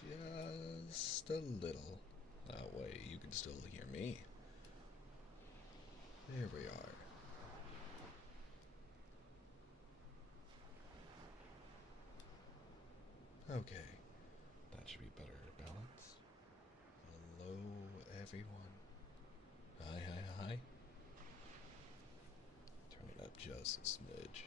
just a little. That way you can still hear me. There we are. Okay, that should be better balance. Hello, everyone. Hi, hi, hi. Turn it up just a smidge.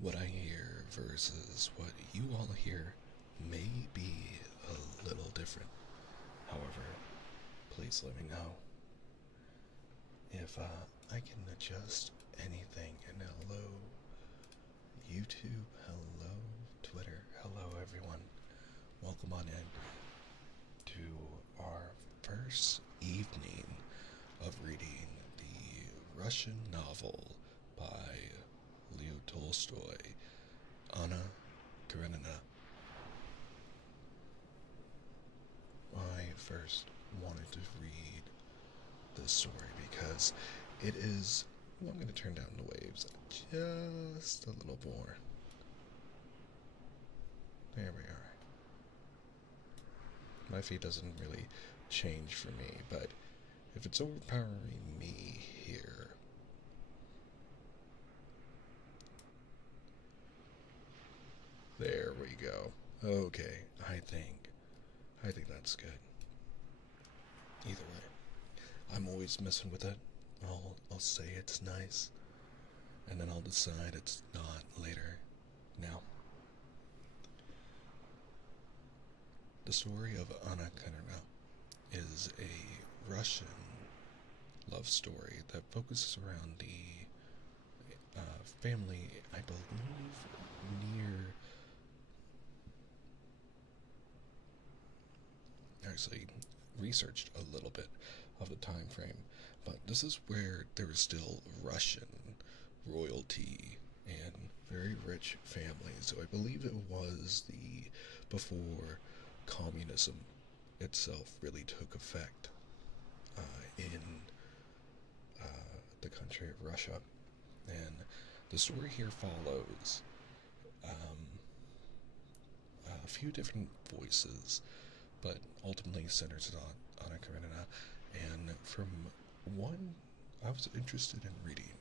What I hear versus what you all hear may be a little different. However, please let me know if I can adjust anything. And hello, YouTube. Hello, Twitter. Hello, everyone. Welcome on in to our first evening of reading the Russian novel by Leo Tolstoy, Anna Karenina. I first wanted to read this story because it is. Well, I'm going to turn down the waves just a little more. There we are. My feed doesn't really change for me, but if it's overpowering me here, there we go. Okay, I think that's good. Either way, I'm always messing with it. I'll say it's nice, and then I'll decide it's not later. Now, the story of Anna Karenina is a Russian love story that focuses around the family, I believe, near. Actually, researched a little bit of the time frame, but this is where there was still Russian royalty and very rich families. So I believe it was the before communism itself really took effect in the country of Russia. And the story here follows um, a few different voices, but ultimately centers on Anna Karenina. And from one, I was interested in reading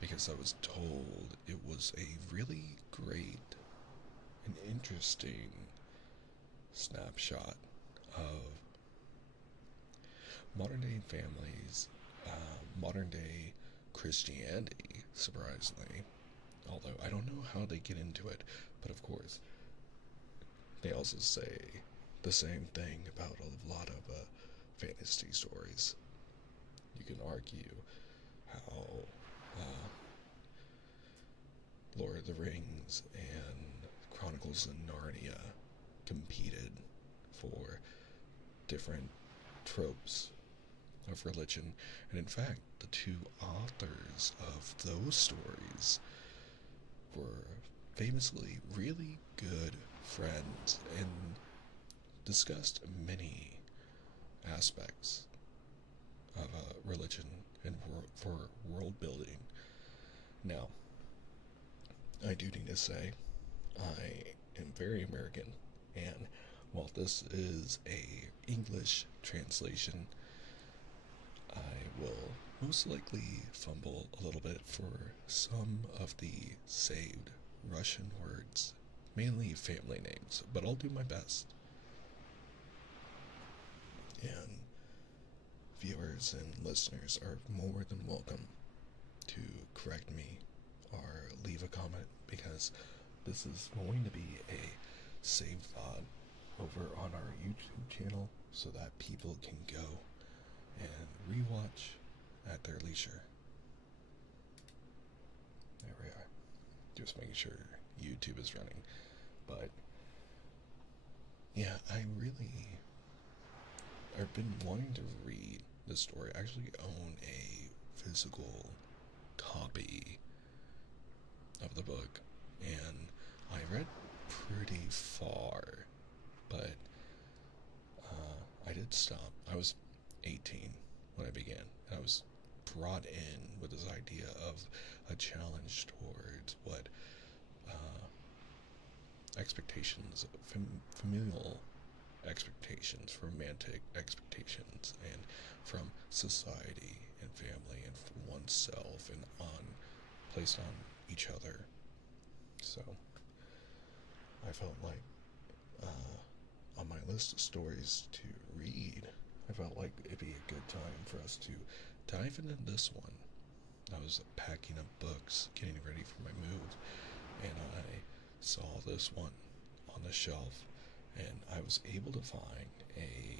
because I was told it was a really great and interesting snapshot of modern day families, modern day Christianity, surprisingly. Although I don't know how they get into it, but of course, they also say the same thing about a lot of fantasy stories. You can argue how uh, Lord of the Rings and Chronicles of Narnia competed for different tropes of religion. And in fact, the two authors of those stories were famously really good friends and discussed many aspects of religion and for world building. Now, I do need to say, I am very American, and while this is a English translation, I will most likely fumble a little bit for some of the saved Russian words, mainly family names, but I'll do my best. And viewers and listeners are more than welcome to correct me or leave a comment because this is going to be a saved VOD over on our YouTube channel so that people can go at their leisure. There we are. Just making sure YouTube is running. But yeah, I've been wanting to read the story. I actually own a physical copy of the book, and I read pretty far, but I did stop. I was 18 when I began, and I was brought in with this idea of a challenge towards what expectations, familial expectations, romantic expectations, and from society and family and from oneself and placed on each other. So I felt like on my list of stories to read, I felt like it'd be a good time for us to dive into this one. I was packing up books, getting ready for my move, and I saw this one on the shelf, and I was able to find a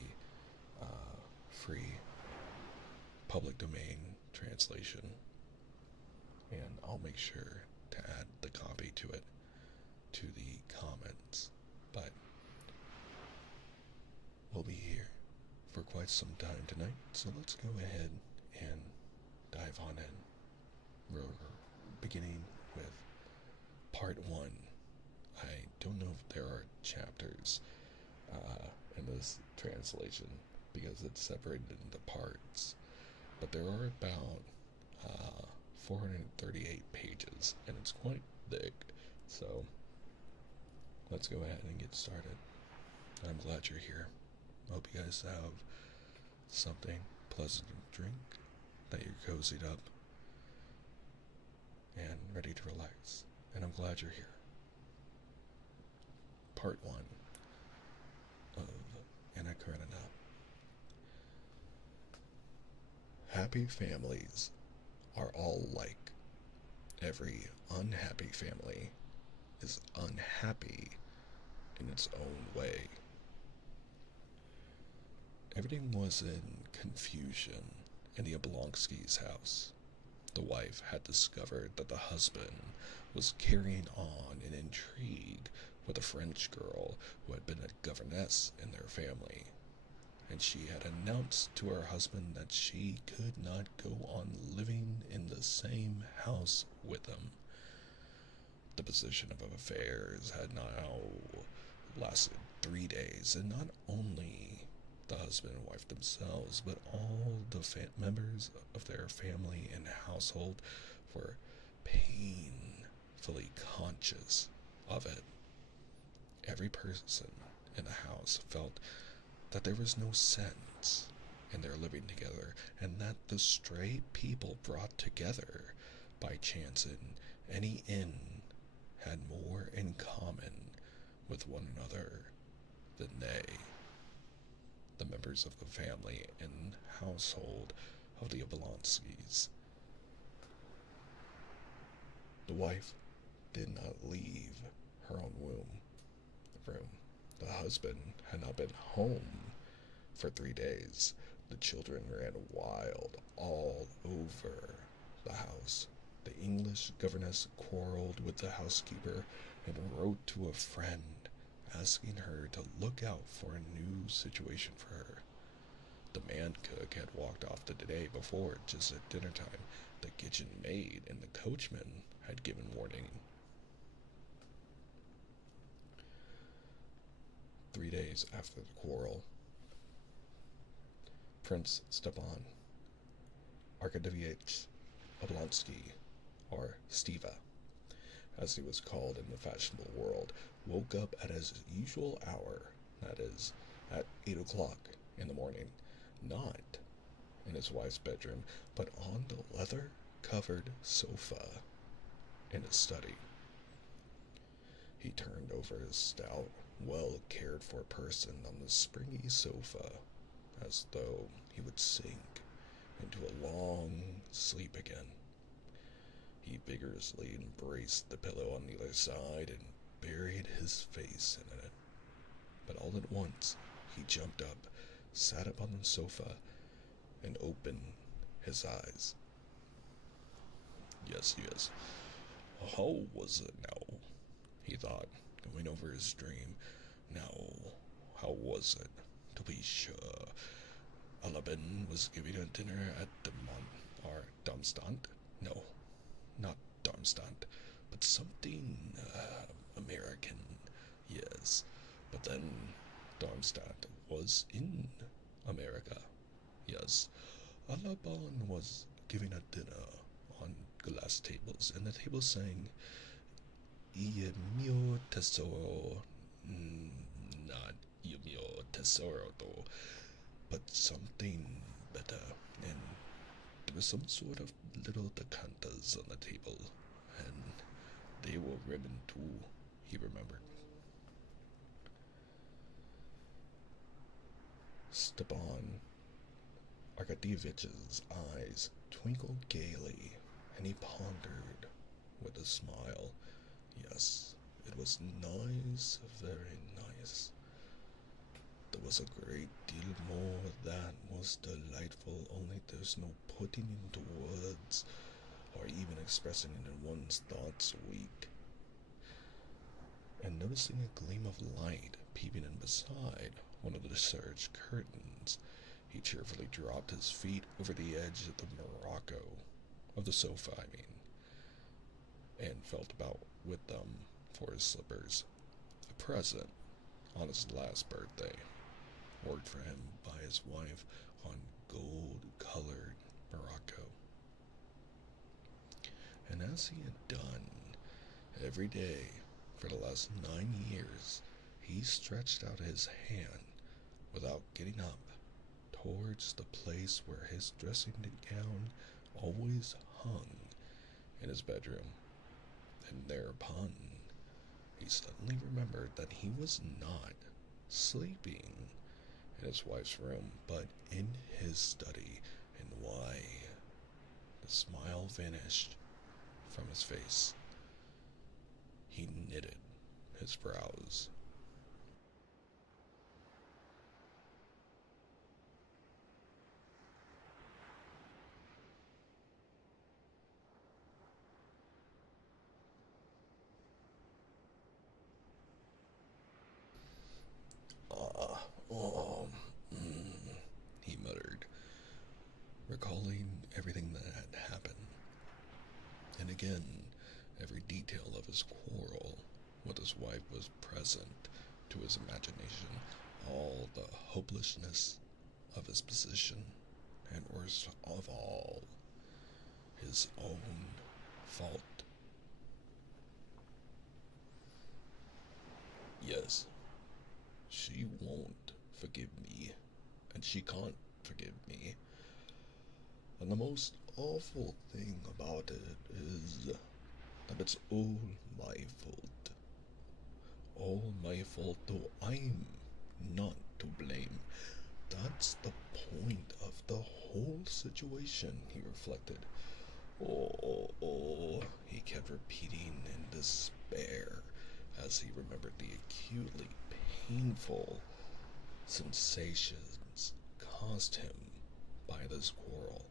free public domain translation, and I'll make sure to add the copy to it to the comments. But we'll be here for quite some time tonight, so let's go ahead and dive on in. We're beginning with part 1. I don't know if there are chapters in this translation because it's separated into parts, but there are about 438 pages, and it's quite thick. So let's go ahead and get started. I'm glad you're here. Hope you guys have something pleasant to drink, that you're cozied up and ready to relax. And I'm glad you're here. Part 1 of Anna Karenina. Happy families are all alike. Every unhappy family is unhappy in its own way. Everything was in confusion in the Oblonsky's house. The wife had discovered that the husband was carrying on an intrigue with a French girl who had been a governess in their family, and she had announced to her husband that she could not go on living in the same house with him. The position of affairs had now lasted 3 days, and not only the husband and wife themselves, but all the members of their family and household were painfully conscious of it. Every person in the house felt that there was no sense in their living together, and that the stray people brought together by chance in any inn had more in common with one another than they, the members of the family and household of the Oblonskys. The wife did not leave her own room. The husband had not been home for 3 days. The children ran wild all over the house. The English governess quarreled with the housekeeper and wrote to a friend asking her to look out for a new situation for her. The man cook had walked off the day before, just at dinner time. The kitchen maid and the coachman had given warning. 3 days after the quarrel, Prince Stepan Arkadievich Oblonsky, or Steva, as he was called in the fashionable world, woke up at his usual hour, that is, at 8 o'clock in the morning, not in his wife's bedroom, but on the leather-covered sofa in his study. He turned over his stout, well-cared-for person on the springy sofa, as though he would sink into a long sleep again. He vigorously embraced the pillow on either side and buried his face in it. But all at once, he jumped up, sat up on the sofa, and opened his eyes. Yes, yes. How was it now? He thought, going over his dream. Now, how was it? To be sure, Alabin was giving a dinner at Darmstadt? No, not Darmstadt, but something American. Yes, but then Darmstadt was in America. Yes, Alabin was giving a dinner on glass tables, and the table sang Il mio tesoro, not Il mio tesoro though, but something better, and there was some sort of little decanters on the table, and they were ribbon too, he remembered. Stepan Arkadyevich's eyes twinkled gaily, and he pondered with a smile. Yes, it was nice, very nice. There was a great deal more that was delightful, only there's no putting into words, or even expressing it in one's thoughts weak. And noticing a gleam of light peeping in beside one of the serge curtains, he cheerfully dropped his feet over the edge of the morocco, of the sofa, and felt about with them for his slippers. A present on his last birthday, worked for him by his wife on gold-colored morocco. And as he had done every day for the last 9 years, he stretched out his hand without getting up towards the place where his dressing gown always hung in his bedroom, and thereupon he suddenly remembered that he was not sleeping in his wife's room, but in his study, and why the smile vanished from his face. He knitted his brows. Oh, he muttered, recalling everything that had happened. And again, every detail of his quarrel with his wife was present to his imagination, all the hopelessness of his position, and worst of all, his own fault. Yes, she won't forgive me, and she can't forgive me. And the most awful thing about it is that it's all my fault. All my fault, though I'm not to blame. That's the point of the whole situation, he reflected. Oh, he kept repeating in despair as he remembered the acutely painful sensations caused him by this quarrel.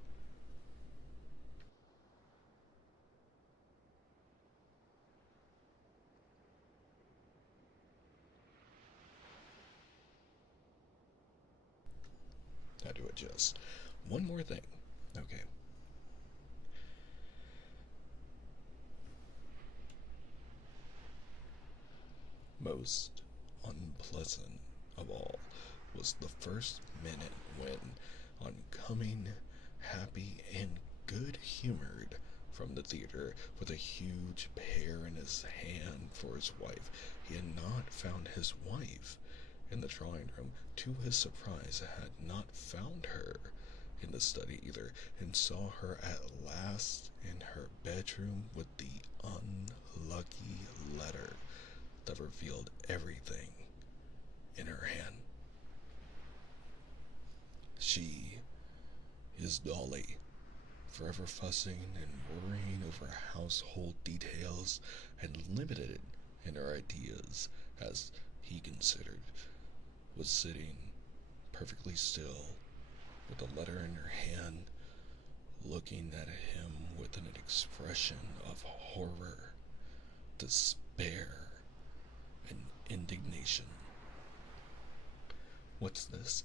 I do adjust. One more thing. Okay. Most unpleasant of all was the first minute when, on coming happy and good-humored from the theater with a huge pear in his hand for his wife, he had not found his wife in the drawing room. To his surprise, had not found her in the study either, and saw her at last in her bedroom with the unlucky letter that revealed everything in her hand. She is Dolly, forever fussing and worrying over household details, and limited in her ideas, as he considered, was sitting perfectly still with a letter in her hand, looking at him with an expression of horror, despair, and indignation. "What's this?"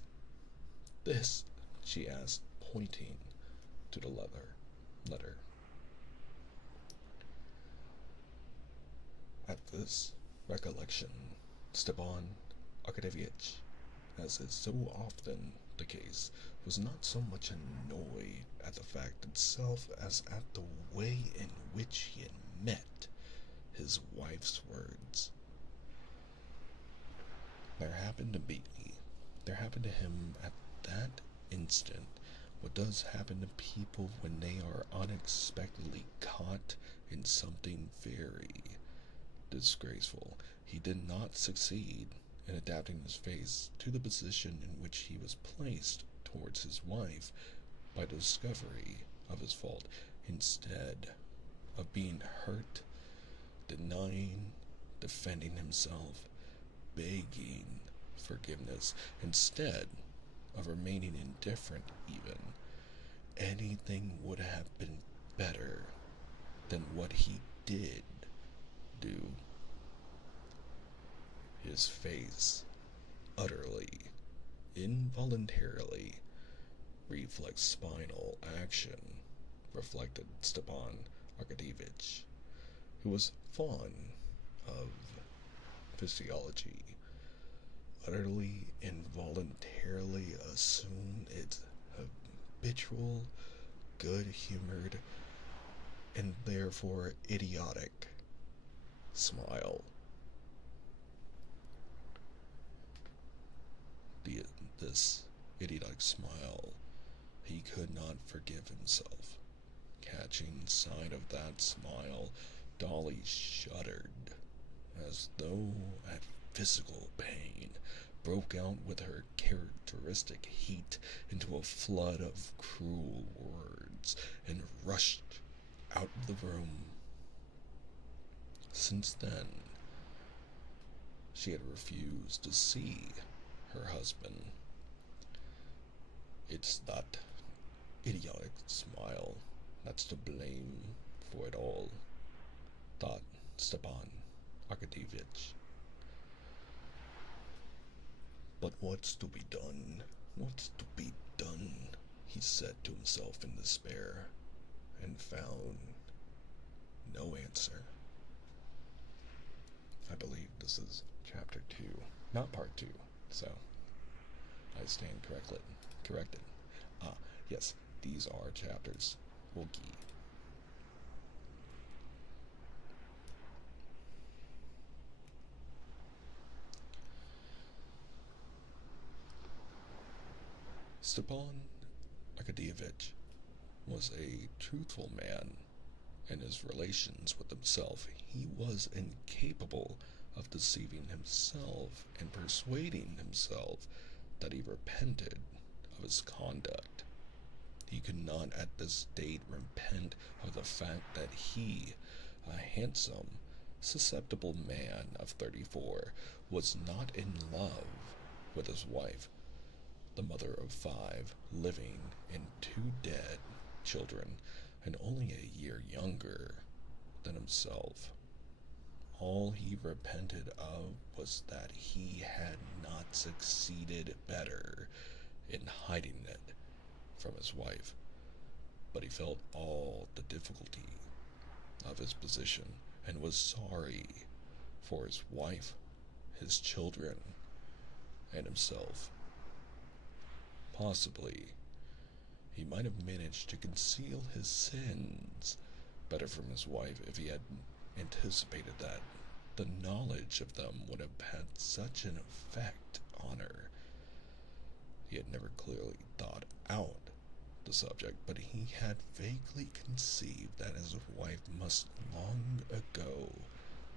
"This," she asked, pointing to the letter. At this recollection, Stepan Arkadyevitch, as is so often the case, was not so much annoyed at the fact itself as at the way in which he had met his wife's words. There happened to him at that instant what does happen to people when they are unexpectedly caught in something very disgraceful. He did not succeed in adapting his face to the position in which he was placed towards his wife by the discovery of his fault. Instead of being hurt, denying, defending himself, begging forgiveness, instead of remaining indifferent even, anything would have been better than what he did do. His face utterly, involuntarily reflects spinal action, reflected Stepan Arkadyevitch, who was fond of physiology, utterly involuntarily assumed its habitual, good-humored, and therefore idiotic smile. This idiotic smile, he could not forgive himself. Catching sight of that smile, Dolly shuddered, as though at physical pain, broke out with her characteristic heat into a flood of cruel words, and rushed out of the room. Since then, she had refused to see her husband. It's that idiotic smile that's to blame for it all, thought Stepan Arkadyevitch. But what's to be done? What's to be done? He said to himself in despair, and found no answer. I believe this is chapter 2, not part 2, so I stand corrected. Yes, these are chapters. Okay. Stepan Arkadyevitch was a truthful man in his relations with himself. He was incapable of deceiving himself and persuading himself that he repented of his conduct. He could not at this date repent of the fact that he, a handsome, susceptible man of 34, was not in love with his wife, the mother of 5 living and 2 dead children, and only a year younger than himself. All he repented of was that he had not succeeded better in hiding it from his wife, but he felt all the difficulty of his position and was sorry for his wife, his children, and himself. Possibly, he might have managed to conceal his sins better from his wife if he had anticipated that the knowledge of them would have had such an effect on her. He had never clearly thought out the subject, but he had vaguely conceived that his wife must long ago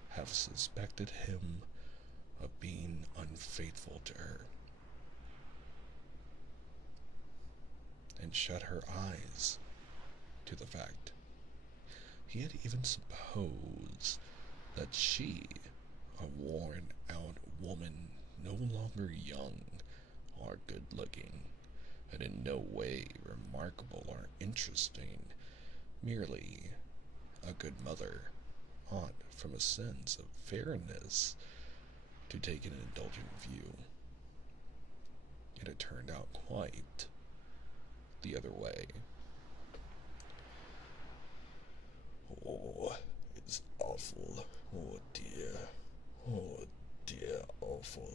have suspected him of being unfaithful to her, and shut her eyes to the fact. He had even supposed that she, a worn-out woman, no longer young or good-looking, and in no way remarkable or interesting, merely a good mother ought, from a sense of fairness, to take an indulgent view. Yet it turned out quite the other way. Oh, it's awful. Oh dear, awful.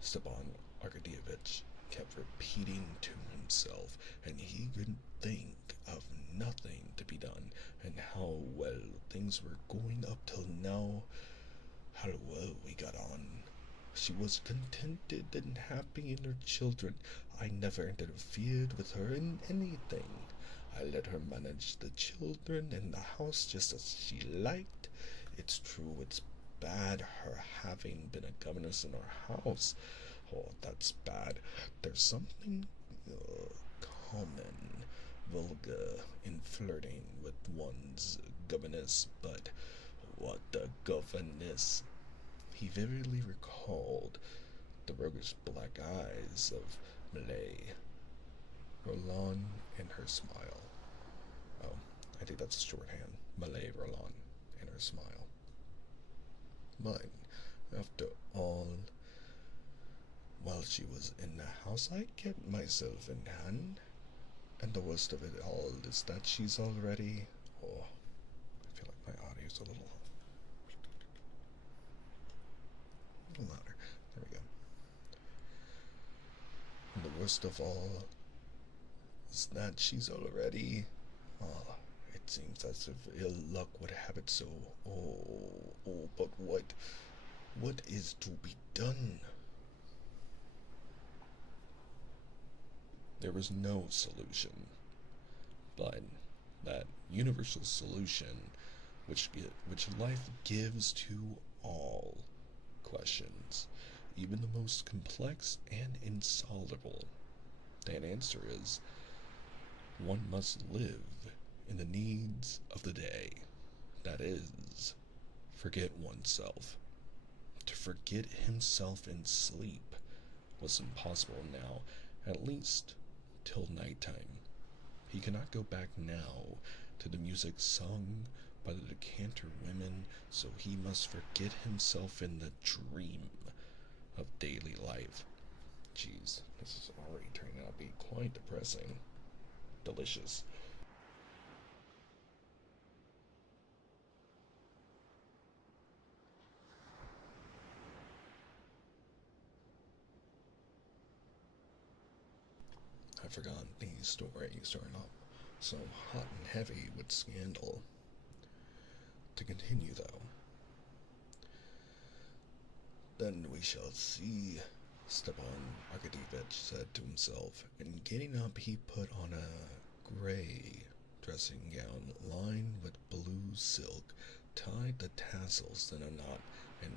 Stepan Arkadyevich kept repeating to himself, and he could think of nothing to be done, and how well things were going up till now, how well we got on. She was contented and happy in her children. I never interfered with her in anything. I let her manage the children and the house just as she liked. It's true, it's bad her having been a governess in our house. Oh, that's bad. There's something common, vulgar in flirting with one's governess, but what a governess! He vividly recalled the roguish black eyes of Millet, Roland, and her smile. Oh, I think that's shorthand. Millet, Roland, and her smile. But, after all, while she was in the house, I kept myself in hand. And the worst of it all is that she's already... Oh, I feel like my audio's a little louder. There we go. And the worst of all is that she's already... Oh, it seems as if ill luck would have it so. But what is to be done? There was no solution, but that universal solution which life gives to all questions, even the most complex and insoluble. That answer is, one must live in the needs of the day. That is, forget oneself. To forget himself in sleep was impossible now, at least till nighttime. He cannot go back now to the music sung by the decanter women, so he must forget himself in the dream of daily life. Jeez, this is already turning out to be quite depressing. Delicious. I forgot the story starting off so hot and heavy with scandal. To continue, though. Then we shall see, Stepan Arkadyevich said to himself, and getting up he put on a gray dressing gown lined with blue silk, tied the tassels in a knot, and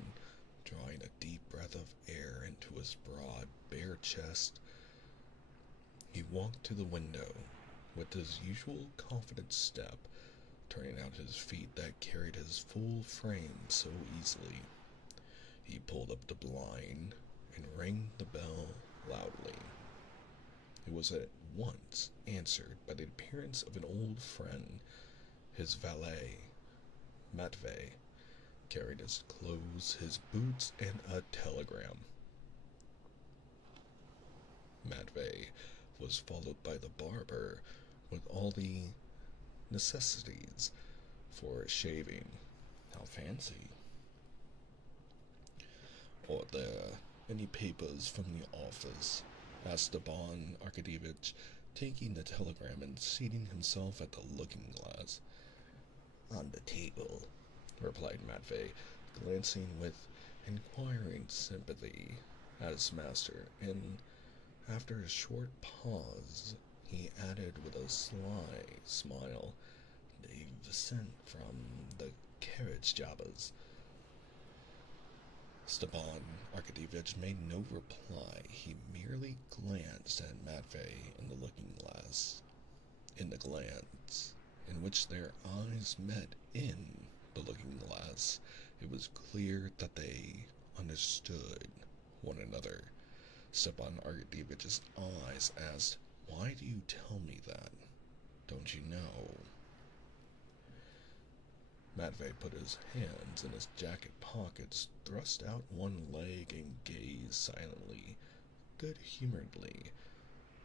drawing a deep breath of air into his broad, bare chest, he walked to the window with his usual confident step, turning out his feet that carried his full frame so easily. He pulled up the blind and rang the bell loudly. It was at once answered by the appearance of an old friend. His valet, Matvey, carried his clothes, his boots, and a telegram. Matvey was followed by the barber with all the necessities for shaving. How fancy. Are there any papers from the office? Asked Stepan Arkadyevich, taking the telegram and seating himself at the looking-glass. On the table, replied Matvey, glancing with inquiring sympathy at his master, and after a short pause, he added with a sly smile, "They've sent from the carriage jobbers." Stepan Arkadyevich made no reply. He merely glanced at Matvey in the looking-glass. In the glance in which their eyes met in the looking-glass, it was clear that they understood one another. Stepan Arkadyevich's eyes asked, Why do you tell me that? Don't you know? Matvey put his hands in his jacket pockets, thrust out one leg, and gazed silently, good-humoredly,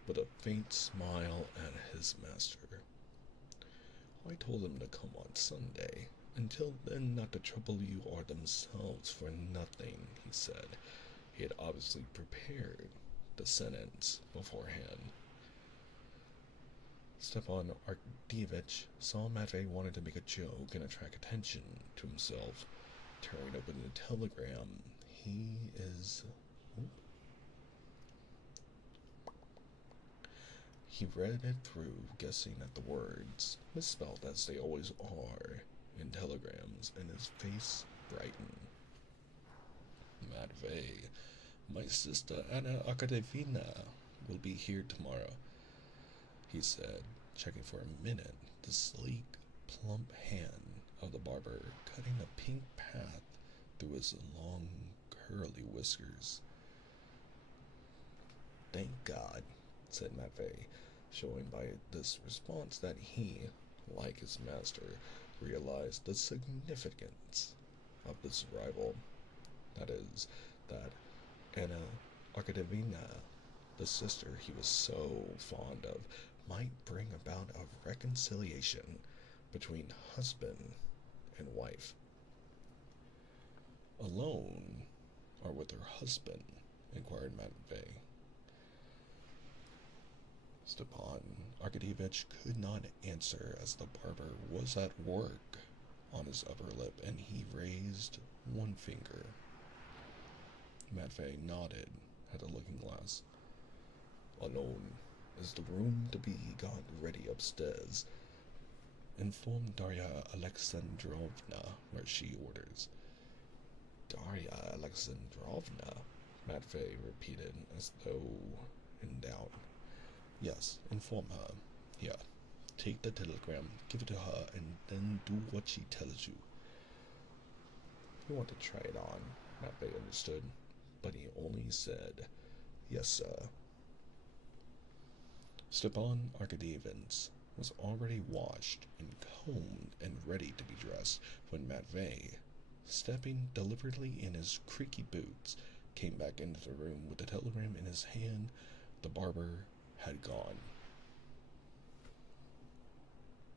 with a faint smile at his master. I told them to come on Sunday. Until then, not to trouble you or themselves for nothing, he said. He had obviously prepared the sentence beforehand. Stepan Arkadyevich saw Matvey wanted to make a joke and attract attention to himself. Tearing open the telegram, He read it through, guessing at the words, misspelled as they always are in telegrams, and his face brightened. Matvey, my sister Anna Karenina will be here tomorrow, he said, checking for a minute the sleek, plump hand of the barber cutting a pink path through his long, curly whiskers. Thank God, said Matvey, showing by this response that he, like his master, realized the significance of this arrival. That is, that Anna Karenina, the sister he was so fond of, might bring about a reconciliation between husband and wife. Alone, or with her husband? Inquired Matvey. Stepan Arkadyevich could not answer, as the barber was at work on his upper lip, and he raised one finger. Matvey nodded at the looking glass. Alone. Is the room to be got ready upstairs? Inform Darya Alexandrovna where she orders. Darya Alexandrovna? Matvey repeated, as though in doubt. Yes, inform her. Here, take the telegram, give it to her, and then do what she tells you. You want to try it on, Matvey understood, but he only said, yes, sir. Stepan Arkadyevich was already washed and combed and ready to be dressed when Matvey, stepping deliberately in his creaky boots, came back into the room with the telegram in his hand. The barber had gone.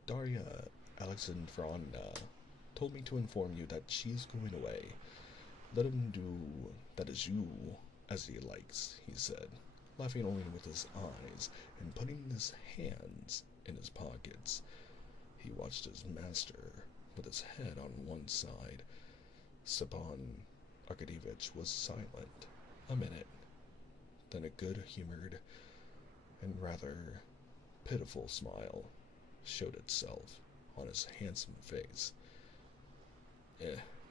Darya Alexandrovna told me to inform you that she's going away. Let him do that as he likes, he said, laughing only with his eyes and putting his hands in his pockets. He watched his master with his head on one side. Stepan Arkadyevich was silent a minute. Then a good-humored and rather pitiful smile showed itself on his handsome face.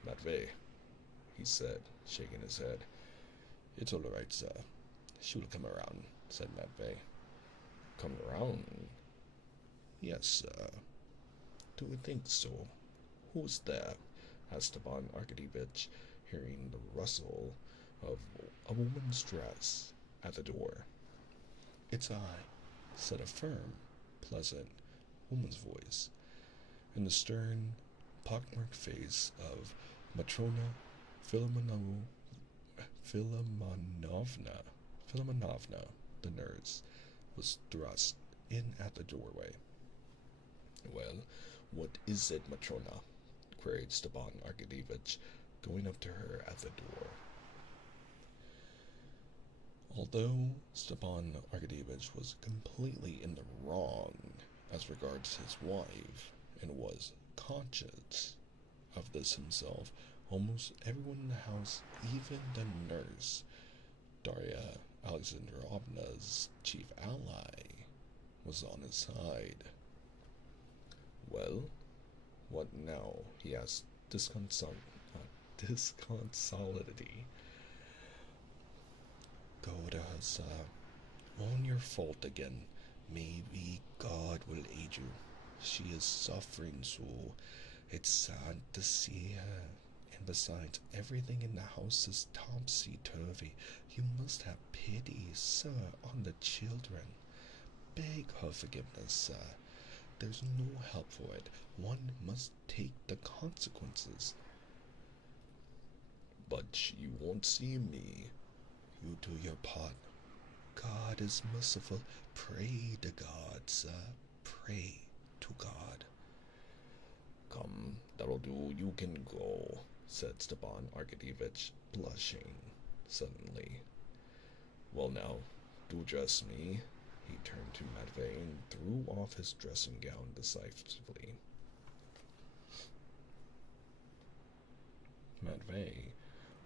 Matvey, he said, shaking his head. It's all right, sir. She'll come around, said Matvey. Come around? Yes, sir. Do you think so? Who's there? Asked Stepan Arkadyevich, hearing the rustle of a woman's dress at the door. It's I, said a firm, pleasant woman's voice, in the stern, pockmarked face of Matrona Filimonovna, the nurse, was thrust in at the doorway. Well, what is it, Matrona? Queried Stepan Arkadyevich, going up to her at the door. Although Stepan Arkadyevich was completely in the wrong as regards his wife, and was conscious of this himself, almost everyone in the house, even the nurse, Darya Alexandrovna's chief ally, was on his side. Well, what now? He asked disconsolately. Go to her, sir. Own your fault again. Maybe God will aid you. She is suffering so. It's sad to see her. And besides, everything in the house is topsy-turvy. You must have pity, sir, on the children. beg her forgiveness, sir. There's no help for it. One must take the consequences. But she won't see me. You do your part. God is merciful. Pray to God, sir. Pray to God. Come, that'll do. You can go, said Stepan Arkadyevich, blushing suddenly. Well now, do dress me. He turned to Matvey and threw off his dressing gown decisively. Matvey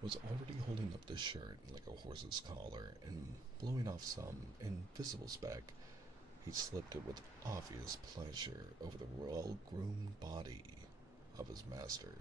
was already holding up the shirt like a horse's collar and blowing off some invisible speck. He slipped it with obvious pleasure over the well-groomed body of his master.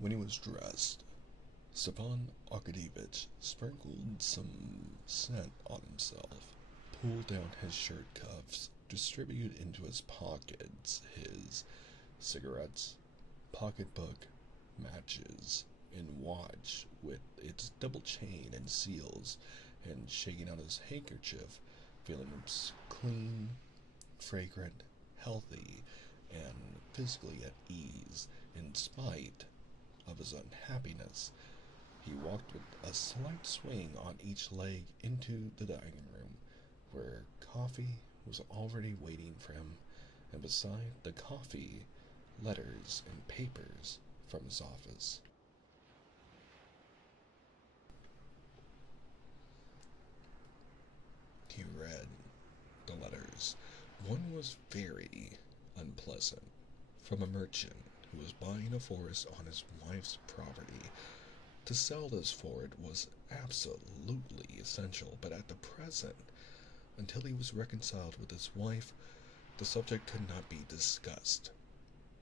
When he was dressed, Stepan Arkadyevich sprinkled some scent on himself, pulled down his shirt cuffs, distributed into his pockets his cigarettes, pocketbook, matches, and watch with its double chain and seals, and shaking out his handkerchief, feeling clean, fragrant, healthy, and physically at ease in spite of his unhappiness. He walked with a slight swing on each leg into the dining room, where coffee was already waiting for him, and beside the coffee, letters and papers from his office. He read the letters. One was very unpleasant, from a merchant who was buying a forest on his wife's property. To sell this for it was absolutely essential, but at the present, until he was reconciled with his wife, the subject could not be discussed.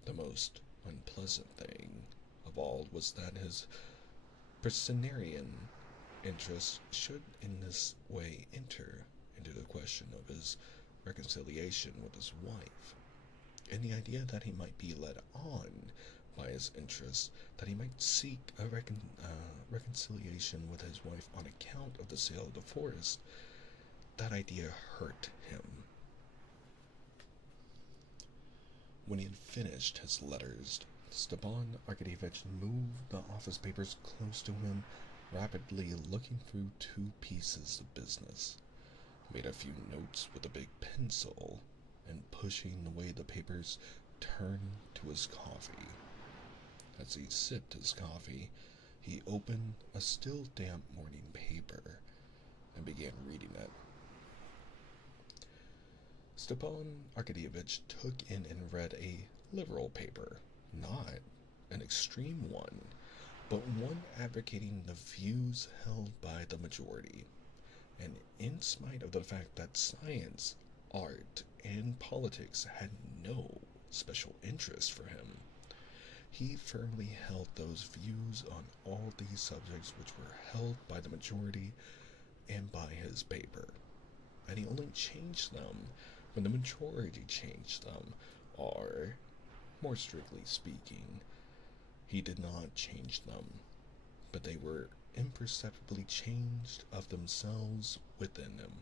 The most unpleasant thing of all was that his Personnerian interests should in this way enter into the question of his reconciliation with his wife, and the idea that he might be led on by his interests, that he might seek a reconciliation with his wife on account of the sale of the forest, that idea hurt him. When he had finished his letters, Stepan Arkadyevich moved the office papers close to him, rapidly looking through 2 pieces of business, made a few notes with a big pencil, and pushing away the papers, turned to his coffee. As he sipped his coffee, he opened a still damp morning paper and began reading it. Stepan Arkadyevich took in and read a liberal paper, not an extreme one, but one advocating the views held by the majority, and in spite of the fact that science, art, and politics had no special interest for him, he firmly held those views on all these subjects which were held by the majority and by his paper, and he only changed them when the majority changed them, or, more strictly speaking, he did not change them, but they were imperceptibly changed of themselves within him.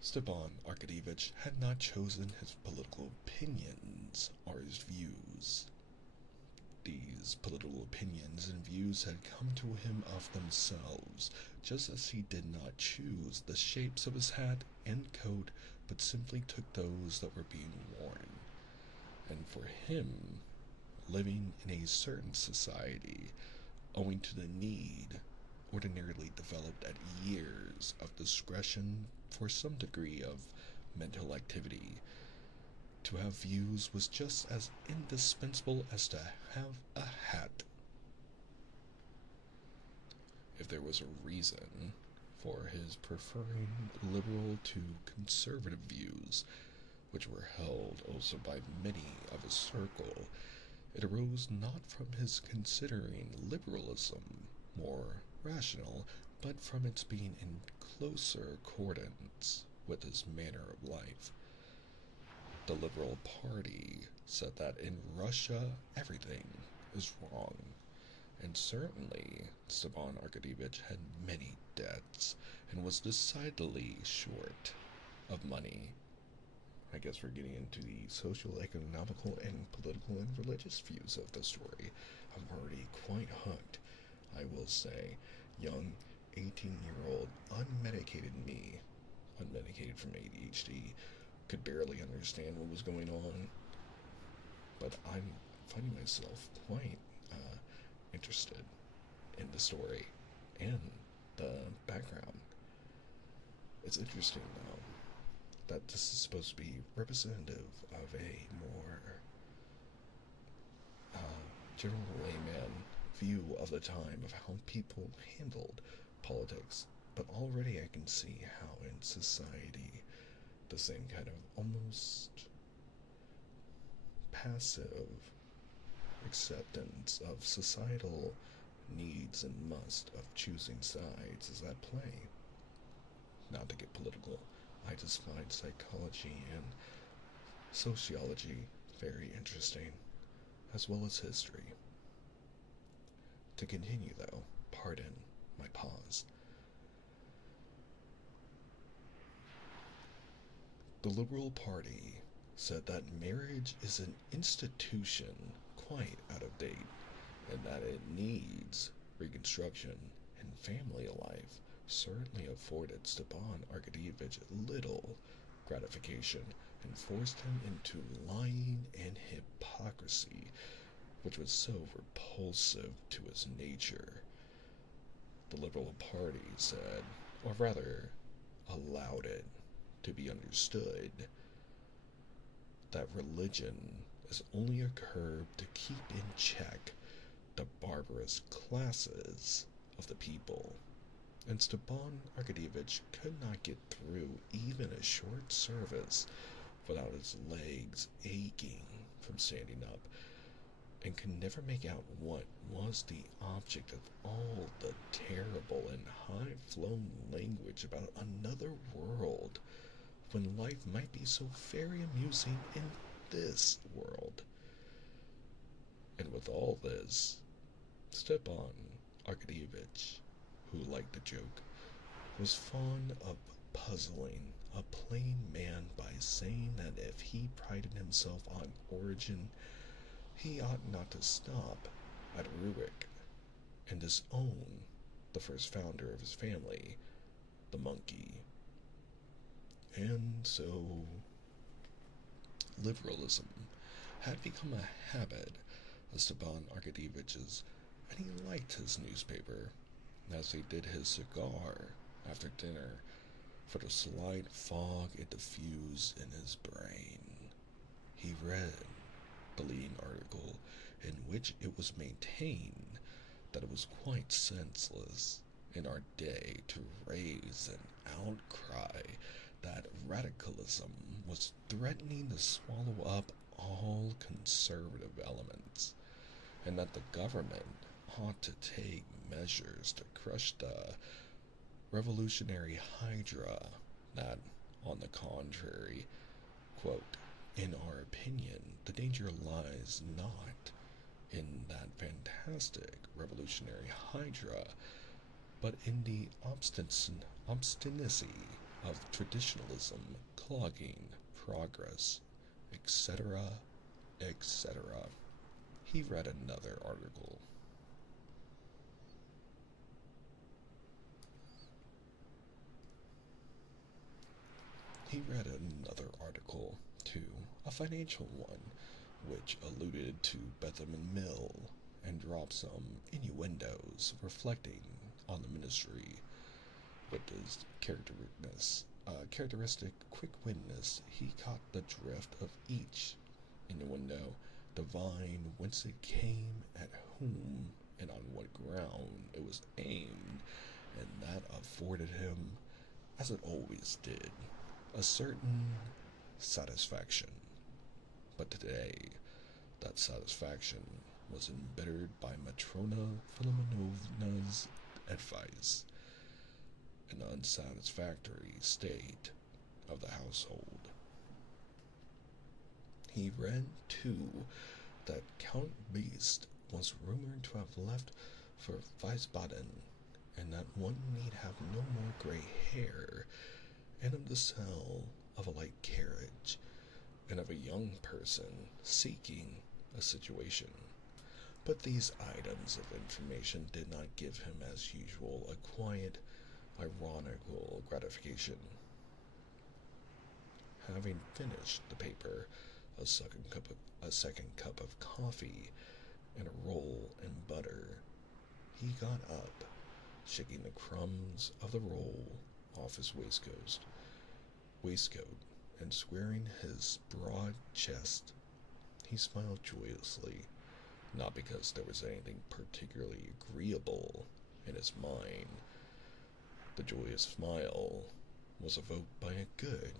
Stepan Arkadyevich had not chosen his political opinions or his views. These political opinions and views had come to him of themselves, just as he did not choose the shapes of his hat and coat, but simply took those that were being worn. And for him, living in a certain society, owing to the need ordinarily developed at years of discretion for some degree of mental activity, to have views was just as indispensable as to have a hat. If there was a reason for his preferring liberal to conservative views, which were held also by many of his circle, it arose not from his considering liberalism more rational, but from its being in closer accordance with his manner of life. The Liberal Party said that in Russia everything is wrong, and certainly Stepan Arkadyevich had many debts and was decidedly short of money. I guess we're getting into the social, economical, and political and religious views of the story. I'm already quite hooked. I will say, young 18-year-old unmedicated me, unmedicated from ADHD, could barely understand what was going on, but I'm finding myself quite interested in the story and the background. It's interesting, though, that this is supposed to be representative of a more general layman view of the time of how people handled politics, but already I can see how in society the same kind of almost passive acceptance of societal needs and must of choosing sides is at play. Not to get political, I just find psychology and sociology very interesting, as well as history. To continue, though, pardon my pause. The Liberal Party said that marriage is an institution quite out of date, and that it needs reconstruction, and family life certainly afforded Stepan Arkadyevich little gratification and forced him into lying and hypocrisy, which was so repulsive to his nature. The Liberal Party said, or rather allowed it to be understood, that religion is only a curb to keep in check the barbarous classes of the people, and Stepan Arkadyevich could not get through even a short service without his legs aching from standing up, and could never make out what was the object of all the terrible and high-flown language about another world, when life might be so very amusing in this world. And with all this, Stepan Arkadyevich, who liked the joke, was fond of puzzling a plain man by saying that if he prided himself on origin, he ought not to stop at Rurik and disown the first founder of his family, the monkey. And so, liberalism had become a habit of Stepan Arkadyevich's, and he liked his newspaper, as he did his cigar after dinner, for the slight fog it diffused in his brain. He read the leading article, in which it was maintained that it was quite senseless in our day to raise an outcry that radicalism was threatening to swallow up all conservative elements, and that the government ought to take measures to crush the revolutionary hydra that, on the contrary, quote, in our opinion, the danger lies not in that fantastic revolutionary hydra, but in the obstinacy of traditionalism clogging progress, etc., etc. He read another article. Too, a financial one, which alluded to Bethlehem Mill and dropped some innuendos reflecting on the ministry with his characteristicness characteristic quick witness, he caught the drift of each innuendo, divined whence it came, at whom, and on what ground it was aimed, and that afforded him, as it always did, a certain satisfaction. But today, that satisfaction was embittered by Matrona Filimonovna's advice, an unsatisfactory state of the household. He read, too, that Count Beast was rumored to have left for Wiesbaden, and that one need have no more gray hair, and of the sale of a light carriage, and of a young person seeking a situation. But these items of information did not give him, as usual, a quiet, ironical gratification. Having finished the paper, a second cup of coffee, and a roll and butter, he got up, shaking the crumbs of the roll off his waistcoat, and squaring his broad chest, he smiled joyously, not because there was anything particularly agreeable in his mind. The joyous smile was evoked by a good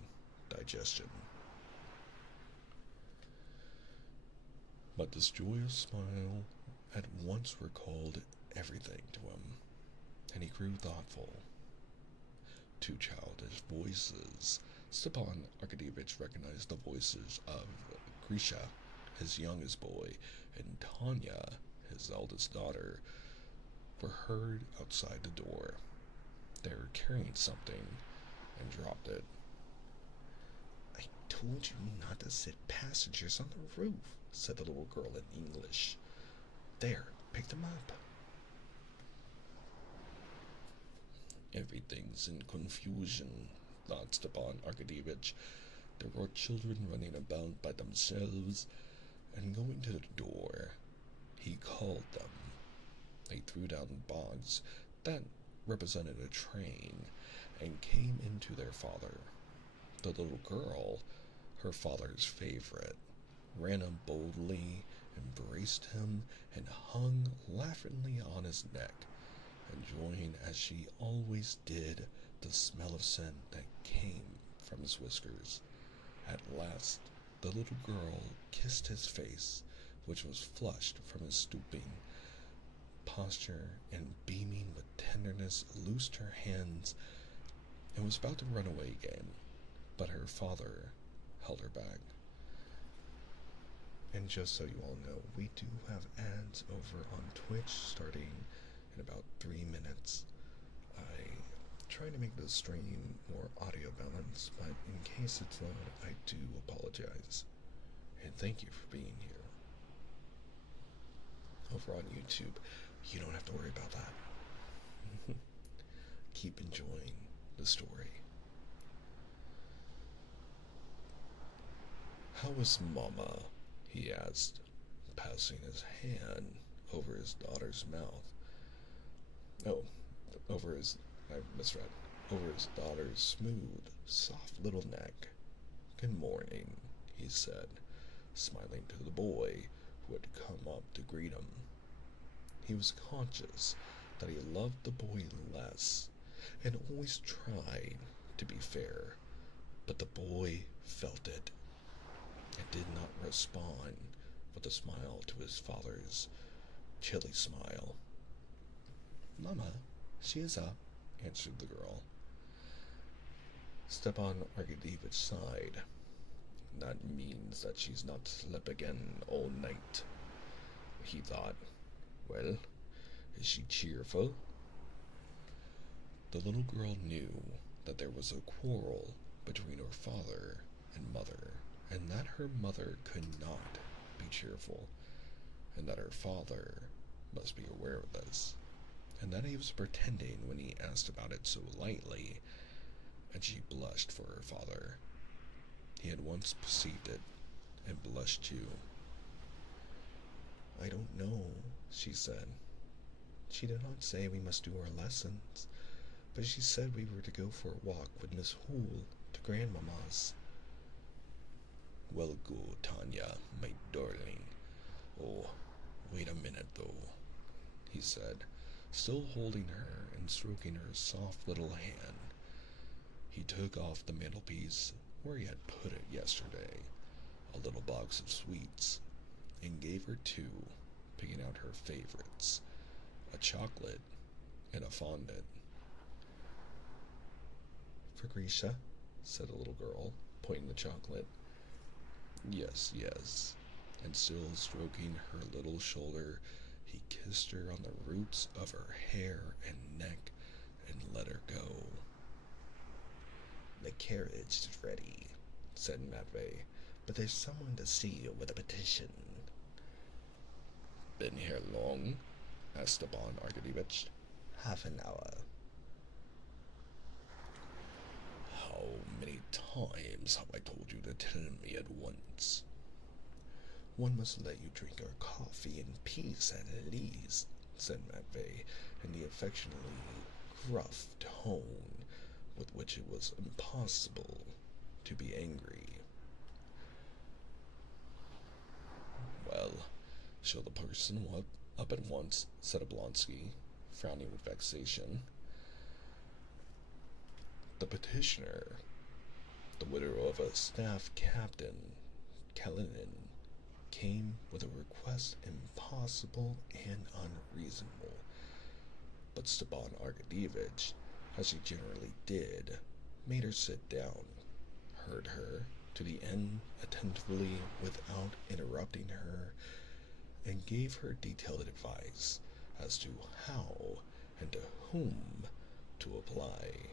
digestion. But this joyous smile at once recalled everything to him, and he grew thoughtful. Two childish voices. Stepan Arkadyevich recognized the voices of Grisha, his youngest boy, and Tanya, his eldest daughter, were heard outside the door. They were carrying something and dropped it. "I told you not to sit passengers on the roof," said the little girl in English. "There, pick them up." Everything's in confusion, thought Stepan Arkadyevich. There were children running about by themselves, and going to the door, he called them. They threw down bags that represented a train, and came into their father. The little girl, her father's favorite, ran up boldly, embraced him, and hung laughingly on his neck, enjoying, as she always did, the smell of scent that came from his whiskers. At last, the little girl kissed his face, which was flushed from his stooping posture, and beaming with tenderness, loosed her hands and was about to run away again, but her father held her back. And just so you all know, we do have ads over on Twitch starting in about 3 minutes. I try to make the stream more audio balanced, but in case it's not, I do apologize. And thank you for being here. Over on YouTube, you don't have to worry about that. Keep enjoying the story. "How is Mama?" he asked, passing his hand over his daughter's mouth. I misread. Over his daughter's smooth, soft little neck. "Good morning," he said, smiling to the boy who had come up to greet him. He was conscious that he loved the boy less, and always tried to be fair, but the boy felt it, and did not respond with a smile to his father's chilly smile. "Mama, she is up," answered the girl. Stepan Arkadyevich sighed. "That means that she's not slept again all night," he thought. "Well, is she cheerful?" The little girl knew that there was a quarrel between her father and mother, and that her mother could not be cheerful, and that her father must be aware of this, and that he was pretending when he asked about it so lightly, and she blushed for her father. He had once perceived it, and blushed too. "I don't know," she said. "She did not say we must do our lessons, but she said we were to go for a walk with Miss Hoole to Grandmama's. Well, go, Tanya, my darling. Oh, wait a minute, though, he said, still holding her and stroking her soft little hand. He took off the mantelpiece where he had put it yesterday, a little box of sweets, and gave her two, picking out her favorites, a chocolate and a fondant. For Grisha, said a little girl, pointing the chocolate. Yes, yes, and still stroking her little shoulder, he kissed her on the roots of her hair and neck and let her go. The carriage is ready, said Matvey, but there's someone to see you with a petition. Been here long? Asked Stepan Arkadyevitch. Half an hour. How many times have I told you to tell me at once? One must let you drink your coffee in peace and at ease, said Matvey, in the affectionately gruff tone with which it was impossible to be angry. Well, show the person up at once, said Oblonsky, frowning with vexation. The petitioner, the widow of a staff captain, Karenina, came with a request impossible and unreasonable. But Stepan Arkadyevitch, as he generally did, made her sit down, heard her to the end attentively without interrupting her, and gave her detailed advice as to how and to whom to apply,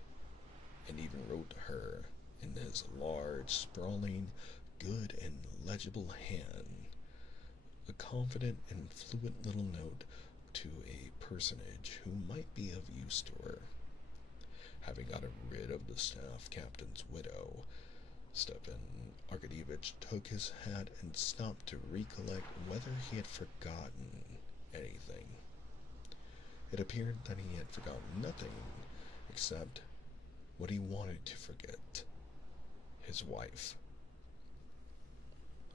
and even wrote to her in his large, sprawling, good and legible hand a confident and fluent little note to a personage who might be of use to her. Having gotten rid of the staff captain's widow, Stepan Arkadyevitch took his hat and stopped to recollect whether he had forgotten anything. It appeared that he had forgotten nothing except what he wanted to forget, his wife.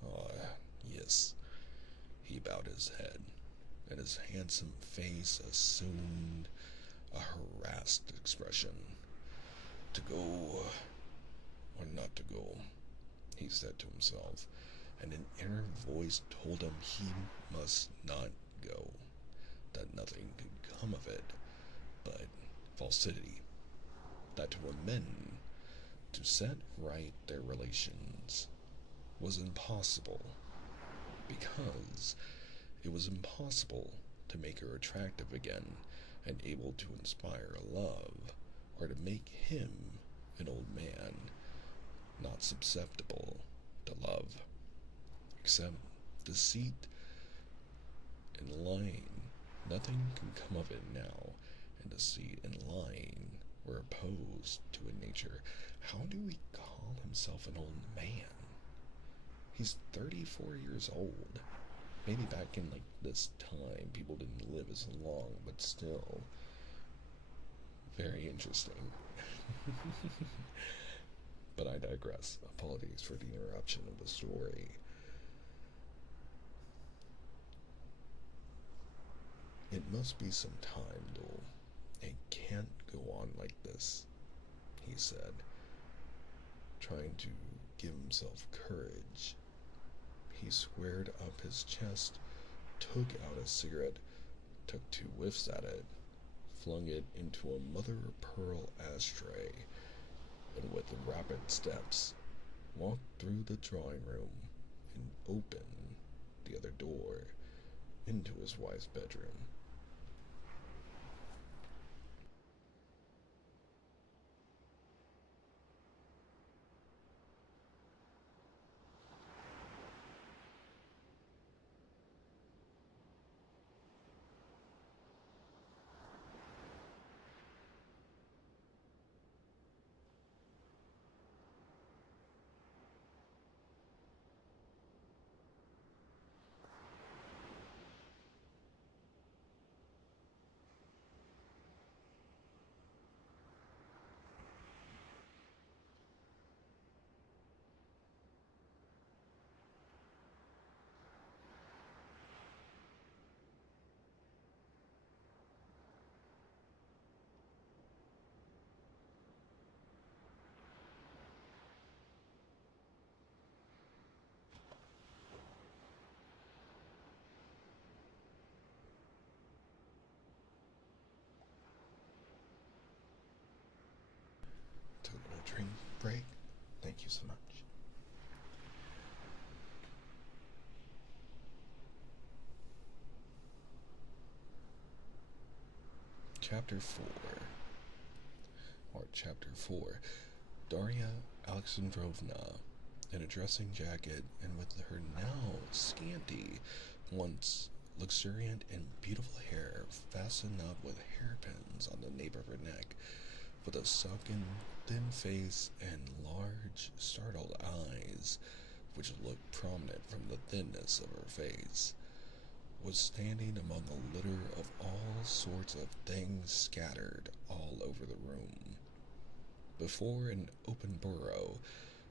Ah, yes. He bowed his head, and his handsome face assumed a harassed expression. To go or not to go, he said to himself, and an inner voice told him he must not go, that nothing could come of it but falsity, that to amend, to set right their relations, was impossible, because it was impossible to make her attractive again and able to inspire love, or to make him, an old man, not susceptible to love, except deceit and lying. Nothing can come of it now, and deceit and lying were opposed to a nature. How do we call himself an old man? He's 34 years old. Maybe back in this time people didn't live as long, but still very interesting. But I digress. Apologies for the interruption of the story. It must be some time, though. It can't go on like this, he said, trying to give himself courage. He squared up his chest, took out a cigarette, took 2 whiffs at it, flung it into a mother-of-pearl ashtray, and with rapid steps walked through the drawing room and opened the other door into his wife's bedroom. Chapter 4. Chapter 4. Daria Alexandrovna, in a dressing jacket and with her now scanty, once luxuriant and beautiful hair fastened up with hairpins on the nape of her neck, with a sunken, thin face and large, startled eyes, which looked prominent from the thinness of her face, was standing among a litter of all sorts of things scattered all over the room. Before an open bureau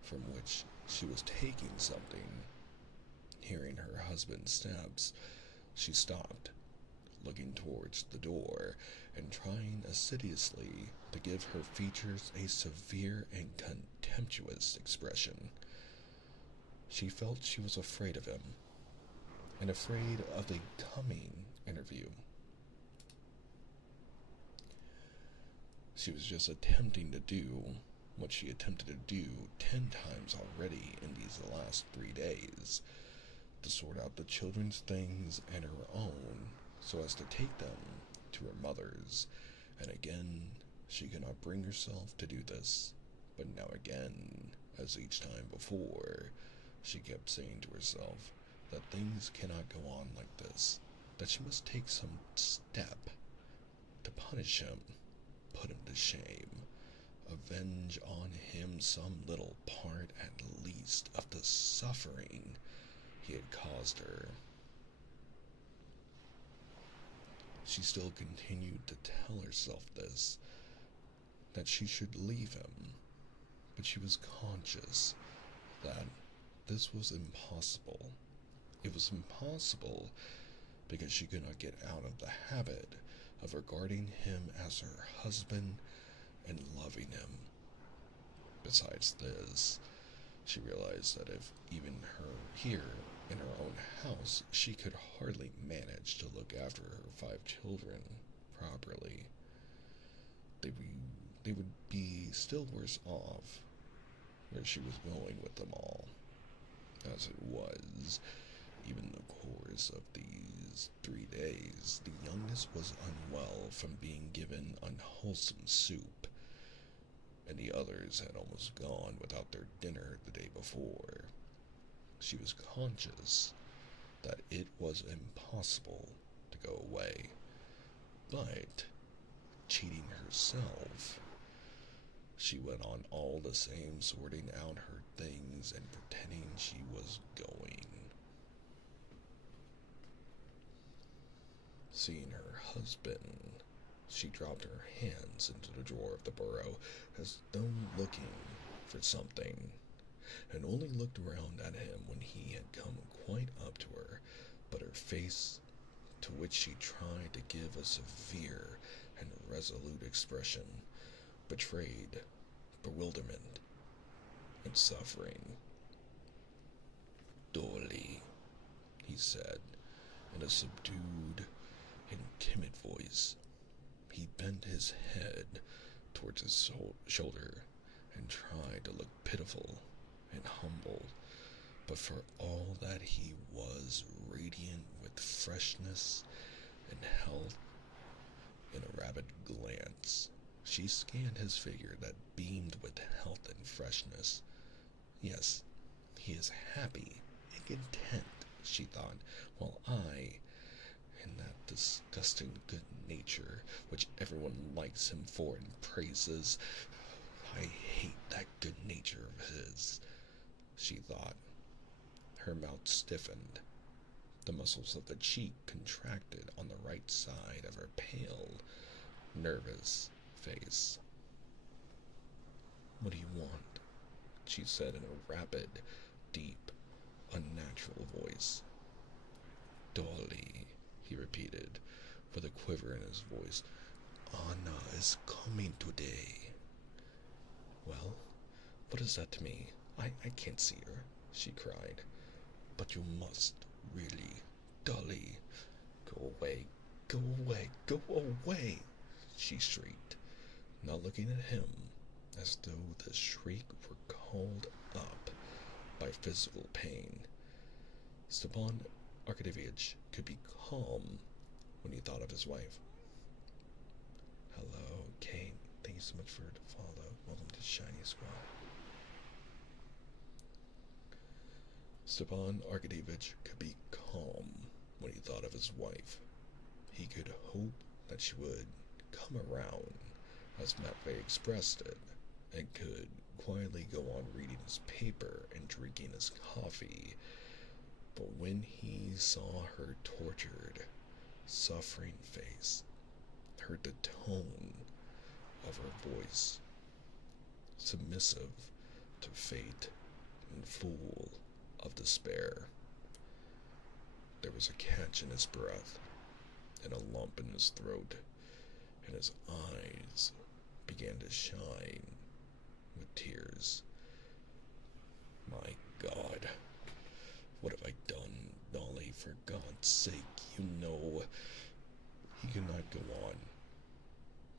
from which she was taking something. Hearing her husband's steps, she stopped, looking towards the door and trying assiduously to give her features a severe and contemptuous expression. She felt she was afraid of him, and afraid of the coming interview. She was just attempting to do what she attempted to do 10 times already in these last 3 days, to sort out the children's things and her own so as to take them to her mother's, and again she could not bring herself to do this, but now again, as each time before, she kept saying to herself that things cannot go on like this, that she must take some step to punish him, put him to shame, avenge on him some little part at least of the suffering he had caused her. She still continued to tell herself this, that she should leave him, but she was conscious that this was impossible. It was impossible because she could not get out of the habit of regarding him as her husband and loving him. Besides this, she realized that if even her here in her own house, she could hardly manage to look after her 5 children properly. They would be still worse off where she was going with them all. As it was, even in the course of these 3 days, the youngest was unwell from being given unwholesome soup, and the others had almost gone without their dinner the day before. She was conscious that it was impossible to go away, but, cheating herself, she went on all the same, sorting out her things and pretending she was going. Seeing her husband, she dropped her hands into the drawer of the bureau as though looking for something, and only looked around at him when he had come quite up to her, but her face, to which she tried to give a severe and resolute expression, betrayed bewilderment and suffering. "Dolly," he said, in a subdued and timid voice. He bent his head towards his shoulder and tried to look pitiful and humble, but for all that he was radiant with freshness and health. In a rapid glance, she scanned his figure that beamed with health and freshness. Yes, he is happy and content, she thought, while I, in that disgusting good nature which everyone likes him for and praises, I hate that good nature of his, she thought. Her mouth stiffened. The muscles of the cheek contracted on the right side of her pale, nervous face. "What do you want?" she said in a rapid, deep, unnatural voice. "Dolly," he repeated, with a quiver in his voice. "Anna is coming today." "Well, what is that to me? I can't see her," she cried. "But you must, really. Dolly, go away, go away, go away," she shrieked, not looking at him, as though the shriek were called up by physical pain. Stepan Arkadyevitch could be calm when he thought of his wife. Bedford follow. Welcome to Shiny Squad. Stepan Arkadievich could be calm when he thought of his wife. He could hope that she would come around, as Matvey expressed it, and could quietly go on reading his paper and drinking his coffee. But when he saw her tortured, suffering face, heard the tone of her voice, submissive to fate and full of despair, there was a catch in his breath and a lump in his throat, and his eyes began to shine with tears. My God, what have I done, Dolly? For God's sake, you know. He could not go on.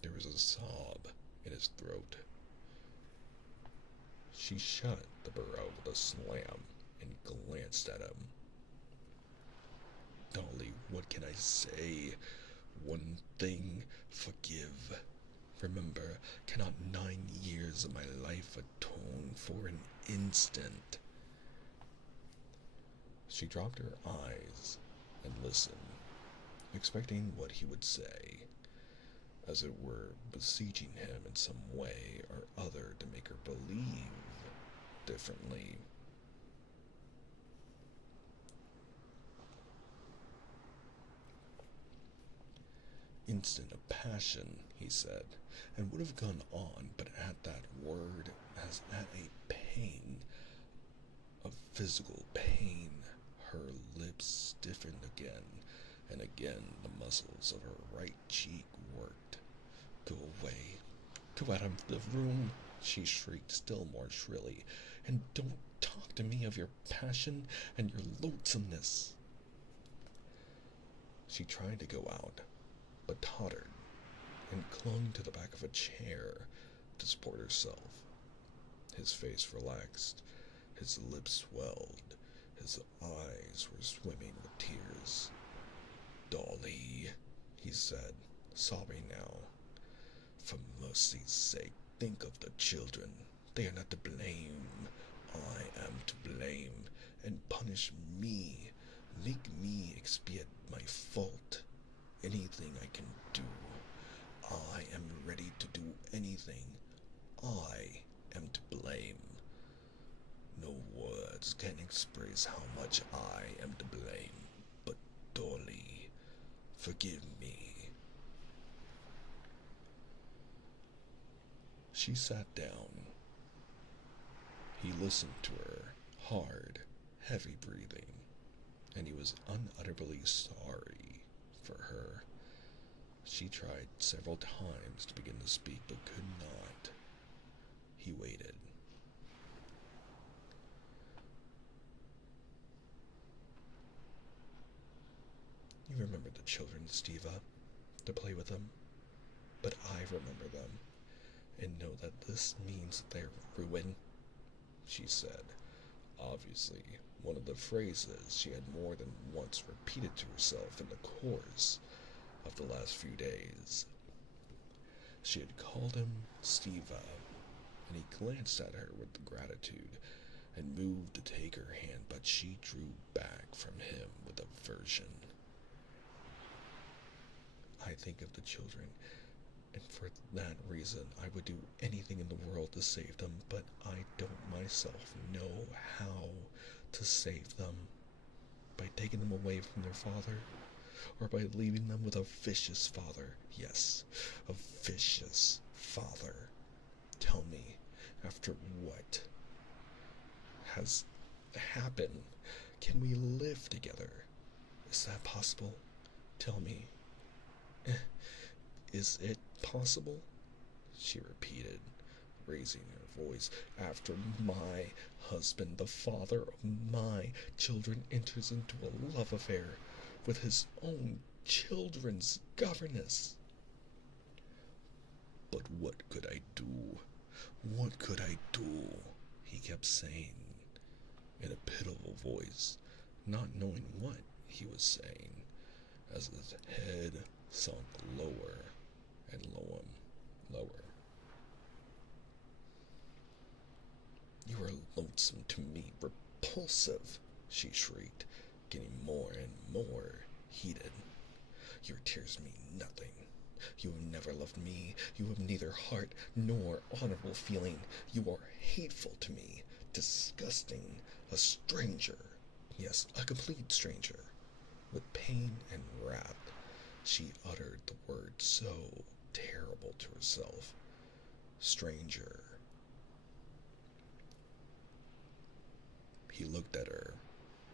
There was a sob in his throat. She shut the barrel with a slam and glanced at him. Dolly, what can I say? One thing, forgive. Remember, cannot 9 years of my life atone for an instant? She dropped her eyes and listened, expecting what he would say, as it were beseeching him in some way or other to make her believe differently. Instant of passion, he said, and would have gone on, but at that word, as at a pain, of physical pain, her lips stiffened again, and again the muscles of her right cheek worked. Go away. Go out of the room, she shrieked still more shrilly, and don't talk to me of your passion and your loathsomeness. She tried to go out, but tottered and clung to the back of a chair to support herself. His face relaxed, his lips swelled, his eyes were swimming with tears. Dolly, he said, sobbing now, for mercy's sake, think of the children. They are not to blame. I am to blame, and punish me. Make me expiate my fault. Anything I can do. I am ready to do anything. I am to blame. No words can express how much I am to blame. But Dolly, forgive me. She sat down. He listened to her, hard, heavy breathing, and he was unutterably sorry for her. She tried several times to begin to speak, but could not. He waited. You remember the children, Steva, to play with them, but I remember them, and know that this means their ruin, she said. Obviously, one of the phrases she had more than once repeated to herself in the course of the last few days. She had called him Steva, and he glanced at her with gratitude and moved to take her hand, but she drew back from him with aversion. I think of the children, and for that reason I would do anything in the world to save them, but I don't myself know how to save them. By taking them away from their father, or by leaving them with a vicious father. Yes, a vicious father. Tell me, after what has happened, can we live together? Is that possible? Tell me. Is it possible? She repeated, raising her voice. After my husband, the father of my children, enters into a love affair with his own children's governess. But what could I do? What could I do? He kept saying in a pitiful voice, not knowing what he was saying, as his head sunk lower and lower. seems to me repulsive, she shrieked, getting more and more heated. Your tears mean nothing. You have never loved me. You have neither heart nor honorable feeling. You are hateful to me, disgusting, a stranger. Yes, a complete stranger. With pain and wrath, she uttered the word so terrible to herself. Stranger. He looked at her,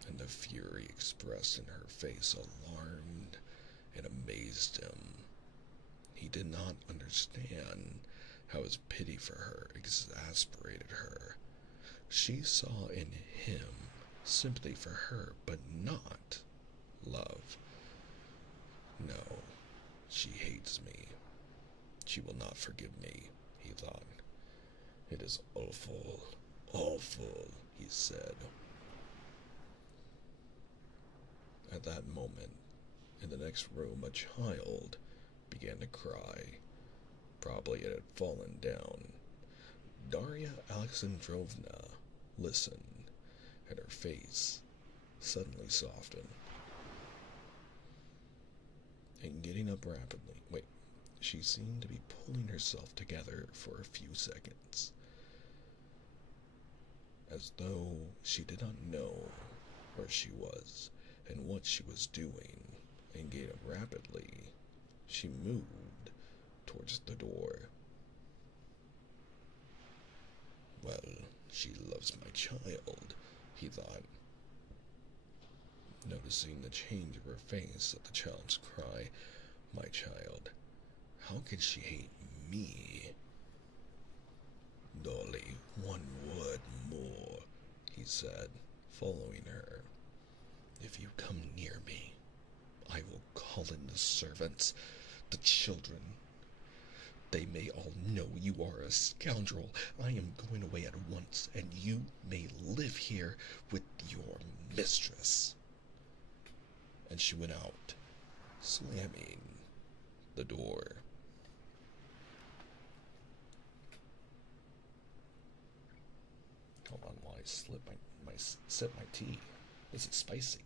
and the fury expressed in her face alarmed and amazed him. He did not understand how his pity for her exasperated her. She saw in him sympathy for her, but not love. No, she hates me. She will not forgive me, he thought. It is awful, awful, he said. At that moment, in the next room, a child began to cry. Probably it had fallen down. Darya Alexandrovna listened, and her face suddenly softened. And getting up rapidly, she seemed to be pulling herself together for a few seconds, as though she did not know where she was and what she was doing, and getting up rapidly, she moved towards the door. Well, she loves my child, he thought, noticing the change of her face at the child's cry. My child, how can she hate me? Dolly, one word more, he said, following her. If you come near me, I will call in the servants, the children. They may all know you are a scoundrel. I am going away at once, and you may live here with your mistress. And she went out, slamming the door. Hold on while I sip my tea. This is spicy.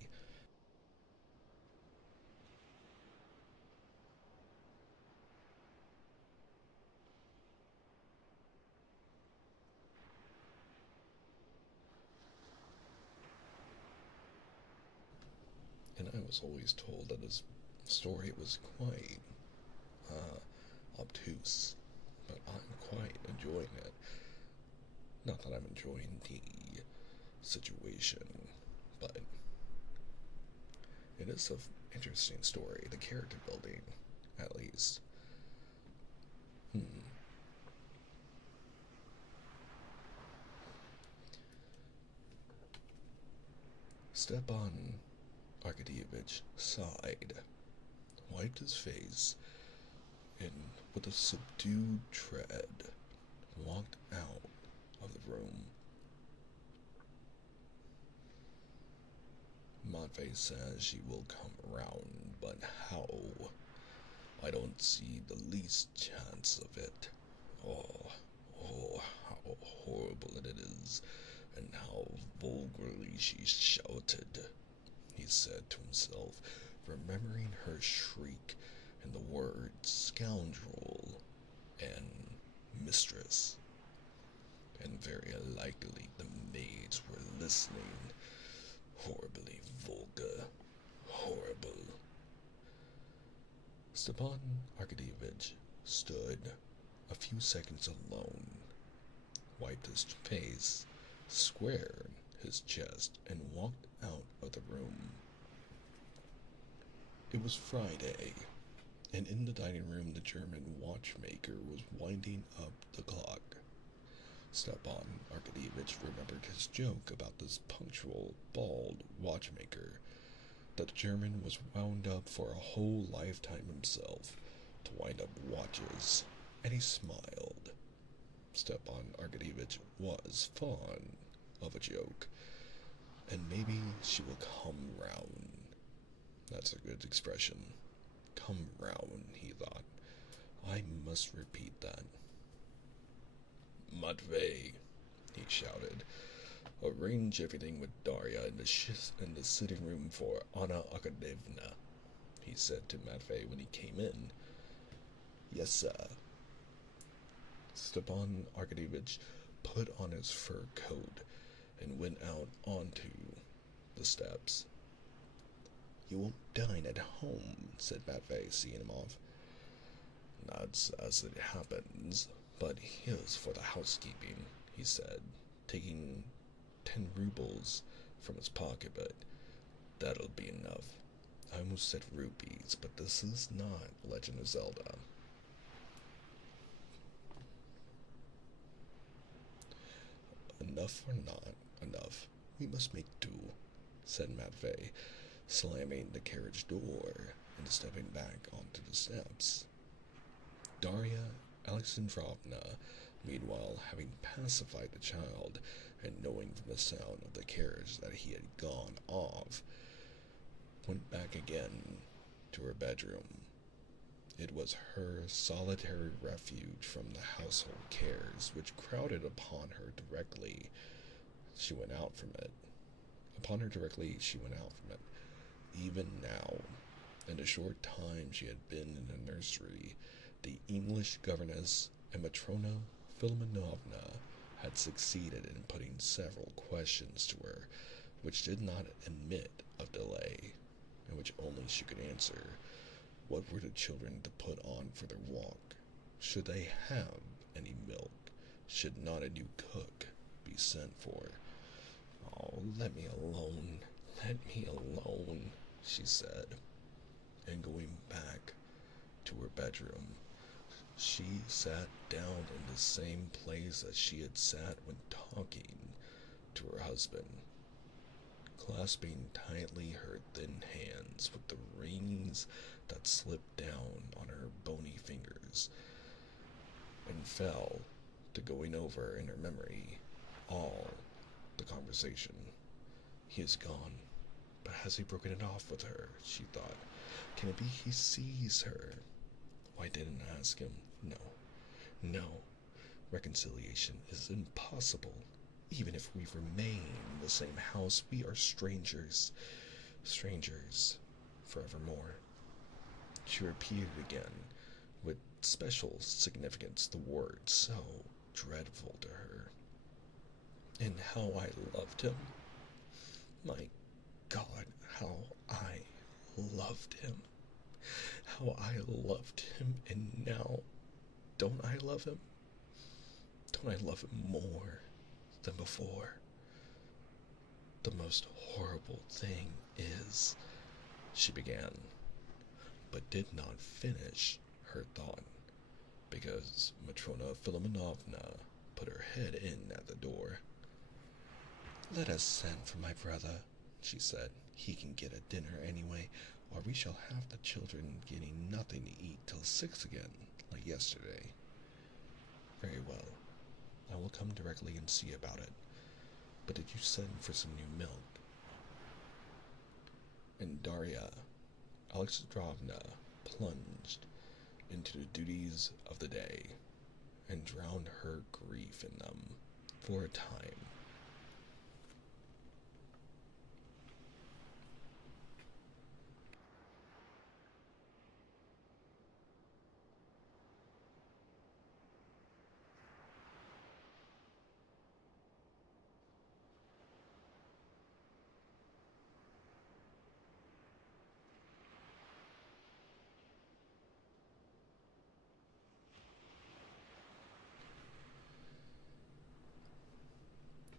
And I was always told that his story was quite obtuse, but I'm quite enjoying it. Not that I'm enjoying the situation, but it is an interesting story. The character building, at least. Stepan Arkadyevich sighed, wiped his face, and with a subdued tread, walked out of the room. Matvey says she will come around, but how? I don't see the least chance of it. Oh, how horrible it is, and how vulgarly she shouted, he said to himself, remembering her shriek and the words scoundrel and mistress. And very likely the maids were listening. Horribly vulgar. Horrible. Stepan Arkadyevich stood a few seconds alone, wiped his face, squared his chest, and walked out of the room. It was Friday, and in the dining room the German watchmaker was winding up the clock. Stepan Arkadyevich remembered his joke about this punctual, bald watchmaker, that the German was wound up for a whole lifetime himself to wind up watches, and he smiled. Stepan Arkadyevich was fond of a joke, and maybe she will come round. That's a good expression. Come round, he thought. I must repeat that. Matvey, he shouted, Arrange everything with Daria in the sitting room for Anna Karenina, he said to Matvey when he came in. Yes, sir. Stepan Arkadyevich put on his fur coat and went out onto the steps. You won't dine at home, said Matvey, seeing him off. Not as it happens, but here's for the housekeeping, he said, taking 10 rubles from his pocket, but that'll be enough. I almost said rupees, but this is not Legend of Zelda. Enough or not enough, we must make do, said Matvey, slamming the carriage door and stepping back onto the steps. Daria Alexandrovna, meanwhile, having pacified the child and knowing from the sound of the carriage that he had gone off, went back again to her bedroom. It was her solitary refuge from the household cares which crowded upon her directly she went out from it. Even now, in the short time she had been in the nursery, the English governess and Matrona Filimonovna had succeeded in putting several questions to her which did not admit of delay, and which only she could answer. What were the children to put on for their walk? Should they have any milk? Should not a new cook be sent for? Oh, let me alone, she said, and going back to her bedroom, she sat down in the same place as she had sat when talking to her husband, clasping tightly her thin hands with the rings that slipped down on her bony fingers, and fell to going over in her memory all the conversation. He is gone, but has he broken it off with her? She thought. Can it be he sees her? Why didn't I ask him? No. Reconciliation is impossible. Even if we remain in the same house, we are strangers forevermore. She repeated again, with special significance, the word so dreadful to her. And how I loved him. My God, how I loved him. And now, don't I love him? Don't I love him more than before? The most horrible thing is, she began, but did not finish her thought, because Matrona Filimonovna put her head in at the door. Let us send for my brother, she said. He can get a dinner anyway, or we shall have the children getting nothing to eat till 6 again, like yesterday. Very well. I will come directly and see about it. But did you send for some new milk? And Daria Alexandrovna plunged into the duties of the day and drowned her grief in them for a time.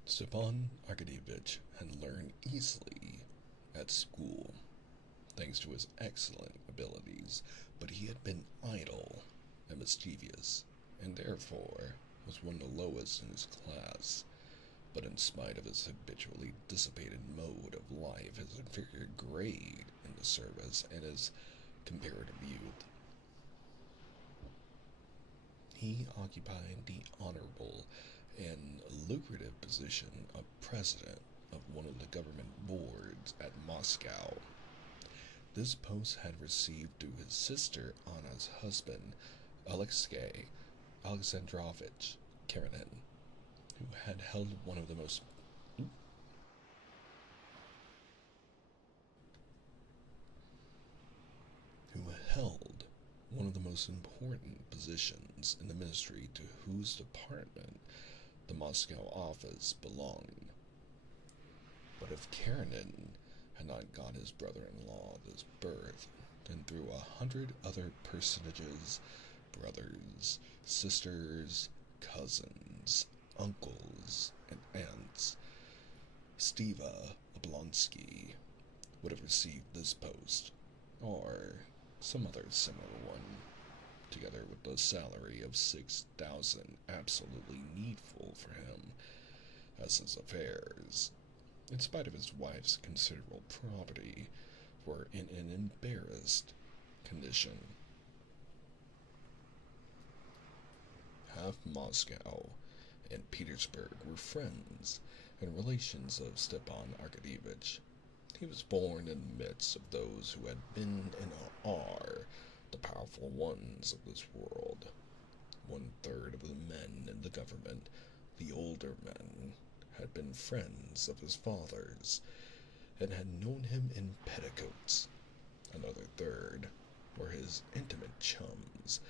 Stepan Arkadyevich had learned easily at school, thanks to his excellent abilities, but he had been idle and mischievous, and therefore was one of the lowest in his class. But in spite of his habitually dissipated mode of life, his inferior grade in the service, and his comparative youth, he occupied the honorable and lucrative position of president of one of the government boards at Moscow. This post had received through his sister Anna's husband, Alexei Alexandrovich Karenin, who had held one of the most held one of the most important positions in the ministry to whose department the Moscow office belonged. But if Karenin had not got his brother-in-law this berth, then through 100 other personages, brothers, sisters, cousins, uncles, and aunts, Steva Oblonsky would have received this post, or some other similar one, together with the salary of 6,000 absolutely needful for him, as his affairs, in spite of his wife's considerable property, were in an embarrassed condition. Half Moscow and Petersburg were friends and relations of Stepan Arkadyevich. He was born in the midst of those who had been and are the powerful ones of this world. 1/3 of the men in the government, the older men, had been friends of his father's, and had known him in petticoats. Another third were his intimate chums,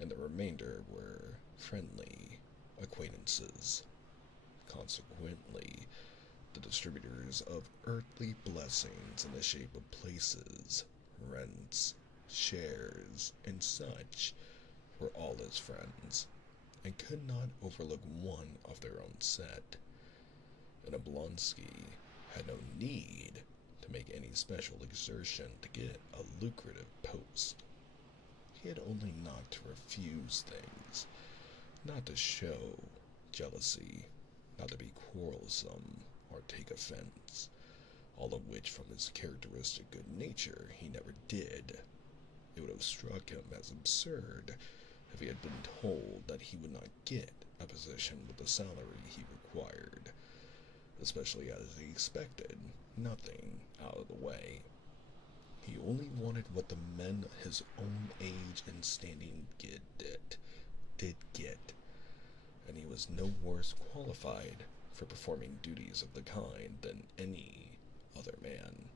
and the remainder were friendly acquaintances. Consequently, the distributors of earthly blessings in the shape of places, rents, shares, and such were all his friends, and could not overlook one of their own set. And Oblonsky had no need to make any special exertion to get a lucrative post. He had only not to refuse things, not to show jealousy, not to be quarrelsome or take offense, all of which from his characteristic good nature he never did. It would have struck him as absurd if he had been told that he would not get a position with the salary he required, especially as he expected nothing out of the way. He only wanted what the men his own age and standing did get, and he was no worse qualified for performing duties of the kind than any other man.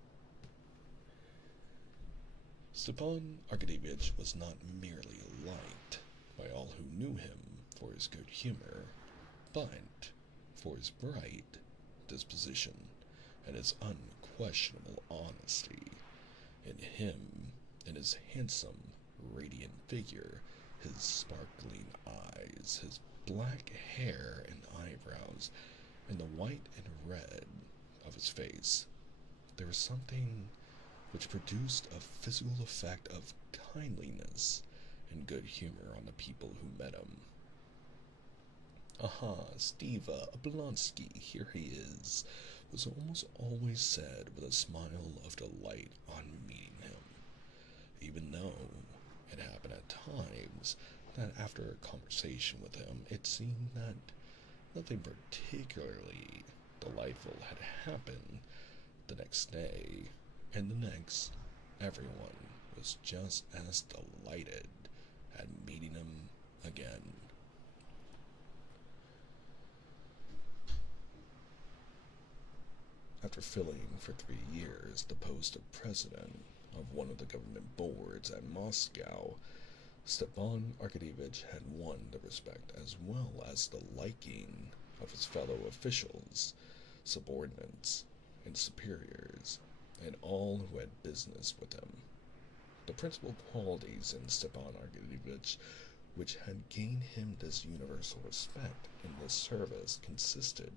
Stepan Arkadyevich was not merely liked by all who knew him for his good humor, but for his bright disposition and his unquestionable honesty. In him, in his handsome, radiant figure, his sparkling eyes, his black hair and eyebrows, and the white and red of his face, there was something which produced a physical effect of kindliness and good humor on the people who met him. "Aha, Steva Oblonsky, here he is," was almost always said with a smile of delight on meeting him, even though it happened at times that after a conversation with him it seemed that nothing particularly delightful had happened the next day, and the next everyone was just as delighted at meeting him again. After filling for 3 years the post of president of one of the government boards at Moscow, Stepan Arkadyevich had won the respect as well as the liking of his fellow officials, subordinates, and superiors, and all who had business with him. The principal qualities in Stepan Arkadyevich which had gained him this universal respect in this service consisted,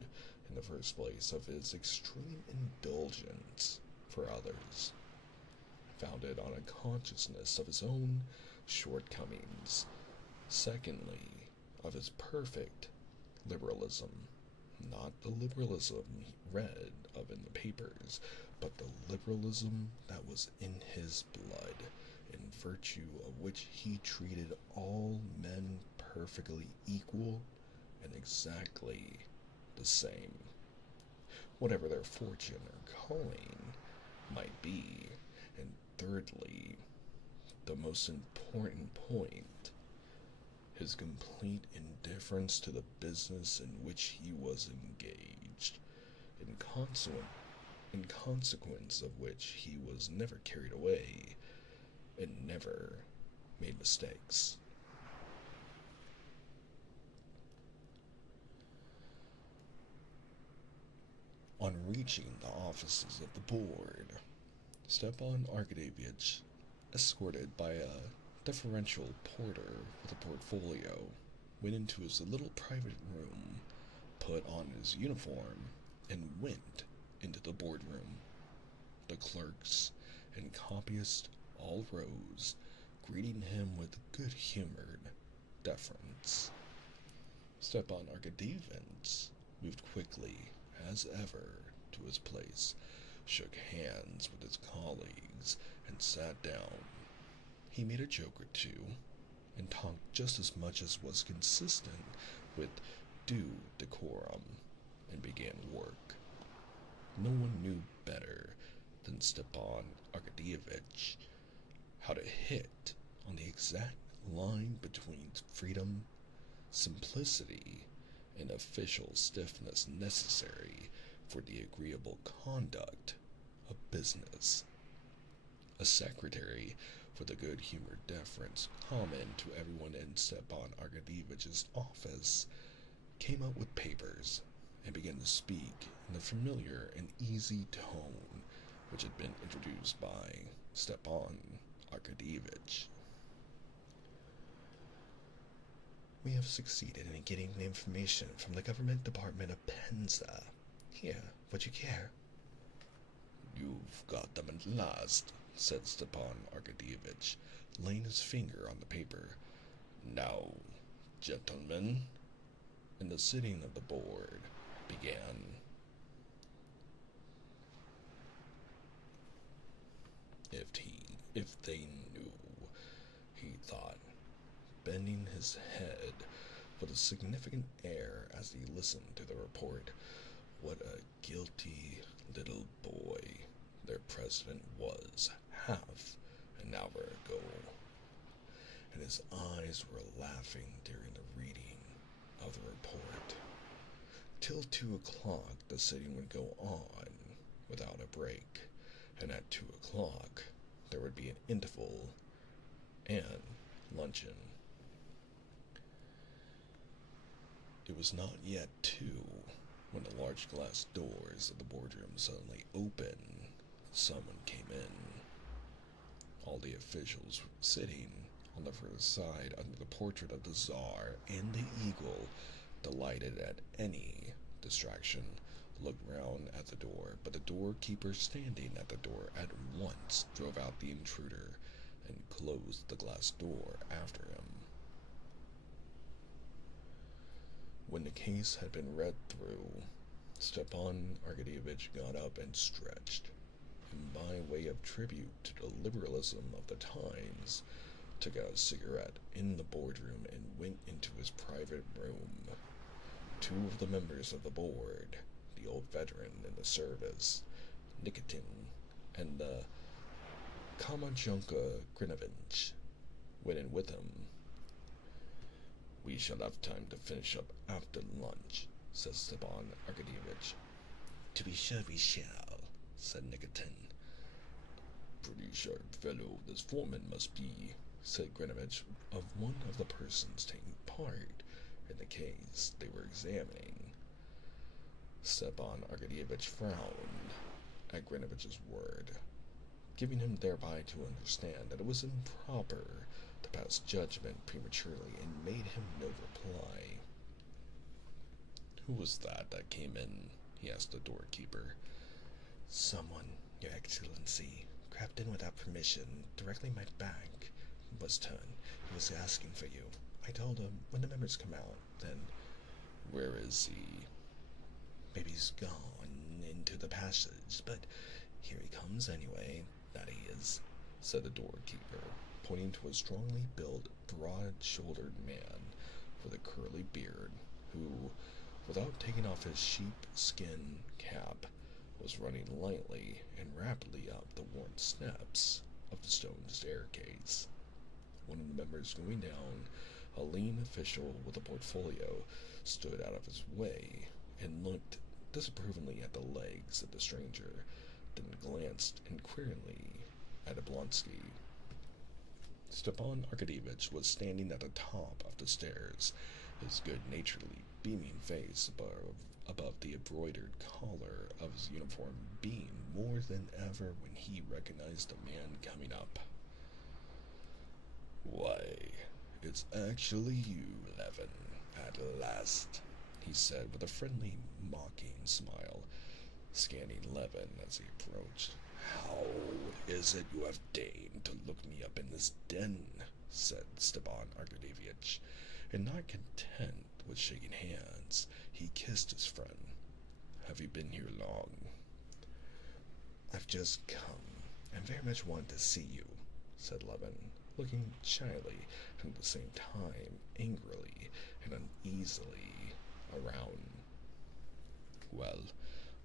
in the first place, of his extreme indulgence for others, founded on a consciousness of his own shortcomings. Secondly, of his perfect liberalism, not the liberalism he read of in the papers, but the liberalism that was in his blood, in virtue of which he treated all men perfectly equal and exactly the same, whatever their fortune or calling might be. And thirdly, the most important point, his complete indifference to the business in which he was engaged, in consequence of which he was never carried away and never made mistakes. On reaching the offices of the board, Stepan Arkadyevich, escorted by a deferential porter with a portfolio, went into his little private room, put on his uniform, and went into the boardroom. The clerks and copyists all rose, greeting him with good-humored deference. Stepan Arkadyevich moved quickly, as ever, to his place, shook hands with his colleagues, and sat down. He made a joke or two, and talked just as much as was consistent with due decorum, and began work. No one knew better than Stepan Arkadyevich how to hit on the exact line between freedom, simplicity, and official stiffness necessary for the agreeable conduct of business. A secretary, with the good-humored deference common to everyone in Stepan Arkadyevich's office, came out with papers and began to speak in the familiar and easy tone which had been introduced by Stepan Arkadyevich. We have succeeded in getting the information from the government department of Penza. Here, would you care? You've got them at last, said Stepan Arkadyevich, laying his finger on the paper. Now, gentlemen, and the sitting of the board began. If they knew, he thought, bending his head with a significant air as he listened to the report, what a guilty little boy their president was half an hour ago. And his eyes were laughing during the reading of the report. Till 2 o'clock the sitting would go on without a break, and at 2 o'clock there would be an interval and luncheon. It was not yet 2 when the large glass doors of the boardroom suddenly opened. Someone came in. All the officials sitting on the further side under the portrait of the Tsar and the eagle, delighted at any distraction, looked round at the door, but the doorkeeper standing at the door at once drove out the intruder and closed the glass door after him. When the case had been read through, Stepan Arkadyevich got up and stretched, and by way of tribute to the liberalism of the times, took out a cigarette in the boardroom and went into his private room. 2 of the members of the board, the old veteran in the service, Nikitin, and the Kamachanka Grinovich, went in with him. We shall have time to finish up after lunch, said Stepan Arkadyevich. To be sure we shall, said Nikitin. Pretty sharp fellow this foreman must be, said Grinovich, of one of the persons taking part in the case they were examining. Stepan Arkadyevich frowned at Grinovich's word, giving him thereby to understand that it was improper to pass judgment prematurely, and made him no reply. Who was that came in? He asked the doorkeeper. Someone, Your Excellency, crept in without permission, directly my back was turned. He was asking for you. I told him when the members come out, then... Where is he? Maybe he's gone into the passage, but here he comes anyway, that he is, said the doorkeeper, pointing to a strongly built, broad-shouldered man with a curly beard, who, without taking off his sheepskin cap, was running lightly and rapidly up the worn steps of the stone staircase. One of the members going down, a lean official with a portfolio, stood out of his way and looked disapprovingly at the legs of the stranger, then glanced inquiringly at Oblonsky. Stepan Arkadyevich was standing at the top of the stairs, his good-naturedly beaming face above the embroidered collar of his uniform beamed more than ever when he recognized the man coming up. "Why, it's actually you, Levin, at last," he said with a friendly, mocking smile, scanning Levin as he approached. "How is it you have deigned to look me up in this den?" said Stepan Arkadyevich, and not content with shaking hands, he kissed his friend. "Have you been here long?" "I've just come, and very much wanted to see you," said Levin, looking shyly and at the same time angrily and uneasily around. "Well,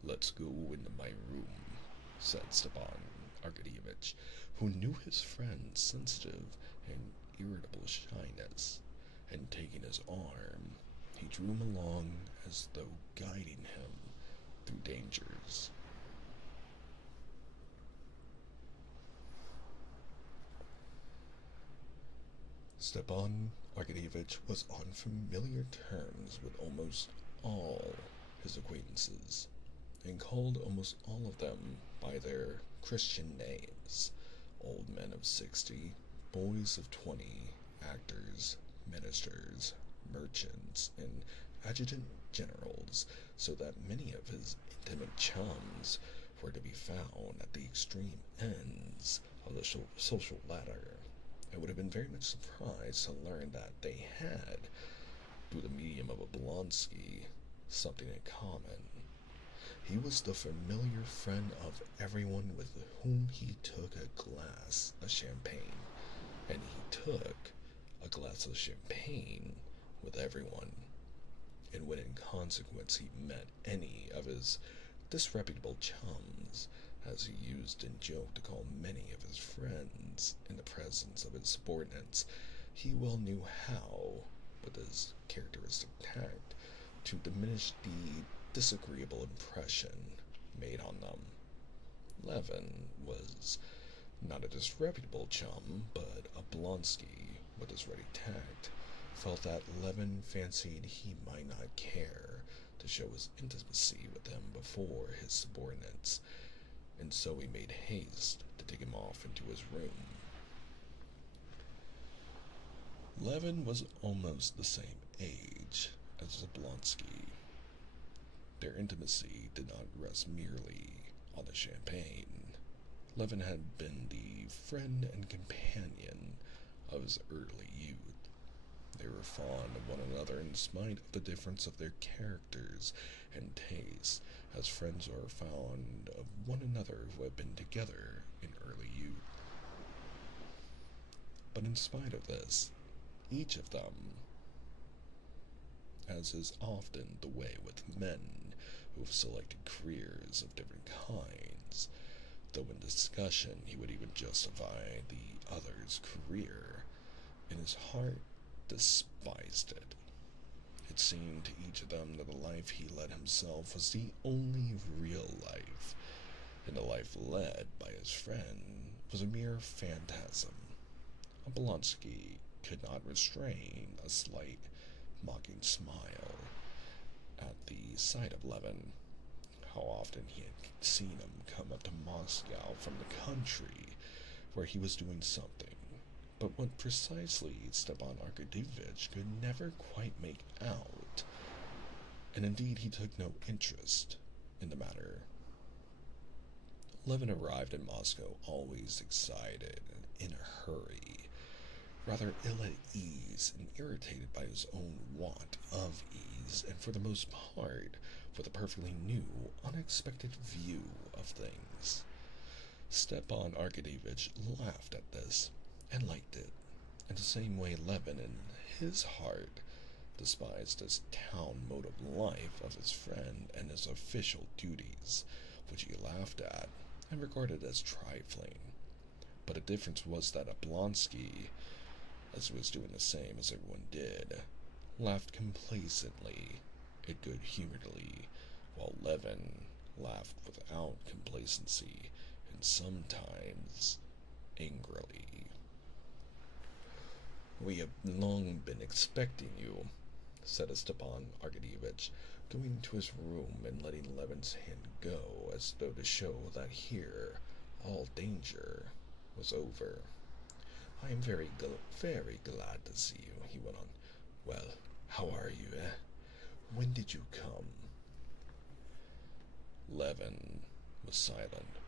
let's go into my room," said Stepan Arkadyevich, who knew his friend's sensitive and irritable shyness, and taking his arm, he drew him along as though guiding him through dangers. Stepan Arkadyevich was on familiar terms with almost all his acquaintances, and called almost all of them by their Christian names: old men of 60, boys of 20, actors, ministers, merchants, and adjutant generals, so that many of his intimate chums were to be found at the extreme ends of the social ladder. I would have been very much surprised to learn that they had, through the medium of Oblonsky, something in common. He was the familiar friend of everyone with whom he took a glass of champagne, and he took a glass of champagne with everyone. And when in consequence he met any of his disreputable chums, as he used in joke to call many of his friends in the presence of his subordinates, he well knew how, with his characteristic tact, to diminish the disagreeable impression made on them. Levin was not a disreputable chum, but Oblonsky, with his ready tact, felt that Levin fancied he might not care to show his intimacy with him before his subordinates, and so he made haste to take him off into his room. Levin was almost the same age as Oblonsky. Their intimacy did not rest merely on the champagne. Levin had been the friend and companion of his early youth. They were fond of one another in spite of the difference of their characters and tastes, as friends are fond of one another who have been together in early youth. But in spite of this, each of them, as is often the way with men who have selected careers of different kinds, though in discussion he would even justify the other's career, in his heart despised it. It seemed to each of them that the life he led himself was the only real life, and the life led by his friend was a mere phantasm. Oblonsky could not restrain a slight, mocking smile at the sight of Levin. How often he had seen him come up to Moscow from the country, where he was doing something, but what precisely Stepan Arkadyevich could never quite make out, and indeed he took no interest in the matter. Levin arrived in Moscow always excited and in a hurry, rather ill at ease and irritated by his own want of ease, and for the most part with a perfectly new, unexpected view of things. Stepan Arkadyevich laughed at this, and liked it, in the same way Levin, in his heart, despised this town mode of life of his friend and his official duties, which he laughed at and regarded as trifling. But the difference was that Oblonsky, as he was doing the same as everyone did, laughed complacently and good-humoredly, while Levin laughed without complacency and sometimes angrily. We have long been expecting you, said Stepan Arkadyevich, going to his room and letting Levin's hand go as though to show that here all danger was over. I am very glad to see you, he went on. Well, how are you, eh? When did you come? Levin was silent,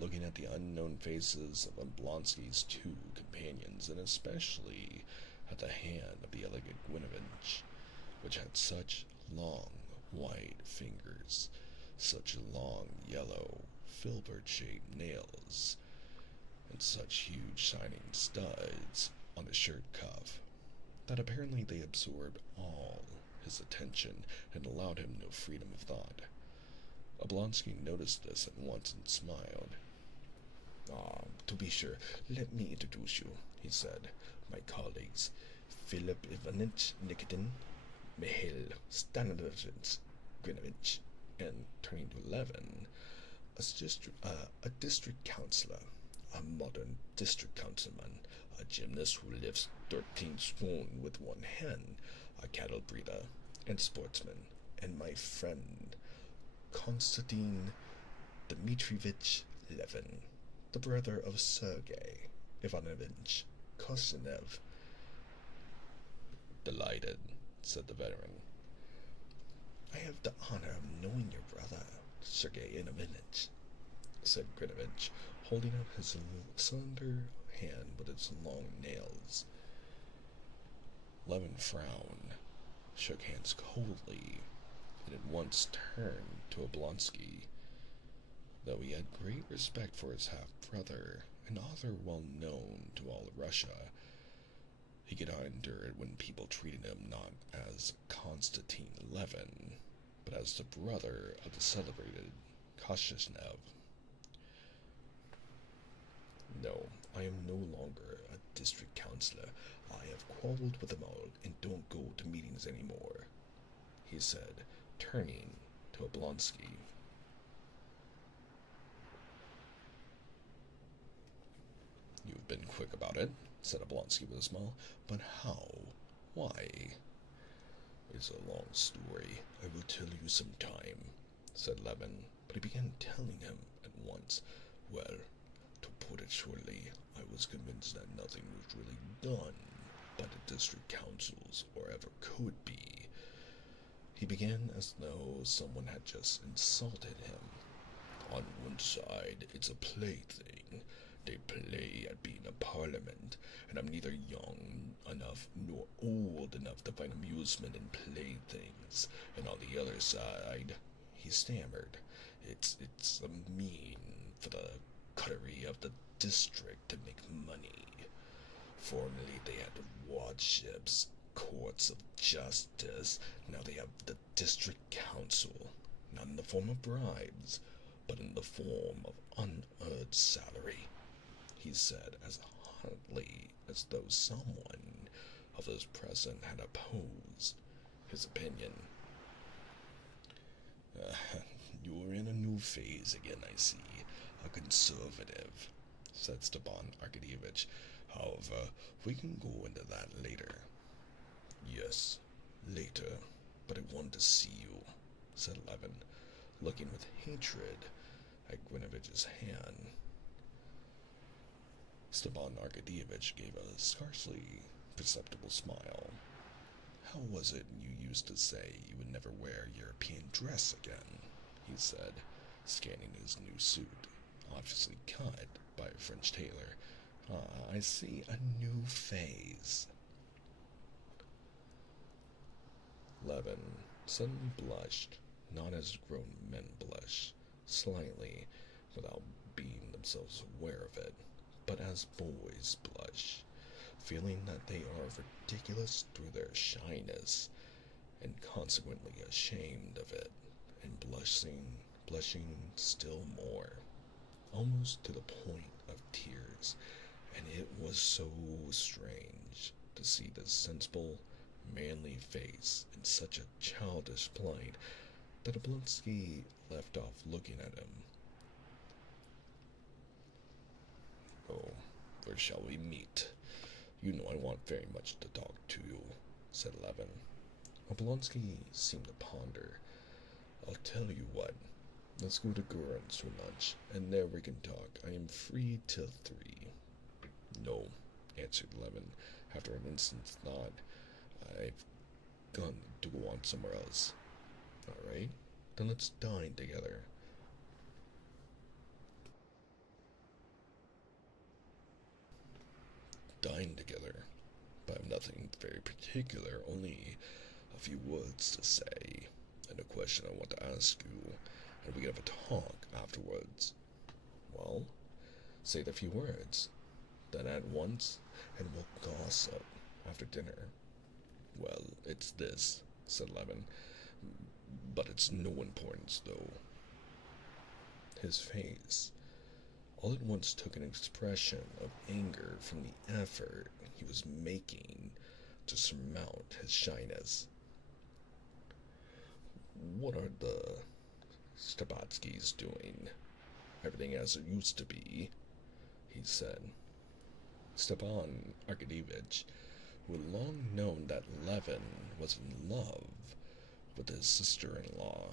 looking at the unknown faces of Oblonsky's two companions, and especially at the hand of the elegant Gwinovich, which had such long, white fingers, such long, yellow, filbert-shaped nails, and such huge shining studs on the shirt cuff, that apparently they absorbed all his attention and allowed him no freedom of thought. Oblonsky noticed this at once and smiled. To be sure, let me introduce you, he said. My colleagues, Philip Ivanitch Nikitin, Mikhail Stanilovich Gwinovich, and turning to Levin, a district councillor, a modern district councilman, a gymnast who lifts 13 stone with one hand, a cattle breeder and sportsman, and my friend, Konstantin Dmitrievich Levin, the brother of Sergei Ivanovich Kosenev. Delighted, said the veteran. I have the honor of knowing your brother, Sergei Ivanovich, said Gwinovich, holding up his slender hand with its long nails. Levin frowned, shook hands coldly, and at once turned to Oblonsky. Though he had great respect for his half-brother, an author well known to all Russia, he could not endure it when people treated him not as Konstantin Levin, but as the brother of the celebrated Koshchesnev. No, I am no longer a district councillor. I have quarreled with them all and don't go to meetings anymore, he said, turning to Oblonsky. You've been quick about it, said Oblonsky with a smile. But how? Why? It's a long story. I will tell you some time, said Levin, but he began telling him at once. Well, to put it shortly, I was convinced that nothing was really done by the district councils, or ever could be. He began as though someone had just insulted him. On one side, it's a plaything. They play at being a parliament, and I'm neither young enough nor old enough to find amusement in playthings. And on the other side, he stammered, it's a mean for the coterie of the district to make money. Formerly they had wardships, courts of justice. Now they have the district council, not in the form of bribes, but in the form of unearned salary, he said as hotly as though someone of those present had opposed his opinion. You're in a new phase again, I see. A conservative, said Stepan Arkadyevich. However, we can go into that later. Yes, later, but I want to see you, said Levin, looking with hatred at Gwinovich's hand. Stepan Arkadyevich gave a scarcely perceptible smile. How was it you used to say you would never wear European dress again? He said, scanning his new suit, obviously cut by a French tailor. I see a new phase. Levin suddenly blushed, not as grown men blush, slightly, without being themselves aware of it, but as boys blush, feeling that they are ridiculous through their shyness, and consequently ashamed of it, and blushing still more, almost to the point of tears. And it was so strange to see this sensible, manly face in such a childish plight that Oblonsky left off looking at him. Oh, where shall we meet? You know I want very much to talk to you, said Levin. Oblonsky seemed to ponder. I'll tell you what. Let's go to Gurin's for lunch, and there we can talk. I am free till 3. No, answered Levin, after an instant's thought. I've got to go on somewhere else. All right, then let's dine together. Dine together? But I've nothing very particular, only a few words to say, and a question I want to ask you, and we can have a talk afterwards. Well, say the few words, then at once, and we'll gossip after dinner. Well, it's this, said Levin, but it's no importance, though. His face all at once took an expression of anger from the effort he was making to surmount his shyness. What are the Stabatskys doing? Everything as it used to be, he said. Stepan Arkadyevitch, who had long known that Levin was in love with his sister-in-law,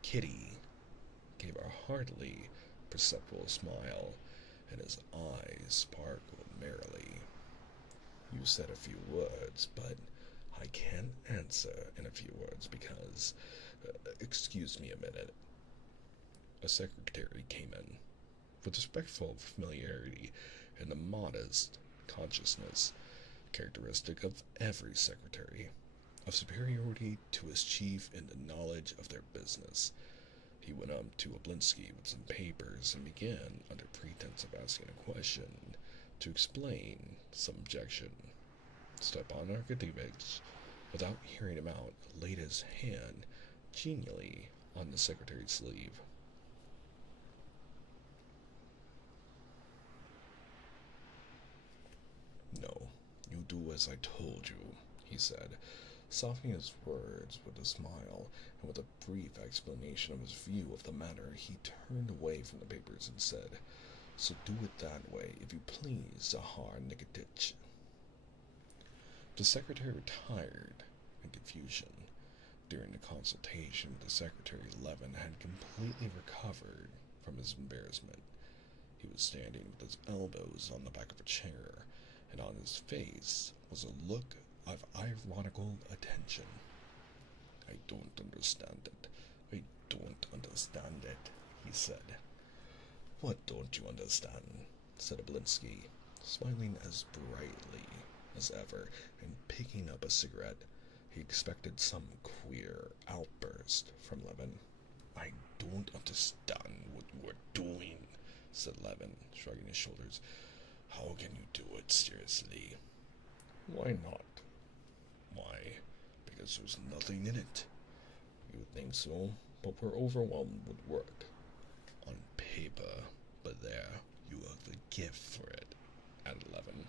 Kitty, gave a hardly perceptible smile, and his eyes sparkled merrily. You said a few words, but I can't answer in a few words because... excuse me a minute. A secretary came in, with respectful familiarity and the modest consciousness characteristic of every secretary, of superiority to his chief in the knowledge of their business. He went up to Oblinsky with some papers and began, under pretense of asking a question, to explain some objection. Stepan Arkadyevitch, without hearing him out, laid his hand genially on the secretary's sleeve. No, you do as I told you, he said, softening his words with a smile, and with a brief explanation of his view of the matter, he turned away from the papers and said, So do it that way, if you please, Zahar Nikitich. The secretary retired in confusion. During the consultation with the secretary, Levin had completely recovered from his embarrassment. He was standing with his elbows on the back of a chair, and on his face was a look of ironical attention. I don't understand it. I don't understand it, he said. What don't you understand? Said Oblinsky, smiling as brightly as ever and picking up a cigarette. He expected some queer outburst from Levin. I don't understand what you are doing, said Levin, shrugging his shoulders. How can you do it seriously? Why not? Why? Because there's nothing in it. You think so, but we're overwhelmed with work. On paper, but there, you have the gift for it, added Levin.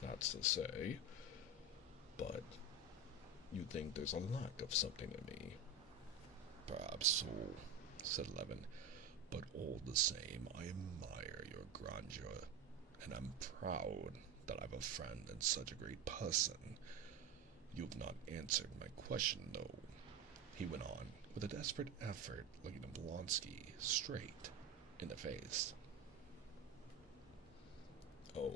That's to say, but you think there's a lack of something in me. Perhaps so, said Levin, but all the same, I admire your grandeur, and I'm proud that I've a friend and such a great person. You've not answered my question, though, he went on, with a desperate effort, looking at Oblonsky straight in the face. Oh,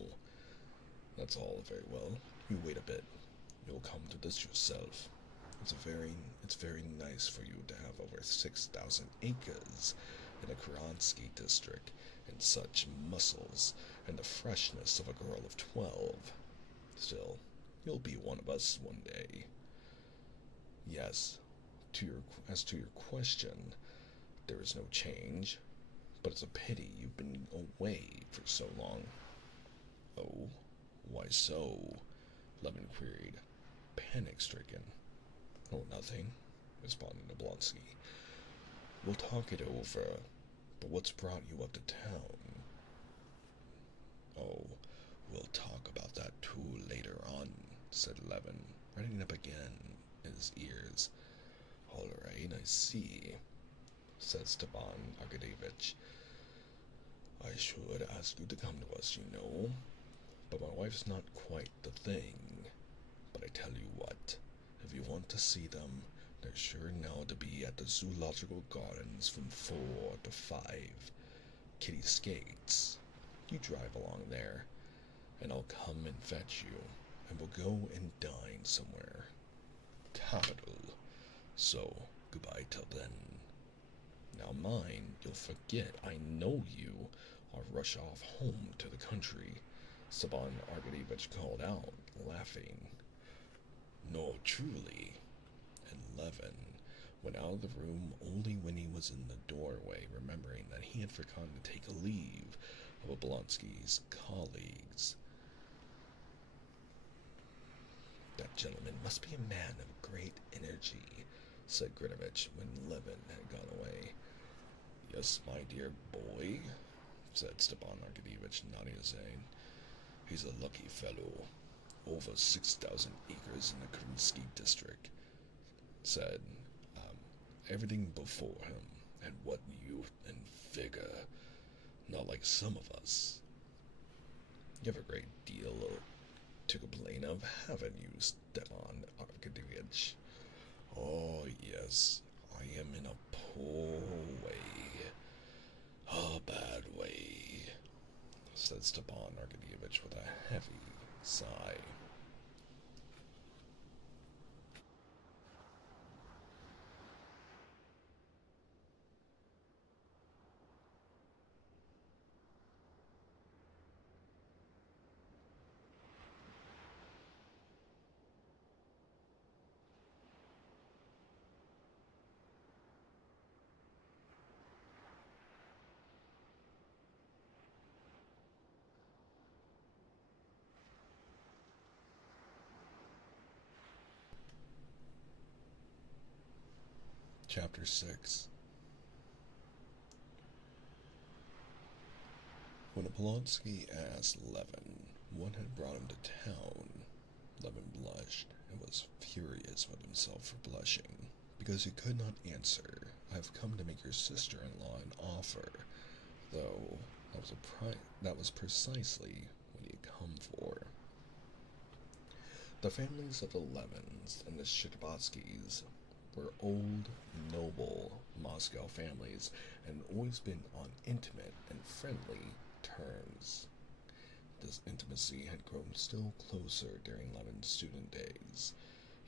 that's all very well. You wait a bit. You'll come to this yourself. It's very nice for you to have over 6,000 acres in the Kuransky district, and such muscles, and the freshness of a girl of 12. Still, you'll be one of us one day. Yes, as to your question, there is no change, but it's a pity you've been away for so long. Oh, why so? Levin queried, panic-stricken. Oh, nothing, responded Oblonsky. We'll talk it over, but what's brought you up to town? Oh, we'll talk about that too later on, said Levin, reddening up again in his ears. All right, I see, said Stepan Arkadyevitch. I should ask you to come to us, you know. but my wife's not quite the thing. But I tell you what, if you want to see them, they're sure now to be at the Zoological Gardens from 4 to 5. Kitty skates. You drive along there, and I'll come and fetch you, and we'll go and dine somewhere. Capital. So, goodbye till then. Now mind, you'll forget I know you, or rush off home to the country, Stepan Arkadyevich called out, laughing. No, truly. And Levin went out of the room only when he was in the doorway, remembering that he had forgotten to take a leave of Oblonsky's colleagues. That gentleman must be a man of great energy, said Grinovich when Levin had gone away. Yes, my dear boy, said Stepan Arkadyevich, nodding his head. He's a lucky fellow. Over 6,000 acres in the Krinsky district, said. Everything before him, and what youth and vigor, not like some of us. You have a great deal to complain of, haven't you, Stepan Arkadyevich? Oh, yes, I am in a poor way, a bad way, said Stepan Arkadyevich with a heavy sigh. Chapter 6. When Oblonsky asked Levin what had brought him to town, Levin blushed and was furious with himself for blushing, because he could not answer. I have come to make your sister-in-law an offer, though that was precisely what he had come for. The families of the Levins and the Shcherbatskys were old, noble Moscow families and had always been on intimate and friendly terms. This intimacy had grown still closer during Levin's student days.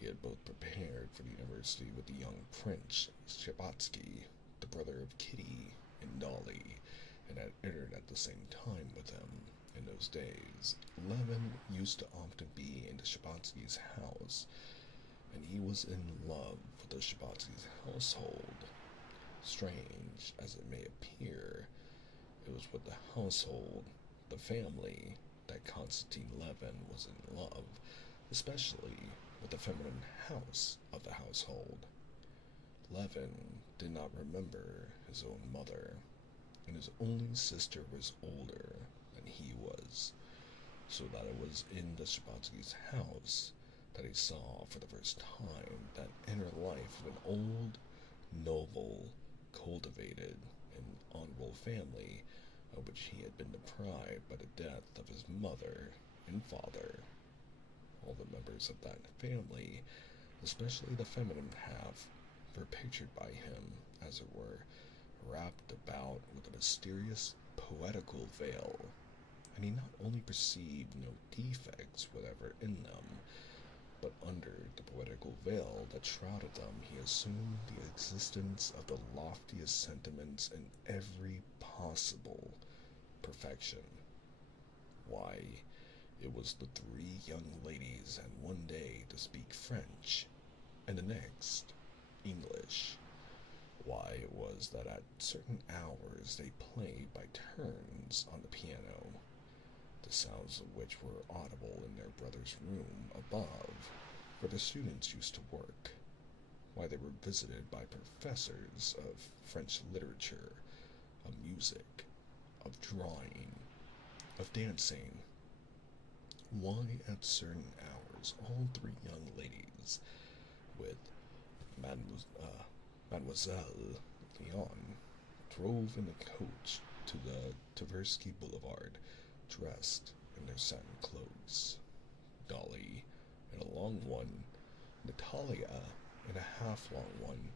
He had both prepared for the university with the young Prince Shcherbatsky, the brother of Kitty and Dolly, and had entered at the same time with him. In those days, Levin used to often be in the Shcherbatsky's house, and he was in love with the Shcherbatsky's household. Strange as it may appear, it was with the household, the family, that Konstantin Levin was in love, especially with the feminine house of the household. Levin did not remember his own mother, and his only sister was older than he was, so that it was in the Shcherbatsky's house that he saw for the first time that inner life of an old, noble, cultivated, and honorable family of which he had been deprived by the death of his mother and father. All the members of that family, especially the feminine half, were pictured by him, as it were, wrapped about with a mysterious, poetical veil, and he not only perceived no defects whatever in them, but under the poetical veil that shrouded them he assumed the existence of the loftiest sentiments in every possible perfection. Why, it was the 3 young ladies had one day to speak French, and the next English. Why, it was that at certain hours they played by turns on the piano, the sounds of which were audible in their brother's room above, where the students used to work. Why, they were visited by professors of French literature, of music, of drawing, of dancing. Why, at certain hours, all 3 young ladies, with Mademoiselle Leon, drove in a coach to the Tversky Boulevard, dressed in their satin cloaks, Dolly in a long one, Natalia in a half-long one,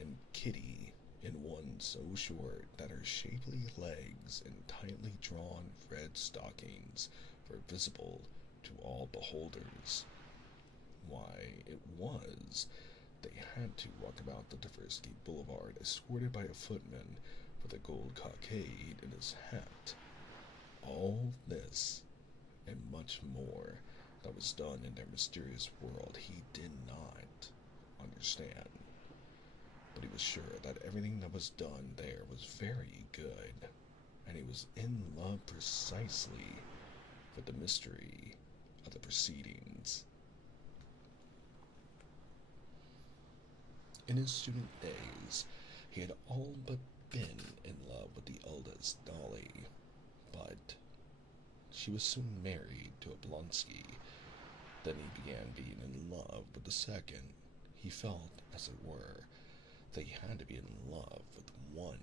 and Kitty in one so short that her shapely legs and tightly drawn red stockings were visible to all beholders. Why, it was they had to walk about the Tversky Boulevard escorted by a footman with a gold cockade in his hat. All this, and much more, that was done in their mysterious world he did not understand. But he was sure that everything that was done there was very good, and he was in love precisely with the mystery of the proceedings. In his student days, he had all but been in love with the eldest, Dolly, but she was soon married to Oblonsky. Then he began being in love with the second. He felt, as it were, that he had to be in love with one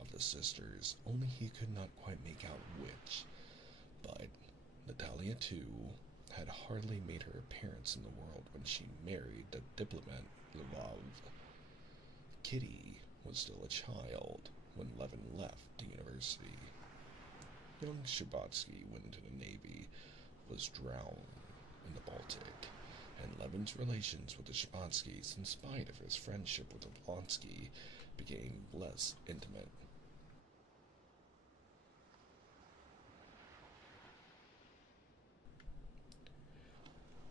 of the sisters, only he could not quite make out which. But Natalia, too, had hardly made her appearance in the world when she married the diplomat Lvov. Kitty was still a child when Levin left the university. Young Sherbatsky went into the Navy, was drowned in the Baltic, and Levin's relations with the Sherbatskys, in spite of his friendship with Oblonsky, became less intimate.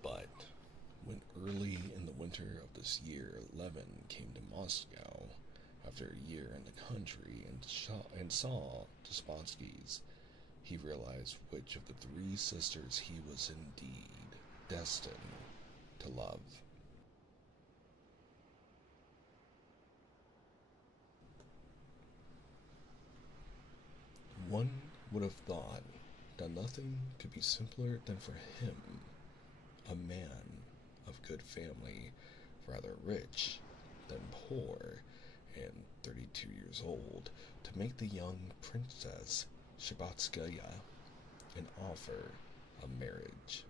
But when early in the winter of this year Levin came to Moscow, after a year in the country, and saw the Sherbatskys, he realized which of the three sisters he was indeed destined to love. One would have thought that nothing could be simpler than for him, a man of good family, rather rich than poor, and 32 years old, to make the young Princess Sherbatskaya an offer of marriage.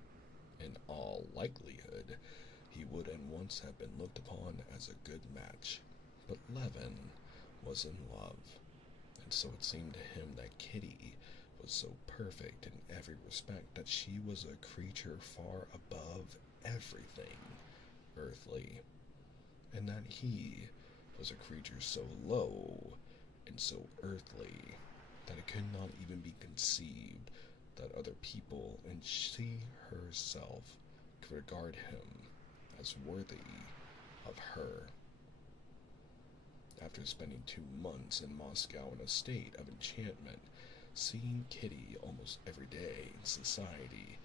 In all likelihood, he would at once have been looked upon as a good match, but Levin was in love, and so it seemed to him that Kitty was so perfect in every respect that she was a creature far above everything earthly, and that he was a creature so low and so earthly that it could not even be conceived that other people, and she herself, could regard him as worthy of her. After spending 2 months in Moscow in a state of enchantment, seeing Kitty almost every day in society,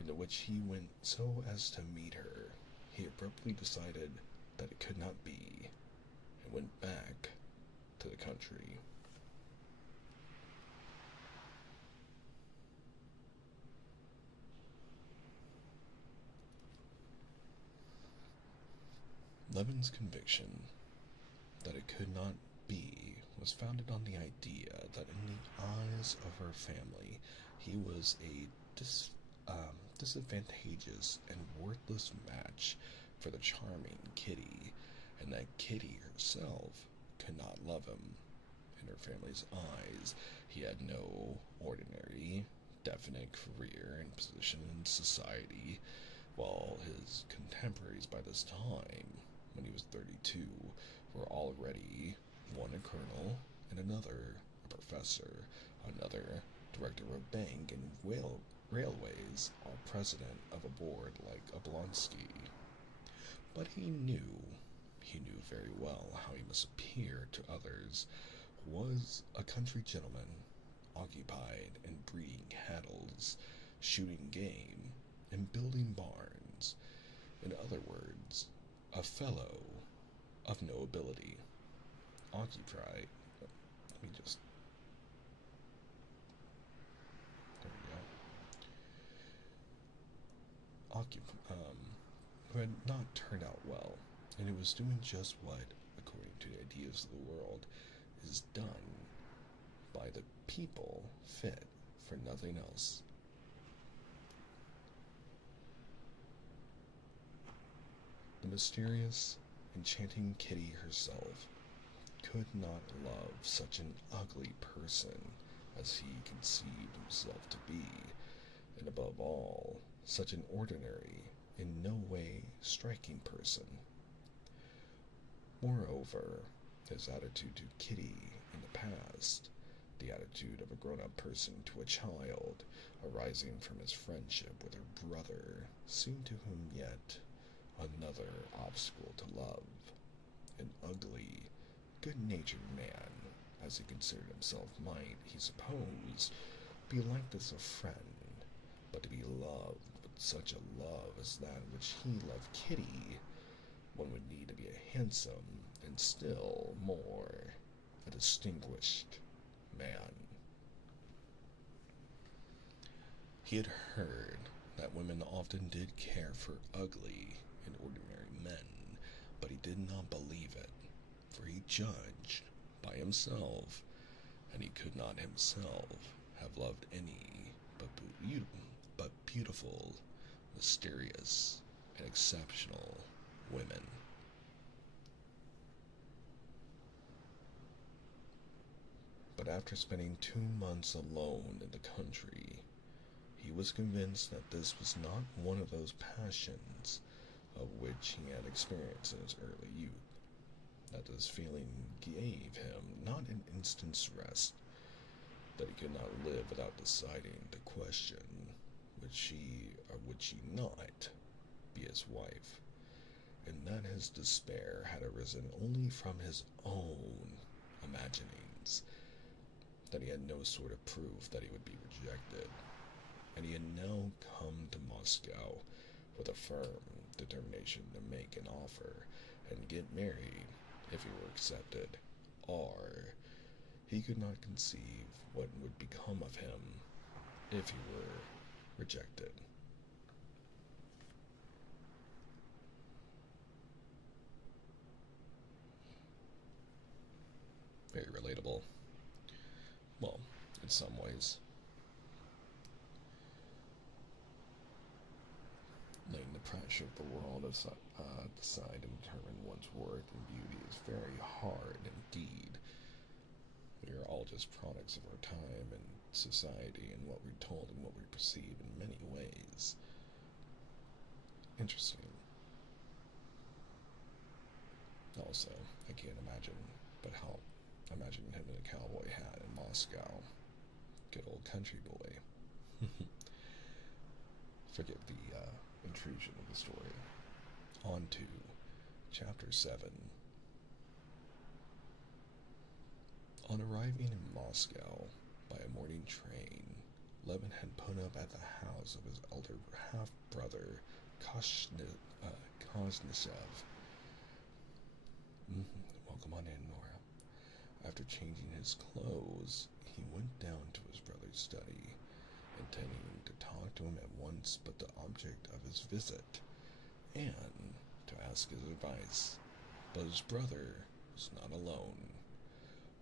into which he went so as to meet her, he abruptly decided that it could not be, and went back to the country. Levin's conviction that it could not be was founded on the idea that in the eyes of her family he was a disadvantageous and worthless match for the charming Kitty, and that Kitty herself could not love him. In her family's eyes, he had no ordinary, definite career and position in society, while his contemporaries by this time, when he was 32, were already one a colonel, and another a professor, another director of a bank and railways, or president of a board like Oblonsky. But he knew very well how he must appear to others, was a country gentleman, occupied in breeding cattles, shooting game, and building barns. In other words, a fellow of no ability, occupied. Let me just. There we go. Who had not turned out well, and who was doing just what, according to the ideas of the world, is done by the people fit for nothing else. The mysterious, enchanting Kitty herself could not love such an ugly person as he conceived himself to be, and above all, such an ordinary, in no way striking person. Moreover, his attitude to Kitty in the past, the attitude of a grown-up person to a child, arising from his friendship with her brother, seemed to him yet another obstacle to love. An ugly, good-natured man, as he considered himself, might, he supposed, be liked as a friend, but to be loved with such a love as that which he loved Kitty, one would need to be a handsome, and still more, a distinguished man. He had heard that women often did care for ugly and ordinary men, but he did not believe it, for he judged by himself, and he could not himself have loved any but beautiful, mysterious, and exceptional women. But after spending 2 months alone in the country, he was convinced that this was not one of those passions of which he had experienced in his early youth, that this feeling gave him not an instant's rest, that he could not live without deciding the question, would she or would she not be his wife, and that his despair had arisen only from his own imaginings, that he had no sort of proof that he would be rejected, and he had now come to Moscow with a firm determination to make an offer and get married if he were accepted, or he could not conceive what would become of him if he were rejected. Very relatable. Well, in some ways. Letting the pressure of the world decide and determine one's worth and beauty is very hard indeed. We are all just products of our time and society and what we're told and what we perceive in many ways. Interesting. Also, I can't imagine, but how imagine him in a cowboy hat in Moscow. Good old country boy. Forget the intrusion of the story. On to Chapter 7. On arriving in Moscow by a morning train, Levin had put up at the house of his elder half-brother, Koznishev. Welcome on in, Nora. After changing his clothes, he went down to his brother's study, intending to talk to him at once but the object of his visit, and to ask his advice. But his brother was not alone.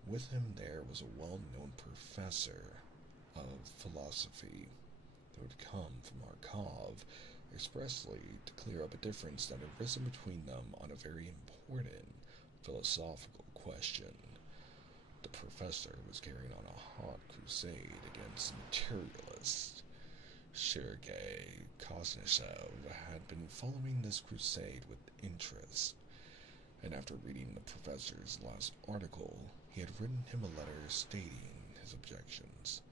With him there was a well-known professor of philosophy who had come from Kharkov expressly to clear up a difference that had arisen between them on a very important philosophical question. The professor was carrying on a hot crusade against materialists. Sergei Koznishev had been following this crusade with interest, and after reading the professor's last article, he had written him a letter stating his objections.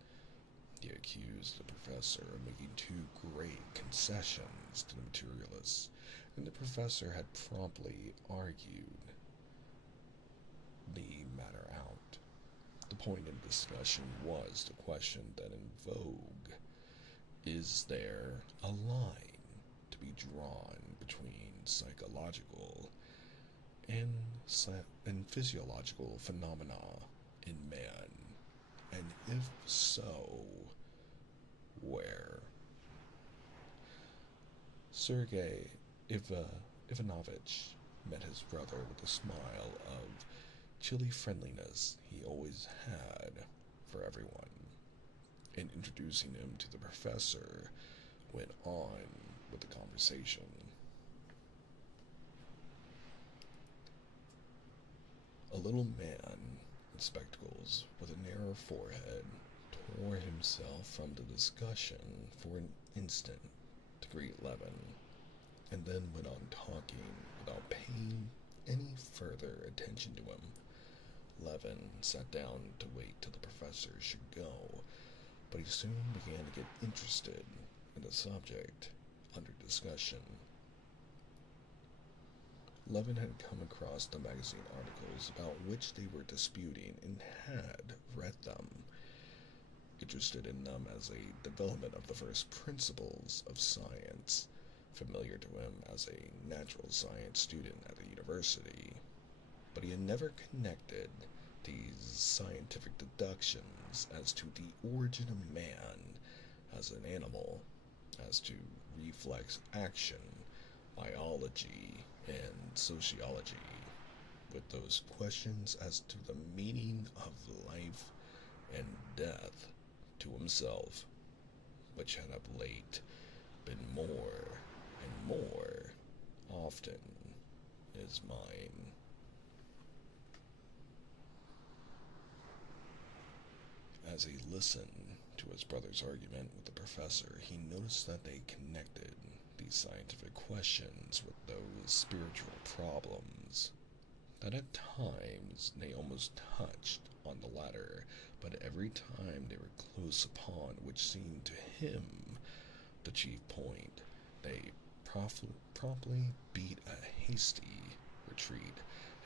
He accused the professor of making too great concessions to the materialists, and the professor had promptly argued the matter out. The point in discussion was the question then in vogue: is there a line to be drawn between psychological and physiological phenomena in man, and if so, where? Sergei Ivanovich met his brother with a smile of chilly friendliness he always had for everyone, and introducing him to the professor, went on with the conversation. little man in spectacles with a narrow forehead tore himself from the discussion for an instant to greet Levin, and then went on talking without paying any further attention to him. Levin sat down to wait till the professor should go, but he soon began to get interested in the subject under discussion. Levin had come across the magazine articles about which they were disputing and had read them, interested in them as a development of the first principles of science, familiar to him as a natural science student at the university. But he had never connected these scientific deductions as to the origin of man as an animal, as to reflex action, biology, and sociology, with those questions as to the meaning of life and death to himself, which had of late been more and more often his mind. As he listened to his brother's argument with the professor, he noticed that they connected these scientific questions with those spiritual problems, that at times they almost touched on the latter, but every time they were close upon which seemed to him the chief point, they promptly beat a hasty retreat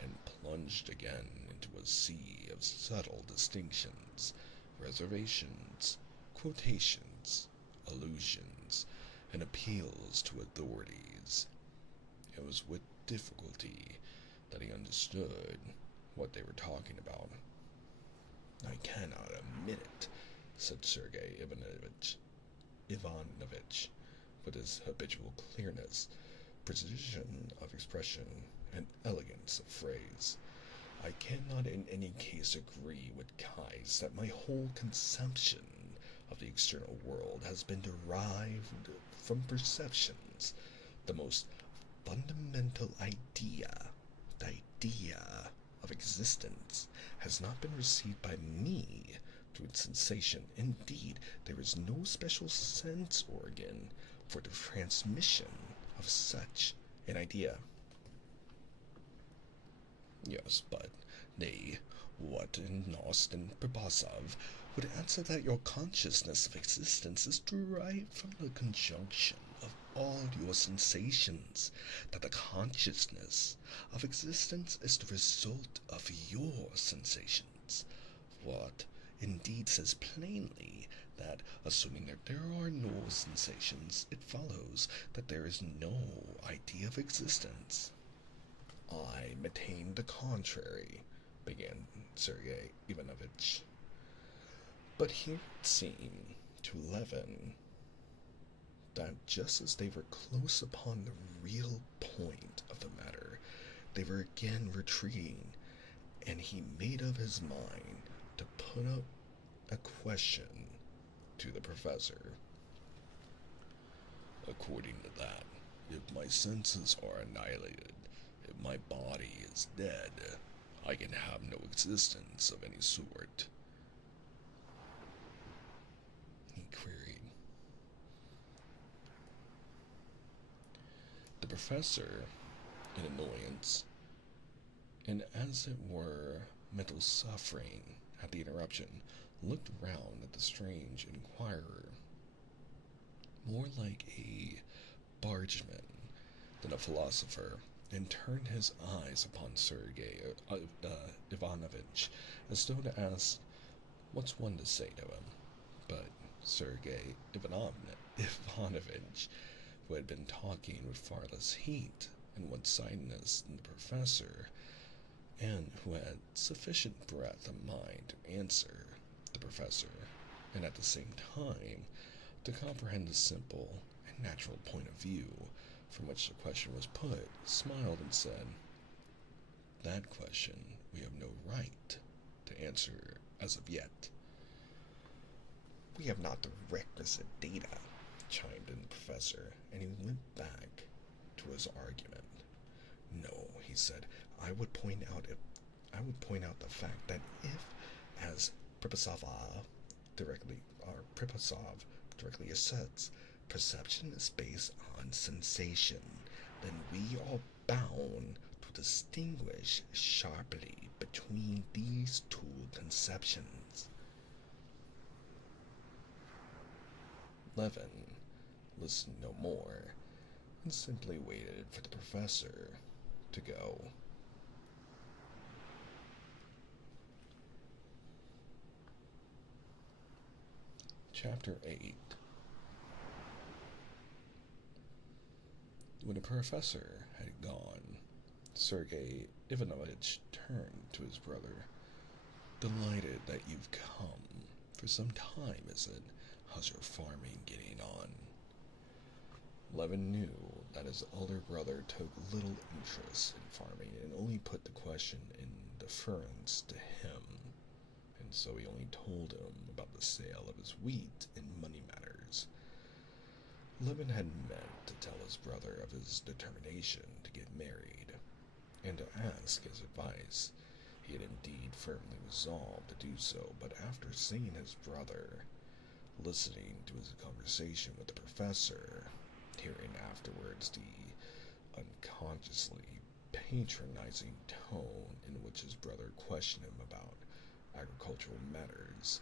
and plunged again into a sea of subtle distinctions, reservations, quotations, allusions, and appeals to authorities. It was with difficulty that he understood what they were talking about. "I cannot admit it," said Sergei Ivanovich, with his habitual clearness, precision of expression, and elegance of phrase. "I cannot in any case agree with Kais that my whole conception of the external world has been derived from perceptions. The most fundamental idea, the idea of existence, has not been received by me through its sensation. Indeed, there is no special sense organ for the transmission of such an idea." "Yes, but they, what in Nost and Prabhasov, would answer that your consciousness of existence is derived from the conjunction of all your sensations, that the consciousness of existence is the result of your sensations. What indeed says plainly that, assuming that there are no sensations, it follows that there is no idea of existence." "I maintain the contrary," began Sergei Ivanovich. But here it seemed to Levin that just as they were close upon the real point of the matter, they were again retreating, and he made up his mind to put up a question to the professor. "According to that, if my senses are annihilated, if my body is dead, I can have no existence of any sort?" he queried. The professor, in annoyance, and as it were mental suffering at the interruption, looked round at the strange inquirer, more like a bargeman than a philosopher, and turned his eyes upon Sergei Ivanovich, as though to ask, "What's one to say to him?" But Sergei Ivanovich, who had been talking with far less heat and one-sidedness than the professor, and who had sufficient breadth of mind to answer the professor, and at the same time to comprehend the simple and natural point of view from which the question was put, smiled and said, "That question we have no right to answer as of yet." "We have not the requisite data," chimed in the professor, and he went back to his argument. "No," he said, "I would point out I would point out the fact that if, as Pripasov directly asserts, perception is based on sensation, then we are bound to distinguish sharply between these two conceptions. Levin listened no more and simply waited for the professor to go. Chapter 8. When the professor had gone, Sergei Ivanovich turned to his brother. "Delighted that you've come. For some time, is it? How's your farming getting on?" Levin knew that his older brother took little interest in farming and only put the question in deference to him, and so he only told him about the sale of his wheat and money matters. Levin had meant to tell his brother of his determination to get married, and to ask his advice. He had indeed firmly resolved to do so, but after seeing his brother, listening to his conversation with the professor, hearing afterwards the unconsciously patronizing tone in which his brother questioned him about agricultural matters,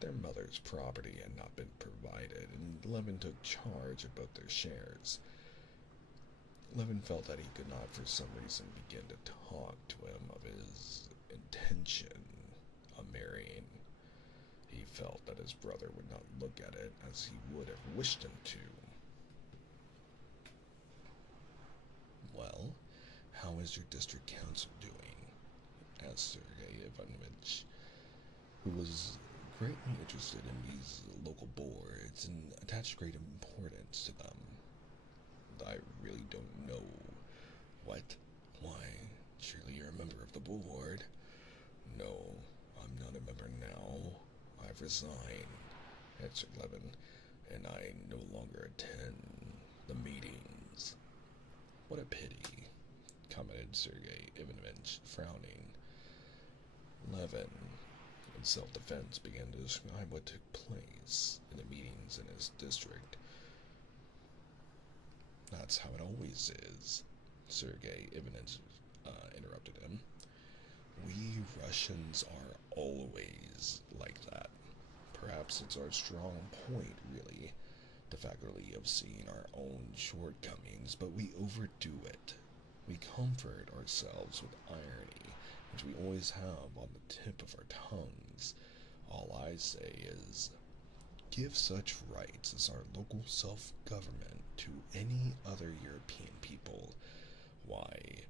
their mother's property had not been provided, and Levin took charge of both their shares. Levin felt that he could not for some reason begin to talk to him of his intention of marrying. He felt that his brother would not look at it as he would have wished him to. "Well, how is your district council doing?" asked Sergei Ivanovich, who was greatly interested in these local boards and attached great importance to them. "I really don't know." "What? Why, surely you're a member of the board." "No, I'm not a member now. I've resigned," answered Levin, "and I no longer attend the meetings." "What a pity," commented Sergei Ivanovich, frowning. Levin, in self-defense, began to describe what took place in the meetings in his district. "That's how it always is," Sergei Ivanovich interrupted him. "We Russians are always like that. Perhaps it's our strong point, really, the faculty of seeing our own shortcomings, but we overdo it. We comfort ourselves with irony, which we always have on the tip of our tongues. All I say is, give such rights as our local self-government to any other European people. Why,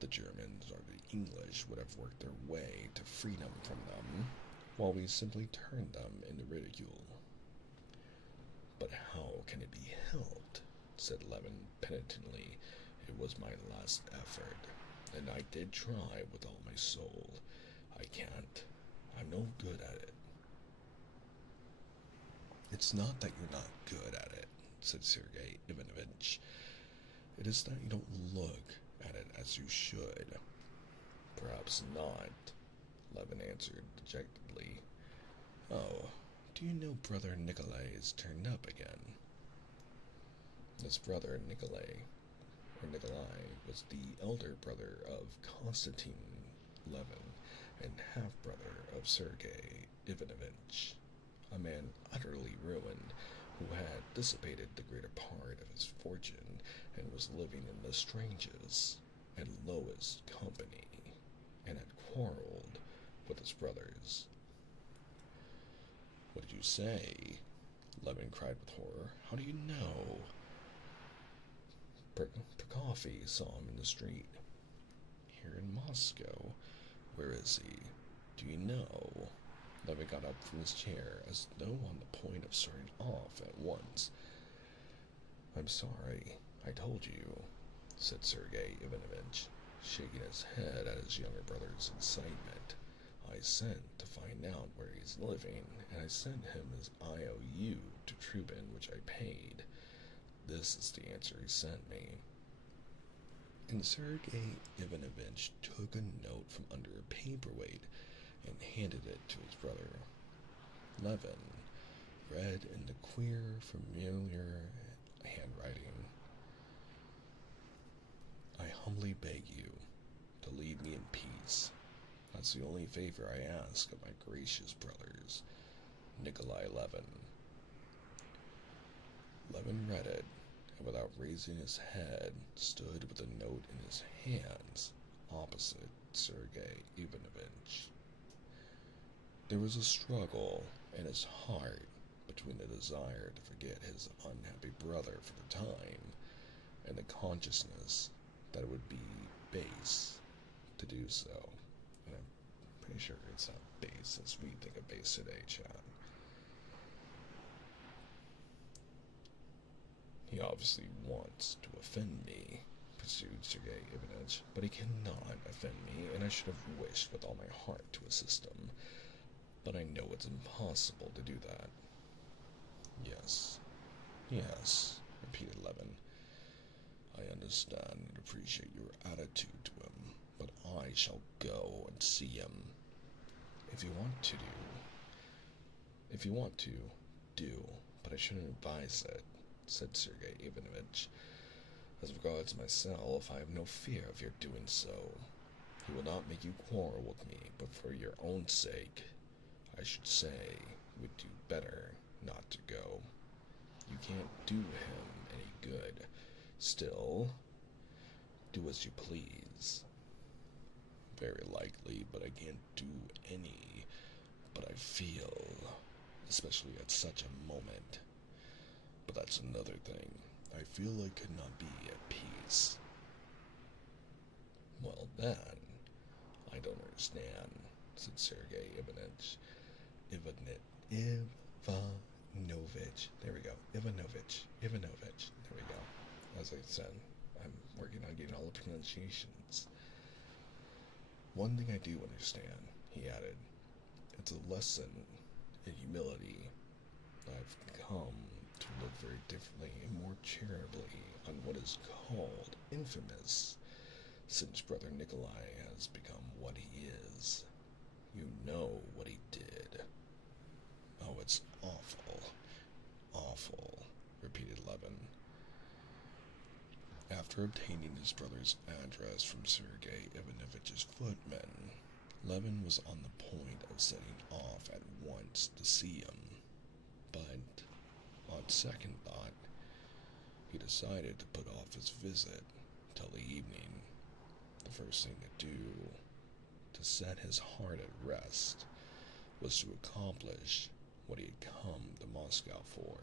the Germans or the English would have worked their way to freedom from them, while we simply turned them into ridicule." "But how can it be helped?" said Levin penitently. "It was my last effort, and I did try with all my soul. I can't. I'm no good at it." "It's not that you're not good at it," said Sergei Ivanovich. "It is that you don't look at it as you should." "Perhaps not," Levin answered dejectedly. "Oh, do you know brother Nikolai has turned up again?" His brother Nikolai was the elder brother of Konstantin Levin and half-brother of Sergei Ivanovich, a man utterly ruined, who had dissipated the greater part of his fortune and was living in the strangest and lowest company, and had quarreled with his brothers. "What did you say?" Levin cried with horror. "How do you know?" "Prokofy saw him in the street." "Here in Moscow? Where is he? Do you know?" Levin got up from his chair, as though on the point of starting off at once. "I'm sorry I told you," said Sergei Ivanovich, shaking his head at his younger brother's incitement. "I sent to find out where he's living, and I sent him his IOU to Trubin, which I paid. This is the answer he sent me." And Sergei Ivanovich took a note from under a paperweight and handed it to his brother. Levin read in the queer, familiar handwriting. I humbly beg you to leave me in peace. That's the only favor I ask of my gracious brothers, Nikolai Levin. Levin read it, and without raising his head, stood with a note in his hands opposite Sergei Ivanovich. There was a struggle in his heart between the desire to forget his unhappy brother for the time and the consciousness that it would be base to do so. And I'm pretty sure it's not base as we think of base today, Chad. He obviously wants to offend me, pursued Sergei Ivanovich, but he cannot offend me, and I should have wished with all my heart to assist him. But I know it's impossible to do that. Yes, yes, repeated Levin. I understand and appreciate your attitude to him, but I shall go and see him. If you want to, do, but I shouldn't advise it, said Sergei Ivanovich. As regards myself, I have no fear of your doing so. He will not make you quarrel with me, but for your own sake, I should say you would do better not to go. You can't do him any good. Still, do as you please. Very likely, but I can't do any. But I feel, especially at such a moment. But that's another thing. I feel I could not be at peace. Well then, I don't understand, said Sergei Ivanovich. Ivanovich. There we go. Ivanovich. There we go. As I said, I'm working on getting all the pronunciations. One thing I do understand, he added. It's a lesson in humility. I've come to look very differently and more charitably on what is called infamous, since Brother Nikolai has become what he is. You know what he did. Oh, it's awful. Awful, repeated Levin. After obtaining his brother's address from Sergei Ivanovich's footman, Levin was on the point of setting off at once to see him. But, on second thought, he decided to put off his visit till the evening. The first thing to do, to set his heart at rest, was to accomplish what he had come to Moscow for.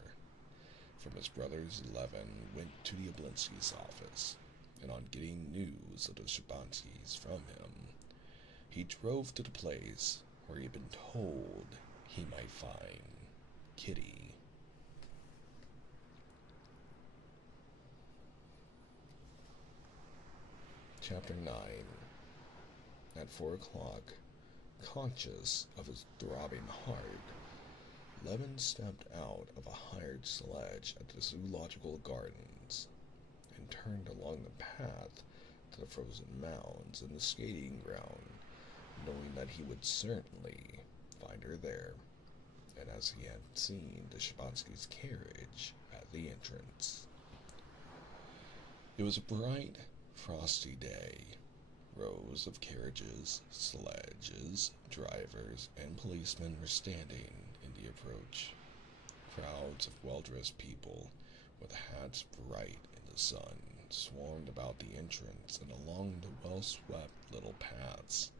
From his brothers, Levin went to the Oblinsky's office, and on getting news of the Shabanskys from him, he drove to the place where he had been told he might find Kitty. Chapter 9. At 4 o'clock, conscious of his throbbing heart, Levin stepped out of a hired sledge at the Zoological Gardens and turned along the path to the frozen mounds and the skating ground, knowing that he would certainly find her there, and as he had seen the Shabansky's carriage at the entrance. It was a bright, frosty day. Rows of carriages, sledges, drivers, and policemen were standing in the approach. Crowds of well-dressed people, with hats bright in the sun, swarmed about the entrance and along the well-swept little paths,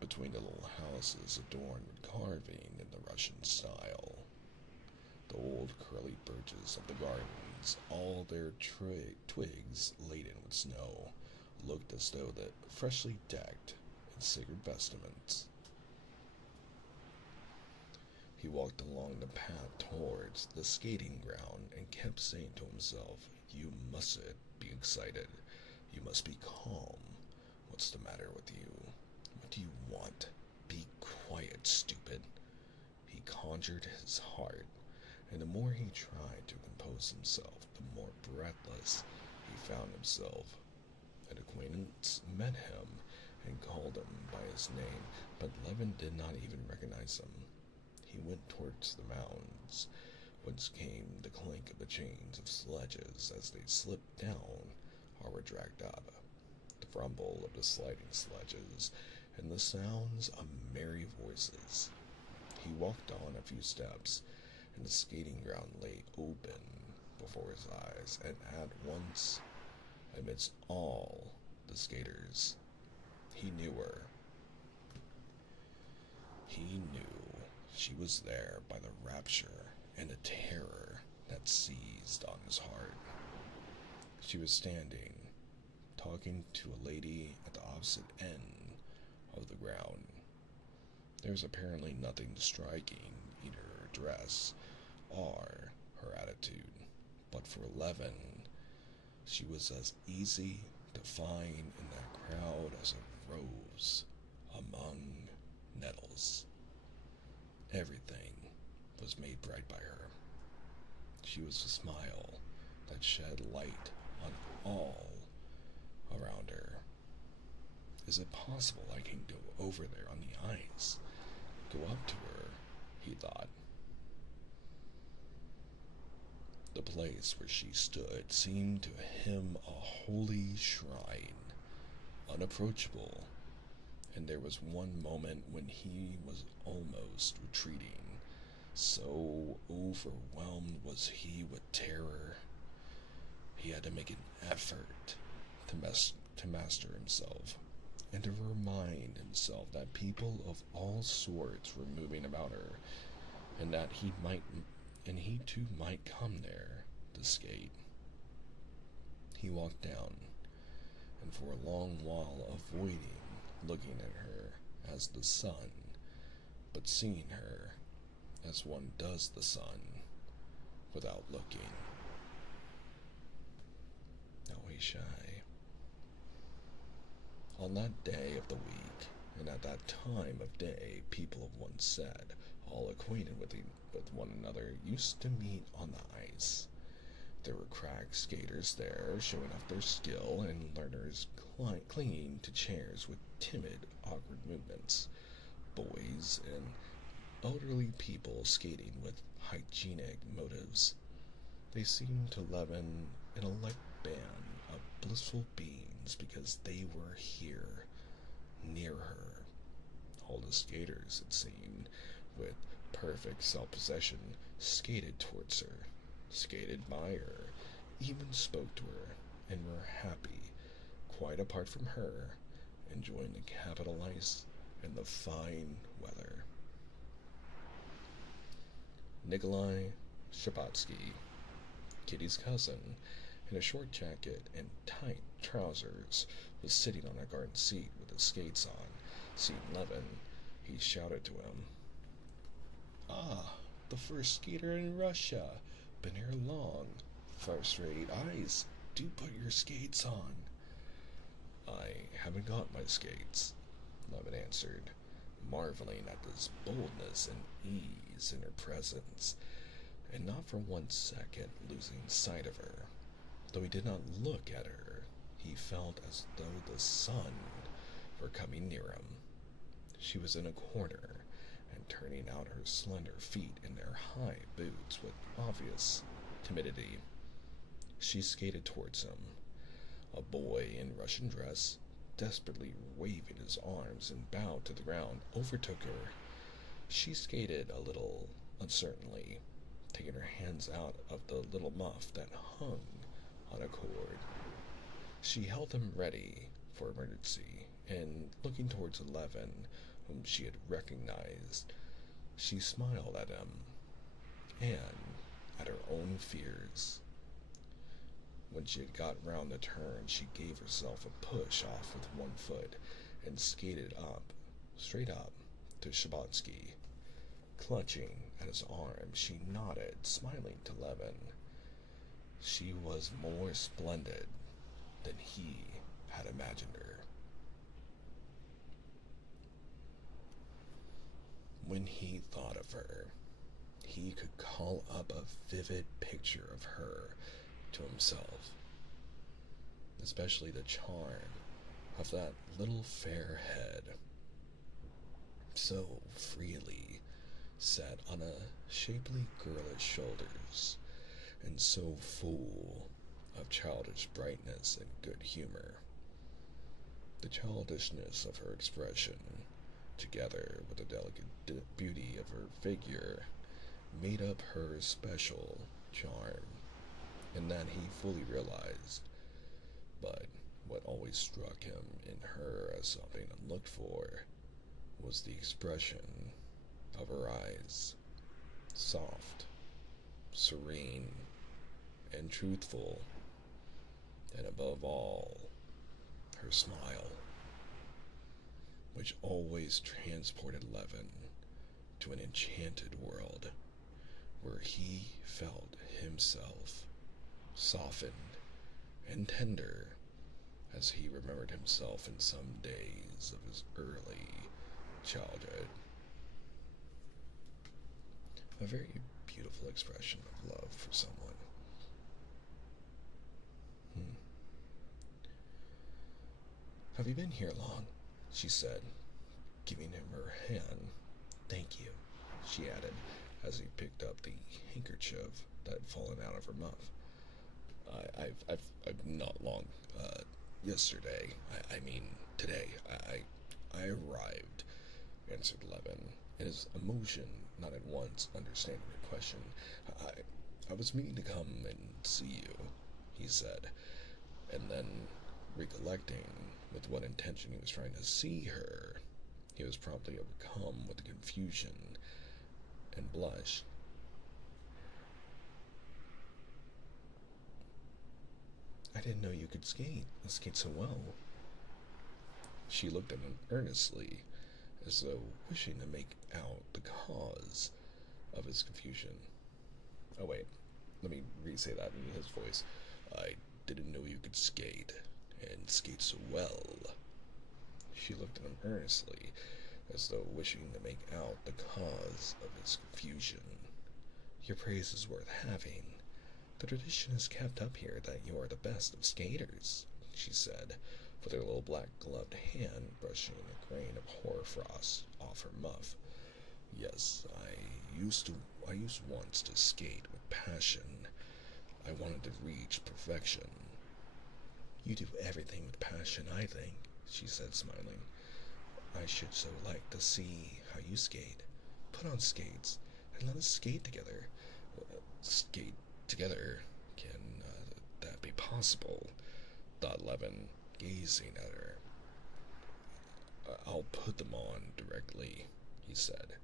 between the little houses adorned with carving in the Russian style. The old curly birches of the gardens, all their twigs laden with snow, looked as though that freshly decked in sacred vestments. He walked along the path towards the skating ground and kept saying to himself, "You mustn't be excited. You must be calm. What's the matter with you? What do you want? Be quiet, stupid." He conjured his heart, and the more he tried to compose himself, the more breathless he found himself. An acquaintance met him and called him by his name, but Levin did not even recognize him. He went towards the mounds, whence came the clink of the chains of sledges as they slipped down or were dragged up, the rumble of the sliding sledges, and the sounds of merry voices. He walked on a few steps, and the skating ground lay open before his eyes, and at once, amidst all the skaters, he knew her. He knew she was there by the rapture and the terror that seized on his heart. She was standing, talking to a lady at the opposite end of the ground. There was apparently nothing striking in her dress or her attitude, but for Levin, she was as easy to find in that crowd as a rose among nettles. Everything was made bright by her. She was a smile that shed light on all around her. Is it possible I can go over there on the ice? Go up to her, he thought. The place where she stood seemed to him a holy shrine, unapproachable, and there was one moment when he was almost retreating. So overwhelmed was he with terror, he had to make an effort to master himself, and to remind himself that people of all sorts were moving about her, and that he too might come there to skate. He walked down, and for a long while avoiding looking at her as the sun, but seeing her as one does the sun without looking. Always shy. On that day of the week, and at that time of day, people of one said, all acquainted with one another, used to meet on the ice. There were crack skaters there, showing off their skill, and learners clinging to chairs with timid, awkward movements. Boys and elderly people skating with hygienic motives. They seemed to Levin an elect band of blissful beings because they were here, near her. All the skaters, it seemed, with perfect self-possession, skated towards her, skated by her, even spoke to her, and were happy, quite apart from her, enjoying the capital ice and the fine weather. Nikolai Shabatsky, Kitty's cousin, in a short jacket and tight trousers, was sitting on a garden seat with his skates on. Seeing Levin, he shouted to him, "Ah, the first skater in Russia. Been here long. First-rate ice. Do put your skates on." "I haven't got my skates," Levin answered, marveling at this boldness and ease in her presence, and not for 1 second losing sight of her. Though he did not look at her, he felt as though the sun were coming near him. She was in a corner, and turning out her slender feet in their high boots with obvious timidity. She skated towards him. A boy in Russian dress, desperately waving his arms and bowed to the ground, overtook her. She skated a little uncertainly, taking her hands out of the little muff that hung on a cord. She held them ready for emergency, and looking towards Levin, whom she had recognized, she smiled at him and at her own fears. When she had got round the turn, she gave herself a push off with one foot and skated up, straight up, to Shabatsky. Clutching at his arm, she nodded, smiling to Levin. She was more splendid than he had imagined her. When he thought of her, he could call up a vivid picture of her to himself. especially the charm of that little fair head, so freely set on a shapely girlish shoulders, and so full of childish brightness and good humor. The childishness of her expression, together with the delicate beauty of her figure, made up her special charm, and that he fully realized. But what always struck him in her as something unlooked for was the expression of her eyes, soft, serene, and truthful, and above all, her smile, which always transported Levin to an enchanted world where he felt himself softened and tender as he remembered himself in some days of his early childhood. A very beautiful expression of love for someone. Have you been here long? She said, giving him her hand. Thank you, she added, as he picked up the handkerchief that had fallen out of her muff. I've not long. Yesterday. I mean, today. I arrived, answered Levin, in his emotion not at once understanding her question. I was meaning to come and see you, he said, and then, recollecting with what intention he was trying to see her, he was promptly overcome with confusion and blushed. I didn't know you could skate so well. She looked at him earnestly, as though wishing to make out the cause of his confusion. Oh wait, let me re-say that in his voice. I didn't know you could skate, and skate so well. She looked at him earnestly, as though wishing to make out the cause of his confusion. Your praise is worth having. The tradition is kept up here that you are the best of skaters, she said, with her little black-gloved hand brushing a grain of hoarfrost off her muff. Yes, I used once to skate with passion. I wanted to reach perfection. You do everything with passion, I think, she said, smiling. I should so like to see how you skate. Put on skates, and let us skate together. Skate together? Can that be possible? Thought Levin, gazing at her. I'll put them on directly, he said,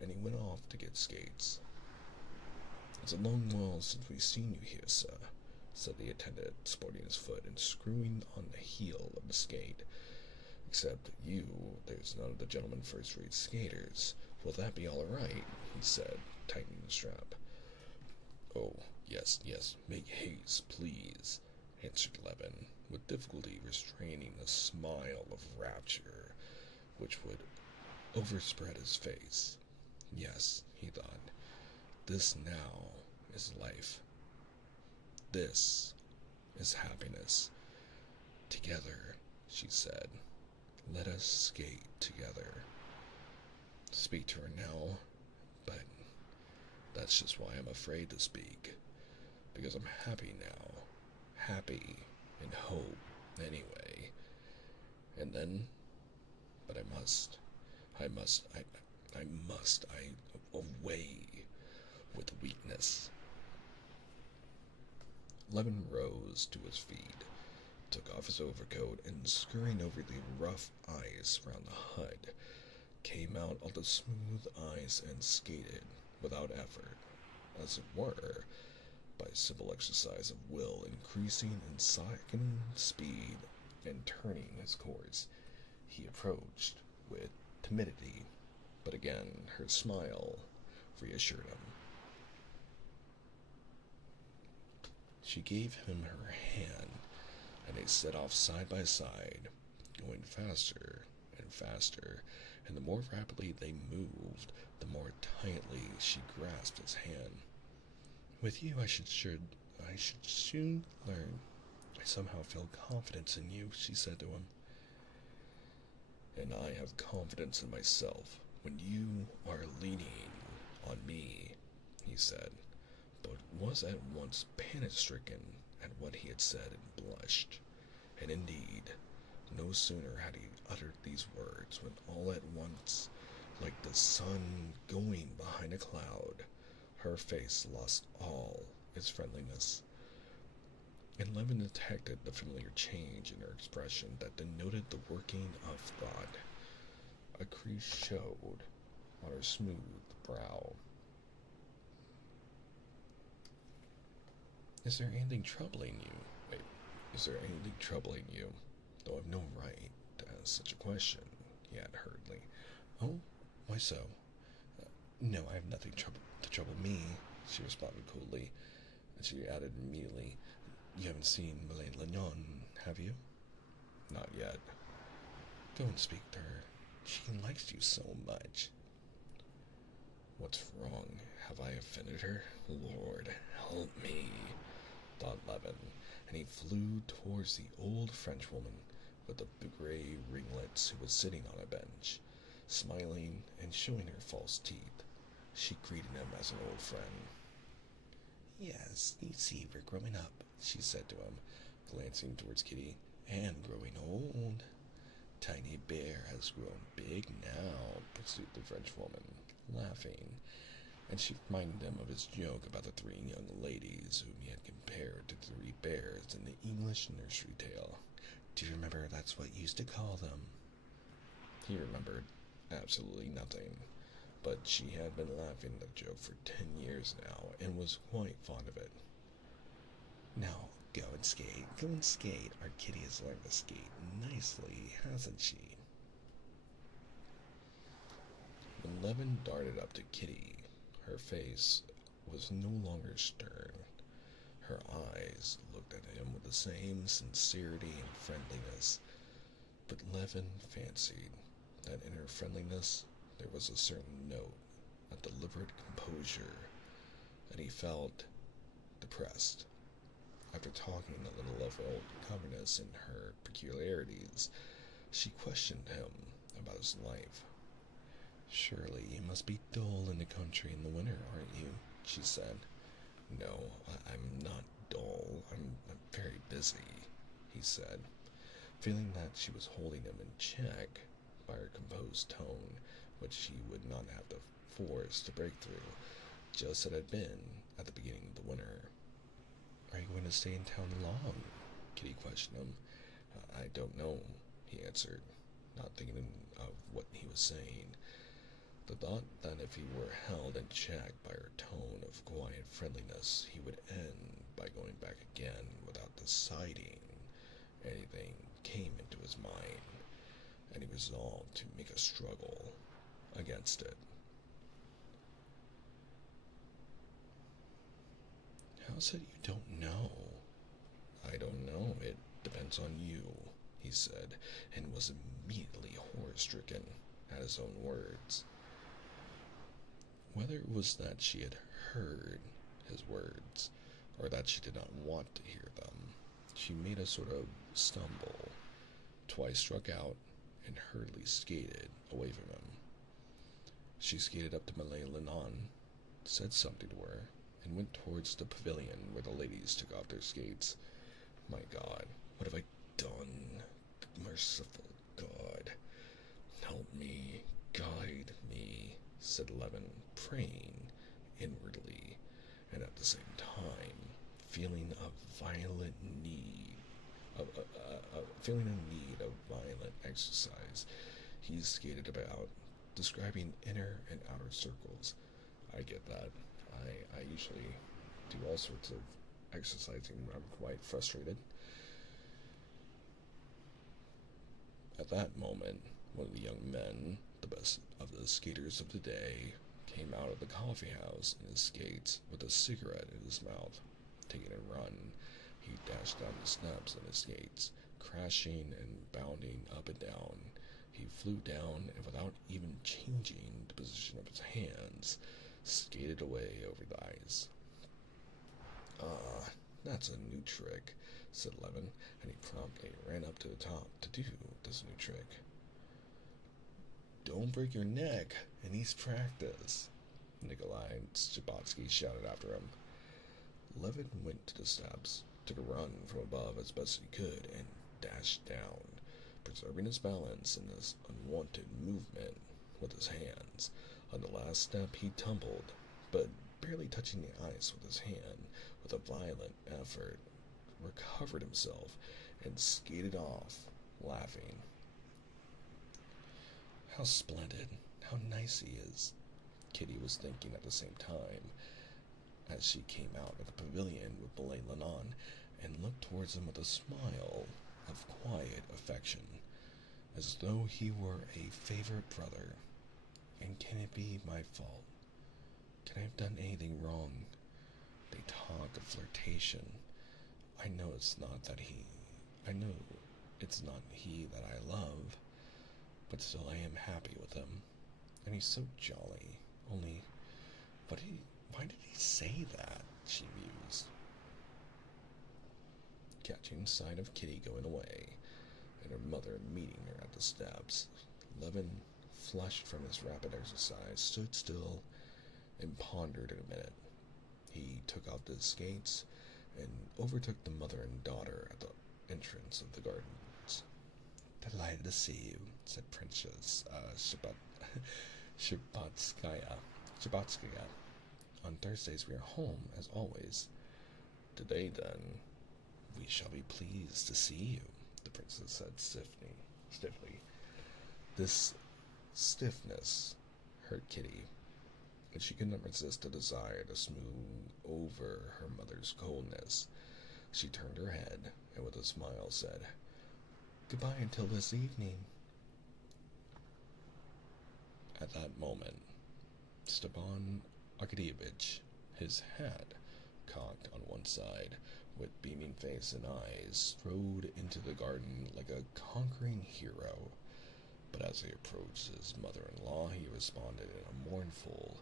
and he went off to get skates. It's a long while since we've seen you here, sir, said the attendant, sporting his foot and screwing on the heel of the skate. Except you, there's none of the gentlemen first-rate skaters. Will that be all right? He said, tightening the strap. Oh, yes, make haste, please, answered Levin, with difficulty restraining a smile of rapture which would overspread his face. Yes, he thought, this now is life. This is happiness. Together, she said, let us skate together. Speak to her now, but that's just why I'm afraid to speak, because I'm happy now, happy in hope, anyway. And then, but I must away with weakness. Levin rose to his feet, took off his overcoat, and scurrying over the rough ice round the hut, came out on the smooth ice and skated without effort, as it were, by simple exercise of will, increasing in slackening speed and turning his course. He approached with timidity, but again her smile reassured him. She gave him her hand, and they set off side by side, going faster and faster, and the more rapidly they moved, the more tightly she grasped his hand. With you I should soon learn I somehow feel confidence in you, she said to him. And I have confidence in myself when you are leaning on me, he said, but was at once panic-stricken at what he had said and blushed. And indeed, no sooner had he uttered these words when all at once, like the sun going behind a cloud, her face lost all its friendliness. And Levin detected the familiar change in her expression that denoted the working of thought. A crease showed on her smooth brow. Is there anything troubling you? Wait, is there anything troubling you? Though I've no right to ask such a question, he added hurriedly. Oh, why so? No, I have nothing to trouble me, she responded coolly, and she added immediately, you haven't seen Madame Lignon, have you? Not yet. Go and speak to her. She likes you so much. What's wrong? Have I offended her? Lord, help me, thought Levin, and he flew towards the old Frenchwoman with the gray ringlets who was sitting on a bench, smiling and showing her false teeth. She greeted him as an old friend. Yes, you see, we're growing up, she said to him, glancing towards Kitty, and growing old. Tiny Bear has grown big now, pursued the Frenchwoman, laughing, and she reminded him of his joke about the three young ladies whom he had compared to three bears in the English nursery tale. Do you remember that's what you used to call them? He remembered absolutely nothing, but she had been laughing at the joke for 10 years now, and was quite fond of it. Now, go and skate. Our Kitty has learned to skate nicely, hasn't she? When Levin darted up to Kitty, her face was no longer stern. Her eyes looked at him with the same sincerity and friendliness, but Levin fancied that in her friendliness there was a certain note, a deliberate composure, and he felt depressed. After talking a little of her old governess and her peculiarities, she questioned him about his life. Surely you must be dull in the country in the winter, aren't you? She said. No, I'm not dull. I'm very busy, he said, feeling that she was holding him in check by her composed tone, which she would not have the force to break through, just as it had been at the beginning of the winter. Are you going to stay in town long? Kitty questioned him. I don't know, he answered, not thinking of what he was saying. The thought that if he were held in check by her tone of quiet friendliness, he would end by going back again without deciding anything came into his mind, and he resolved to make a struggle against it. How is it you don't know? I don't know. It depends on you, he said, and was immediately horror-stricken at his own words. Whether it was that she had heard his words, or that she did not want to hear them, she made a sort of stumble, twice struck out, and hurriedly skated away from him. She skated up to Madame Lignon, said something to her, and went towards the pavilion where the ladies took off their skates. My God, what have I done? Merciful God, help me, guide me, said Levin, praying inwardly, and at the same time feeling a violent need of violent exercise. He skated about, describing inner and outer circles. I get that. I usually do all sorts of exercising when I'm quite frustrated. At that moment, one of the young men, the best of the skaters of the day, came out of the coffee house in his skates with a cigarette in his mouth. Taking a run, he dashed down the steps in his skates, crashing and bounding up and down. He flew down, and without even changing the position of his hands, skated away over the ice. That's a new trick, said Levin, and he promptly ran up to the top to do this new trick. Don't break your neck, it needs practice, Nikolai and Shabatsky shouted after him. Levin went to the steps, took a run from above as best he could, and dashed down, preserving his balance in this unwanted movement with his hands. On the last step he tumbled, but barely touching the ice with his hand, with a violent effort, recovered himself and skated off, laughing. How splendid, how nice he is, Kitty was thinking at the same time, as she came out of the pavilion with Belaylin on, and looked towards him with a smile of quiet affection, as though he were a favorite brother. And can it be my fault? Can I have done anything wrong? They talk of flirtation. I know it's not he that I love, but still I am happy with him, and he's so jolly. Only, why did he say that? She mused, catching sight of Kitty going away, and her mother meeting her at the steps. Levin, flushed from his rapid exercise, stood still and pondered in a minute. He took off his skates and overtook the mother and daughter at the entrance of the gardens. Delighted to see you, said Princess Shabbatskaya. On Thursdays we are home, as always. Today, then, we shall be pleased to see you, the princess said stiffly. This stiffness hurt Kitty, and she could not resist a desire to smooth over her mother's coldness. She turned her head, and with a smile said, "Goodbye until this evening." At that moment, Stepan Arkadyevitch, his hat cocked on one side, with beaming face and eyes, strode into the garden like a conquering hero. But as he approached his mother-in-law, he responded in a mournful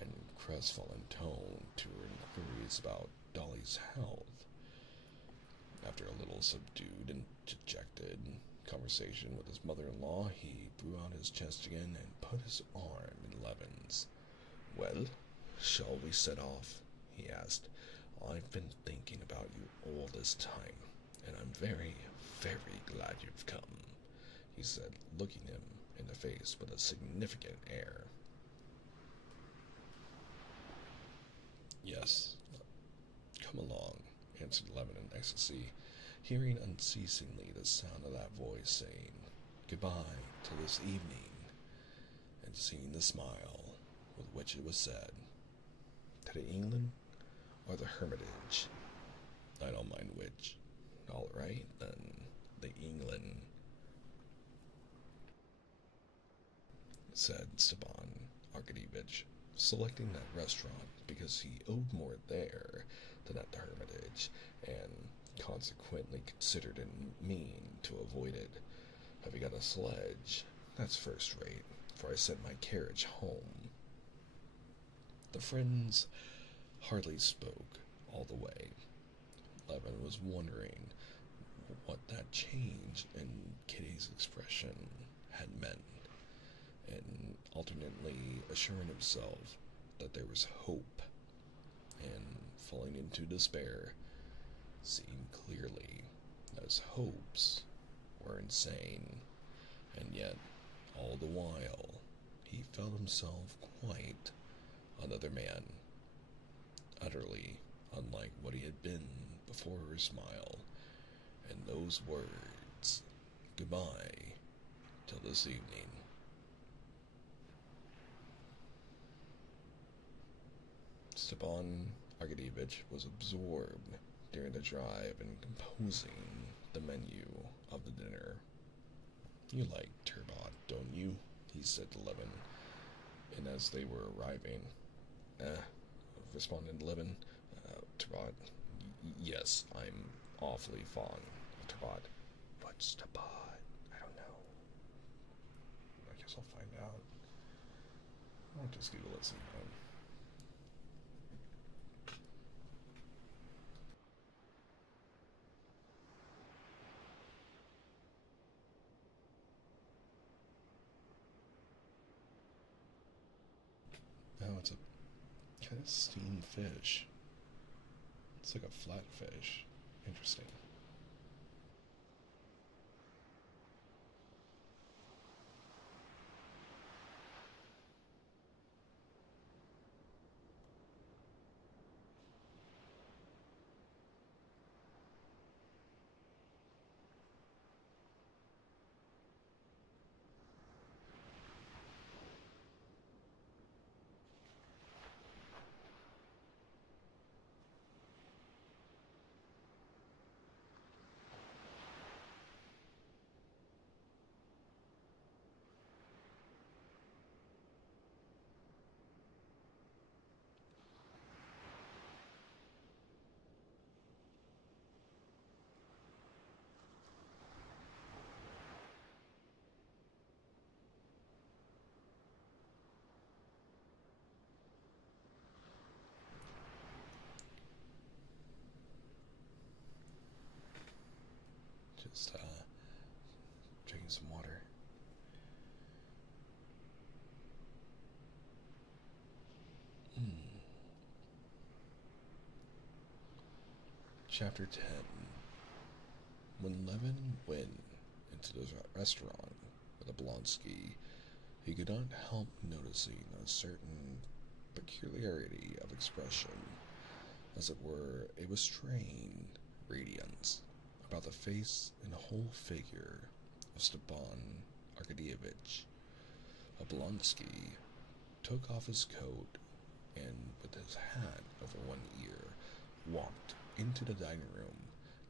and crestfallen tone to her inquiries about Dolly's health. After a little subdued and dejected conversation with his mother-in-law, he threw out his chest again and put his arm in Levin's. "Well, shall we set off?" he asked. "I've been thinking about you all this time, and I'm very, very glad you've come," he said, looking him in the face with a significant air. "Yes, come along," answered Levin in ecstasy, hearing unceasingly the sound of that voice saying, "Goodbye till this evening," and seeing the smile with which it was said. "To the England or the Hermitage? I don't mind which." "All right, then, the England," said Stepan Arkadyevitch, selecting that restaurant because he owed more there than at the Hermitage, and consequently considered it mean to avoid it. "Have you got a sledge? That's first rate, for I sent my carriage home." The friends hardly spoke all the way. Levin was wondering what that change in Kitty's expression had meant, and alternately assuring himself that there was hope, and falling into despair, seeing clearly that his hopes were insane, and yet all the while he felt himself quite another man, utterly unlike what he had been before her smile and those words, "Goodbye till this evening." Stepan Arkadyevitch was absorbed during the drive in composing the menu of the dinner. "You like turbot, don't you?" he said to Levin, and as they were arriving, responded Levin. "Turbot? Yes, I'm awfully fond of turbot." "What's turbot? I don't know." "I guess I'll find out. I'll just Google it sometime." Kind of steamed fish. It's like a flatfish. Interesting. Just drinking some water. Chapter 10. When Levin went into the restaurant with Oblonsky, he could not help noticing a certain peculiarity of expression, as it were a restrained radiance about the face and whole figure of Stepan Arkadyevitch. Oblonsky took off his coat and, with his hat over one ear, walked into the dining room,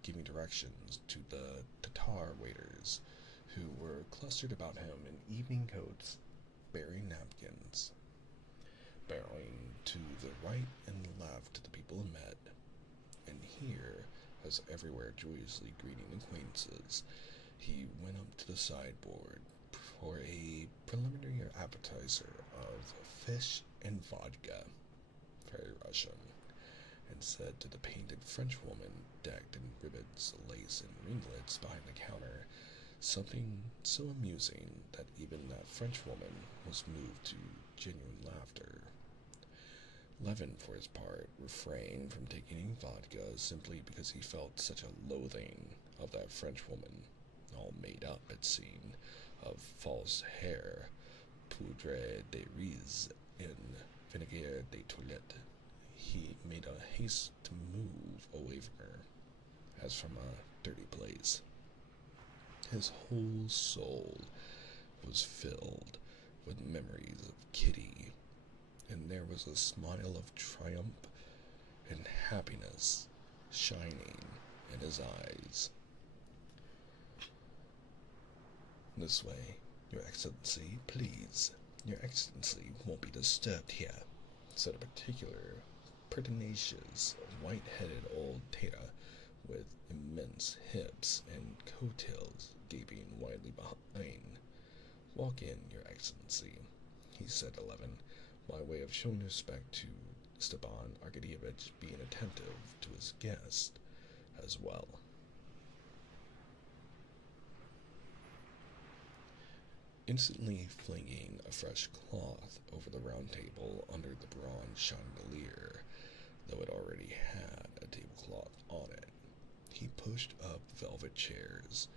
giving directions to the Tatar waiters, who were clustered about him in evening coats, bearing napkins. Bowing to the right and left the people he met, and here, as everywhere joyously greeting acquaintances, he went up to the sideboard for a preliminary appetizer of fish and vodka, very Russian, and said to the painted Frenchwoman decked in ribbons, lace, and ringlets behind the counter something so amusing that even that Frenchwoman was moved to genuine laughter. Levin, for his part, refrained from taking any vodka simply because he felt such a loathing of that Frenchwoman, all made up, it seemed, of false hair, poudre de riz, and vinaigre de toilette. He made a haste to move away from her, as from a dirty place. His whole soul was filled with memories of Kitty, and there was a smile of triumph and happiness shining in his eyes. This way, Your Excellency, please. Your Excellency won't be disturbed here, said a particular pertinacious, white-headed old Tatar with immense hips and coattails gaping widely behind. Walk in, Your Excellency, he said to Levin, by way of showing respect to Stepan Arkadyevitch, being attentive to his guest as well. Instantly flinging a fresh cloth over the round table under the bronze chandelier, though it already had a tablecloth on it, he pushed up velvet chairs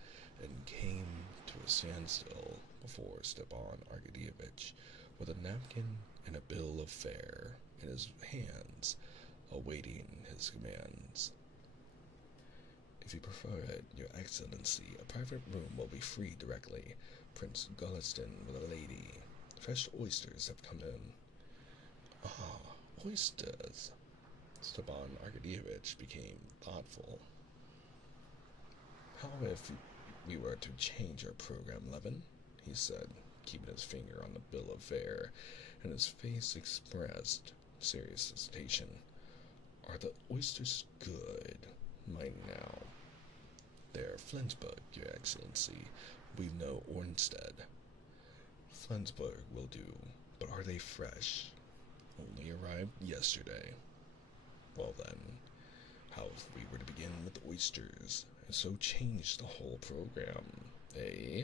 and came to a standstill before Stepan Arkadyevitch, with a napkin and a bill of fare in his hands, awaiting his commands. If you prefer it, Your Excellency, a private room will be free directly. Prince Golestan with a lady. Fresh oysters have come in. Ah, oysters. Stepan Arkadyevitch became thoughtful. How if we were to change our program, Levin? He said, keeping his finger on the bill of fare, and his face expressed serious hesitation. Are the oysters good? Mine now. They're Flensburg, Your Excellency. We've no Ornstead. Flensburg will do, but are they fresh? Only arrived yesterday. Well then, how if we were to begin with oysters, and so change the whole program, eh?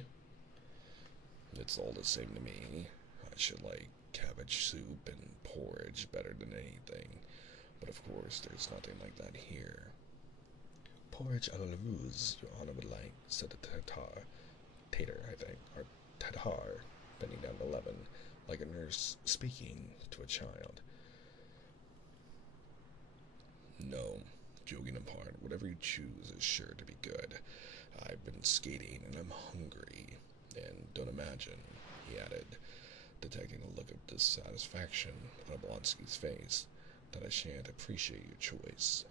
It's all the same to me, I should like cabbage soup and porridge better than anything, but of course there's nothing like that here. Porridge a la ruse, Your Honor would like, said the tater, I think, or tatar, bending down to Levin, like a nurse speaking to a child. No, joking apart, whatever you choose is sure to be good. I've been skating and I'm hungry, and don't imagine, he added, detecting a look of dissatisfaction on Oblonsky's face, that I shan't appreciate your choice.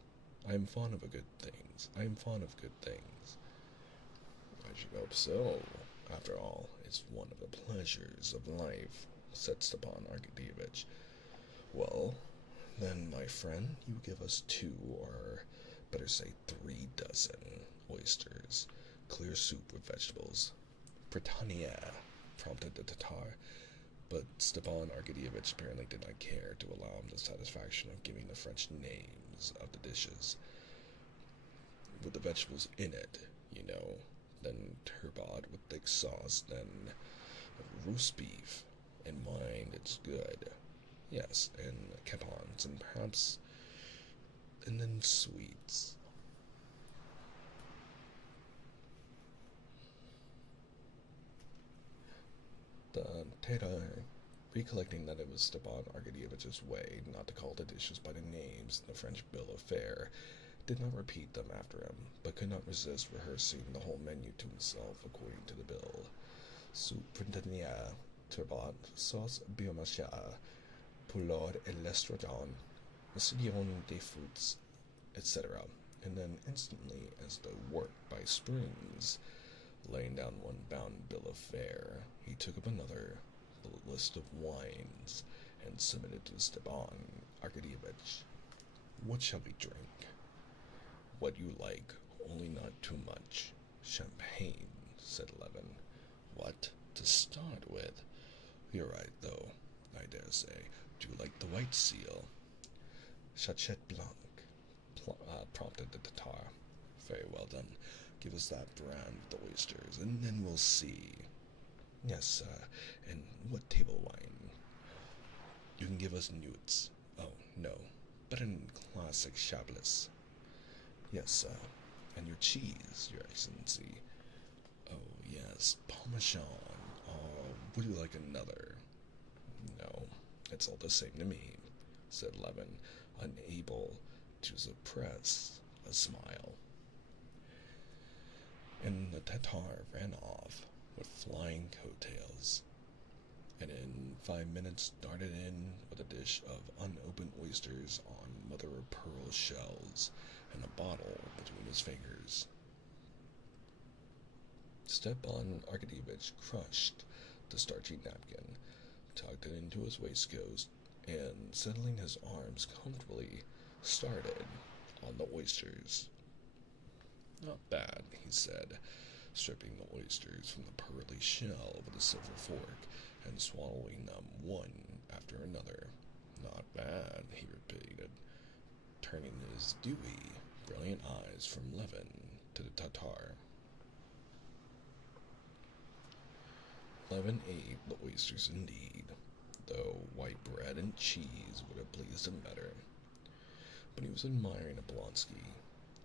I am fond of good things. I am fond of good things. I should hope so. After all, it's one of the pleasures of life, said Stepan Arkadyevitch. Well, then, my friend, you give us 2, or better say 3 dozen oysters, clear soup with vegetables. Britannia, prompted the Tatar, but Stepan Arkadyevitch apparently did not care to allow him the satisfaction of giving the French names of the dishes. With the vegetables in it, you know, then turbot with thick sauce, then roast beef, and mind it's good. Yes, and capons, and perhaps, and then sweets. The Tatar, recollecting that it was Stepan Arkadyevitch's way not to call the dishes by the names in the French bill of fare, did not repeat them after him, but could not resist rehearsing the whole menu to himself according to the bill. Soup printanière, turbot, sauce biomacha, poulard et l'estragon, massillon des fruits, etc. And then instantly, as though worked by springs, laying down one bound bill of fare, he took up another, the list of wines, and submitted to Stepan Arkadyevitch. What shall we drink? What you like, only not too much. Champagne, said Levin. What? To start with? You're right, though, I dare say. Do you like the white seal? Chachet blanc, prompted the Tatar. Very well then. Give us that brand with the oysters, and then we'll see. Yes, and what table wine? You can give us Newts. Oh, no, but in classic Chablis. Yes, and your cheese, Your Excellency. Oh, yes, Parmesan. Would you like another? No, it's all the same to me, said Levin, unable to suppress a smile. And the Tatar ran off with flying coattails, and in 5 minutes darted in with a dish of unopened oysters on mother-of-pearl shells and a bottle between his fingers. Stepan Arkadyevitch crushed the starchy napkin, tucked it into his waistcoat, and settling his arms comfortably, started on the oysters. Not bad, he said, stripping the oysters from the pearly shell with a silver fork and swallowing them one after another. Not bad, he repeated, turning his dewy, brilliant eyes from Levin to the Tatar. Levin ate the oysters indeed, though white bread and cheese would have pleased him better. But he was admiring Oblonsky.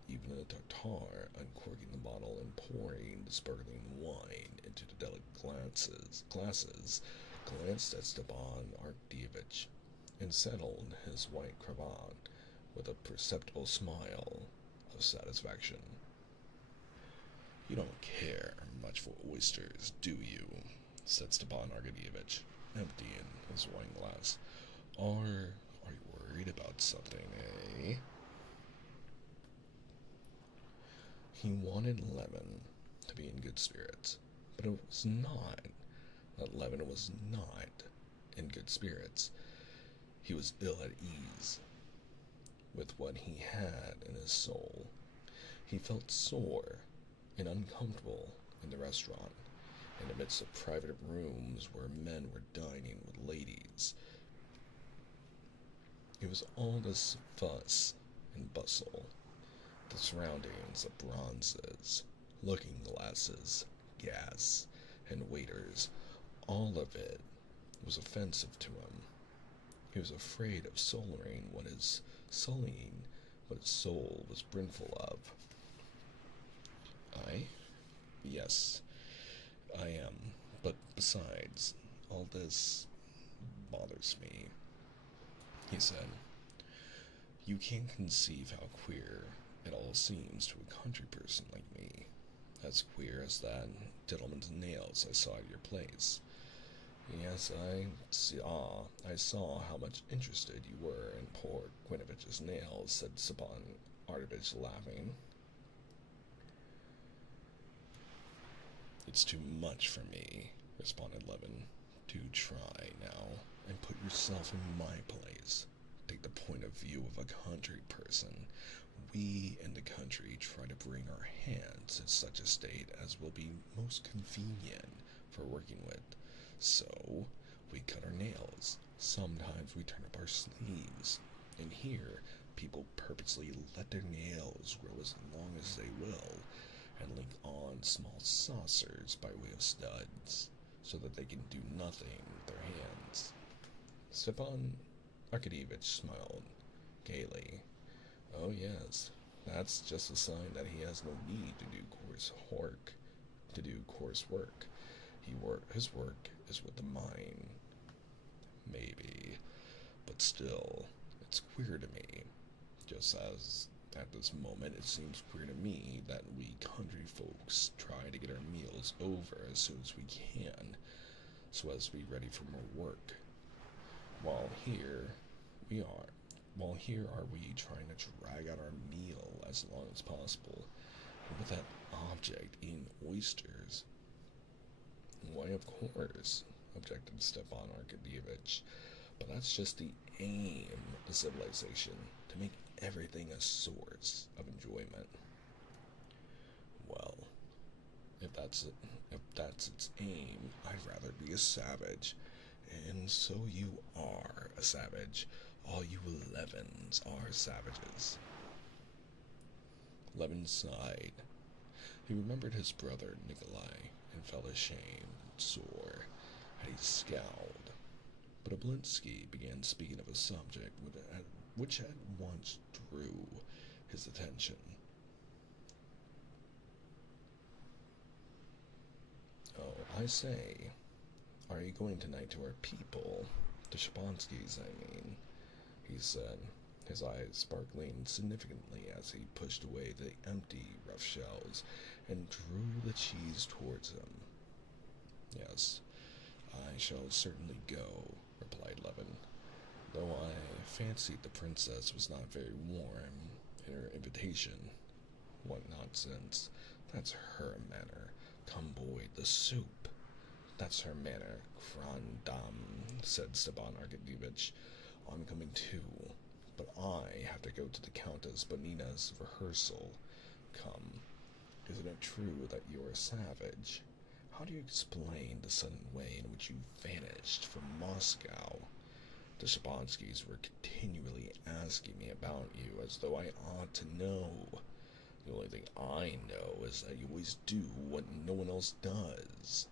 Even the Tatar, uncorking the bottle and pouring the sparkling wine into the delicate glasses, glanced at Stepan Arkadyevitch and settled his white cravat with a perceptible smile of satisfaction. You don't care much for oysters, do you? Said Stepan Arkadyevitch, emptying his wine glass. Or are you worried about something, eh? He wanted Levin to be in good spirits, but it was not that Levin was not in good spirits. He was ill at ease with what he had in his soul. He felt sore and uncomfortable in the restaurant, in the midst of private rooms where men were dining with ladies. It was all this fuss and bustle, the surroundings of bronzes, looking glasses, gas, and waiters, all of it was offensive to him. He was afraid of sullying what his soul was brimful of. I? Yes, I am. But besides, all this bothers me, he said. You can't conceive how queer it all seems to a country person like me. As queer as that gentleman's nails I saw at your place. Yes, I saw how much interested you were in poor Quinovich's nails, said Stepan Arkadyevich, laughing. It's too much for me, responded Levin. Do try now, and put yourself in my place. Take the point of view of a country person. We in the country try to bring our hands in such a state as will be most convenient for working with. So, we cut our nails. Sometimes we turn up our sleeves. And here, people purposely let their nails grow as long as they will, and link on small saucers by way of studs, so that they can do nothing with their hands. Stepan Arkadyevich smiled gaily. Oh yes, that's just a sign that he has no need to do coarse work. His work is with the mind. Maybe, but still, it's queer to me. Just as at this moment it seems queer to me that we country folks try to get our meals over as soon as we can, so as to be ready for more work. While here are we trying to drag out our meal as long as possible, and with that object eating oysters. Why, of course, objected Stepan Arkadyevich, but that's just the aim of civilization, to make everything a source of enjoyment. Well, if that's its aim, I'd rather be a savage. And so you are a savage. All you Levins are savages. Levin sighed. He remembered his brother Nikolai and felt ashamed and sore, and he scowled. But Oblinsky began speaking of a subject which at once drew his attention. Oh, I say, are you going tonight to our people? The Shabanskys, I mean, he said, his eyes sparkling significantly as he pushed away the empty rough shells and drew the cheese towards him. Yes, I shall certainly go, replied Levin, though I fancied the princess was not very warm in her invitation. What nonsense. That's her manner. Come, boy, the soup. That's her manner, Grandam, said Stepan Arkadyevich. I'm coming too, but I have to go to the Countess Bonina's rehearsal. Come, isn't it true that you're a savage? How do you explain the sudden way in which you vanished from Moscow? The Shabanskys were continually asking me about you, as though I ought to know. The only thing I know is that you always do what no one else does.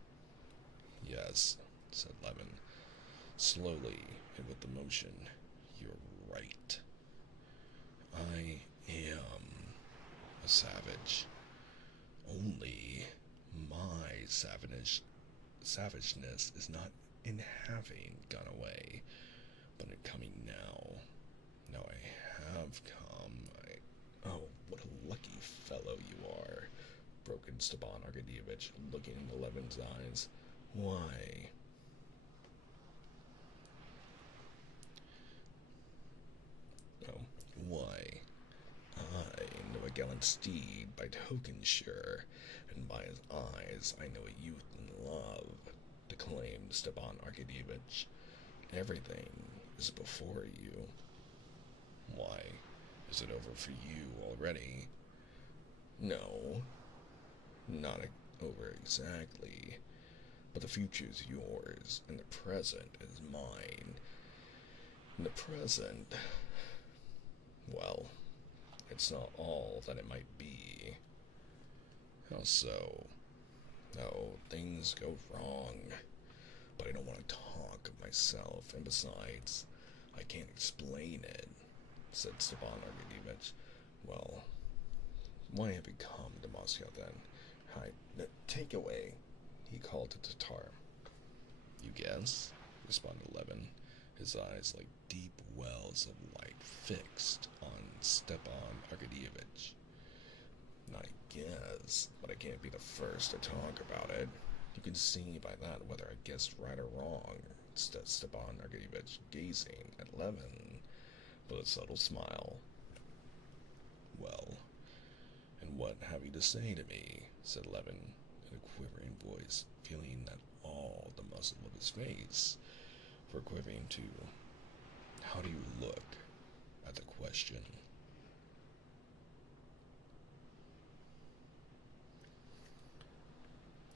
Yes, said Levin, slowly and with emotion. You're right. I am a savage. Only my savageness is not in having gone away, but in coming now. Now I have come. Oh, what a lucky fellow you are, broke in Stepan Arkadyevich, looking into Levin's eyes. Why? Oh, why? I know a gallant steed by token sure, and by his eyes I know a youth in love, declaimed Stepan Arkadyevich. Everything is before you. Why, is it over for you already? No, not over exactly, but the future's yours, and the present is mine. And the present, well, it's not all that it might be. How so? Oh, things go wrong, but I don't want to talk of my myself, and besides, I can't explain it, said Stepan Arkadyevich. Well, why have you come to Moscow then? Take away, he called to Tatar. You guess? Responded Levin, his eyes like deep wells of light fixed on Stepan Arkadyevich. I guess, but I can't be the first to talk about it. You can see by that whether I guessed right or wrong, said Stepan Arkadyevich, gazing at Levin with a subtle smile. Well, and what have you to say to me? Said Levin in a quivering voice, feeling that all the muscle of his face were quivering too. How do you look at the question?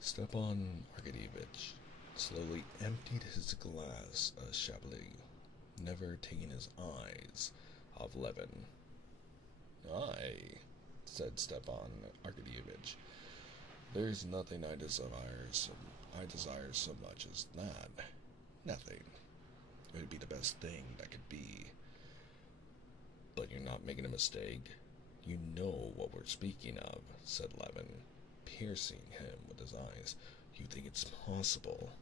Stepan Arkadyevich slowly emptied his glass of Chablis, never taking his eyes off Levin. Aye, said Stepan Arkadyevich, there's nothing I desire so much as that. Nothing. It would be the best thing that could be. But you're not making a mistake. You know what we're speaking of, said Levin, piercing him with his eyes. You think it's possible?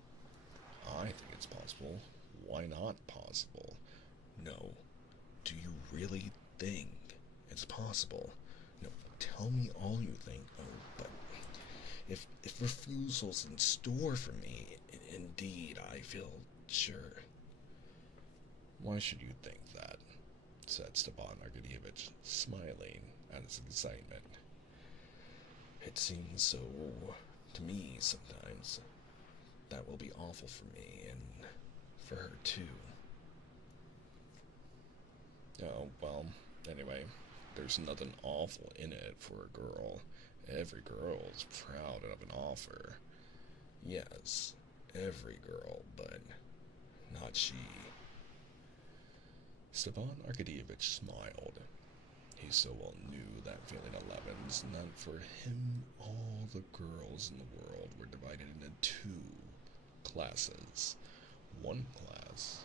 I think it's possible. Why not possible? No. Do you really think it's possible? No, tell me all you think. Oh, but if refusal's in store for me, indeed, I feel sure. Why should you think that? Said Stepan Arkadyevich, smiling at his excitement. It seems so to me sometimes. That will be awful for me, and for her too. Oh, well, anyway, there's nothing awful in it for a girl. Every girl is proud of an offer. Yes, every girl, but not she. Stepan Arkadyevich smiled. He so well knew that feeling of Levin's, and that for him all the girls in the world were divided into two classes. One class,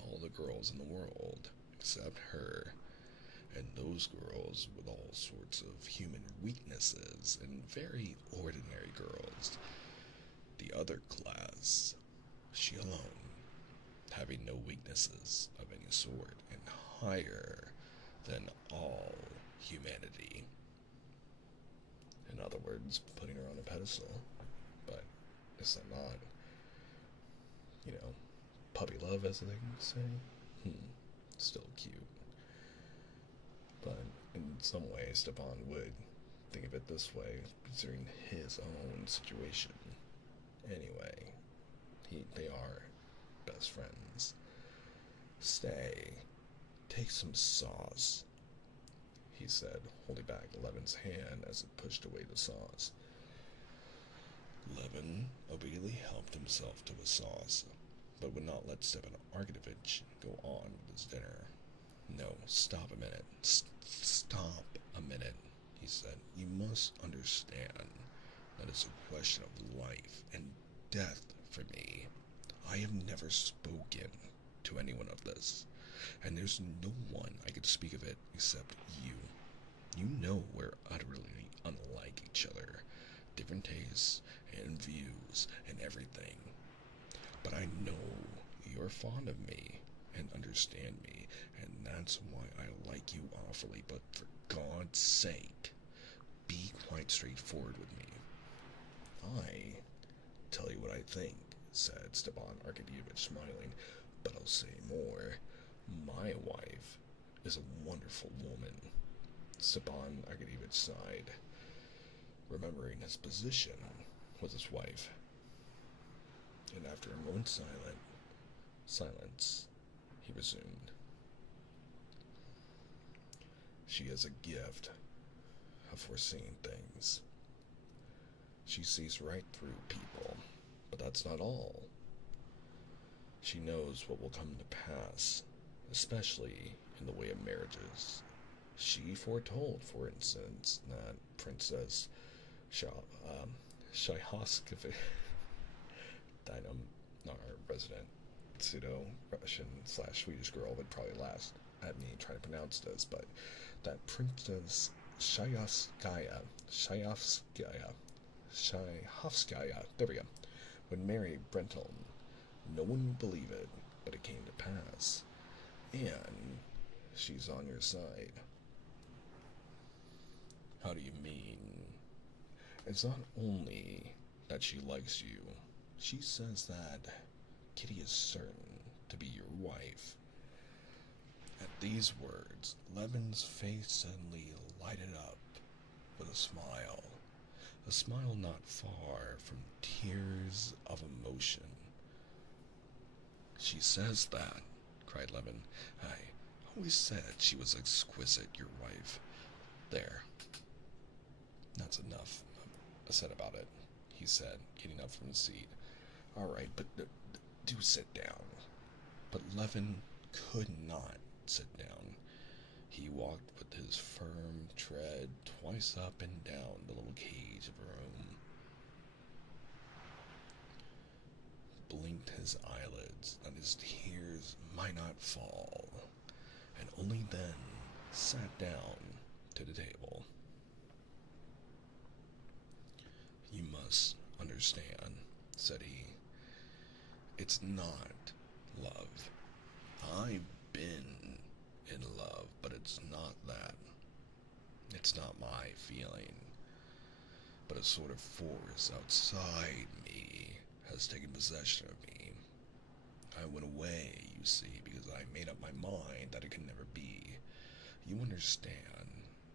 all the girls in the world, except her, and those girls with all sorts of human weaknesses, and very ordinary girls. The other class, she alone, having no weaknesses of any sort, and higher than all humanity. In other words, putting her on a pedestal. But is that not, puppy love, as they say? Still cute. But in some ways, Stepan would think of it this way, considering his own situation. Anyway, they are best friends. Stay. Take some sauce, he said, holding back Levin's hand as it pushed away the sauce. Levin obediently helped himself to the sauce, but would not let Stepan Arkadyevich go on with his dinner. No, stop a minute. Stop a minute, he said. You must understand that it's a question of life and death for me. I have never spoken to anyone of this, and there's no one I could speak of it except you. You know we're utterly unlike each other, different tastes and views and everything. But I know you're fond of me and understand me, and that's why I like you awfully. But for God's sake, be quite straightforward with me. I tell you what I think, said Stepan Arkadyevich, smiling, but I'll say more. My wife is a wonderful woman. Stepan Arkadyevich sighed, remembering his position with his wife. And after a moment's silence, he resumed. She has a gift of foreseeing things. She sees right through people, but that's not all. She knows what will come to pass, especially in the way of marriages. She foretold, for instance, that Princess Shahoskova, President pseudo Russian slash Swedish girl would probably laugh at me trying to pronounce this, but that Princess Shayhovskaya, there we go, would marry Brenton. No one would believe it, but it came to pass. And she's on your side. How do you mean? It's not only that she likes you, she says that Kitty is certain to be your wife. At these words, Levin's face suddenly lighted up with a smile not far from tears of emotion. She says that, cried Levin. I always said she was exquisite, your wife. There. That's enough said about it, he said, getting up from his seat. All right, but do sit down. But Levin could not sit down. He walked with his firm tread twice up and down the little cage of a room, blinked his eyelids that his tears might not fall, and only then sat down to the table. You must understand, said he. It's not love. I've been in love, but it's not that. It's not my feeling, but a sort of force outside me has taken possession of me. I went away, you see, because I made up my mind that it can never be. You understand,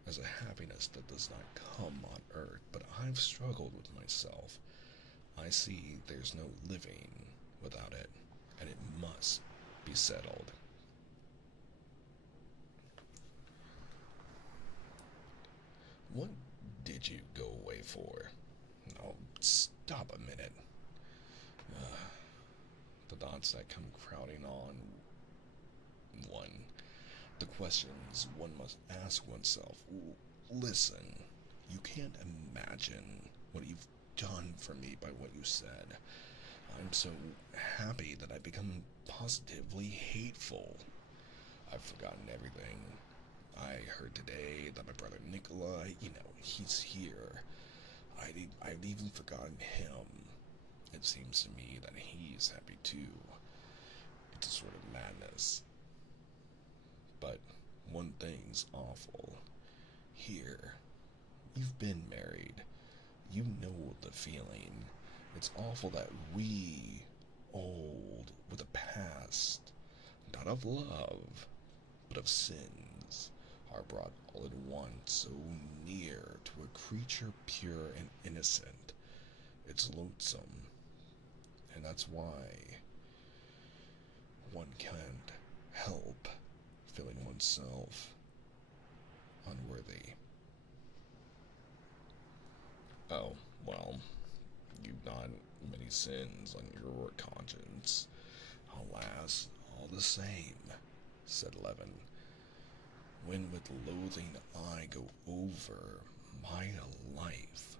as a happiness that does not come on earth, but I've struggled with myself. I see there's no living without it, and it must be settled. What did you go away for? Oh, stop a minute. The thoughts that come crowding on one. The questions one must ask oneself. Listen, you can't imagine what you've done for me by what you said. I'm so happy that I've become positively hateful. I've forgotten everything. I heard today that my brother Nikolai, he's here. I'd even forgotten him. It seems to me that he's happy too. It's a sort of madness. But one thing's awful. Here, you've been married. You know the feeling. It's awful that we, old, with a past, not of love, but of sins, are brought all at once so near to a creature pure and innocent. It's lonesome. And that's why one can't help feeling oneself unworthy. Oh, well, you've not many sins on your conscience. Alas, all the same, said Levin, when with loathing I go over my life,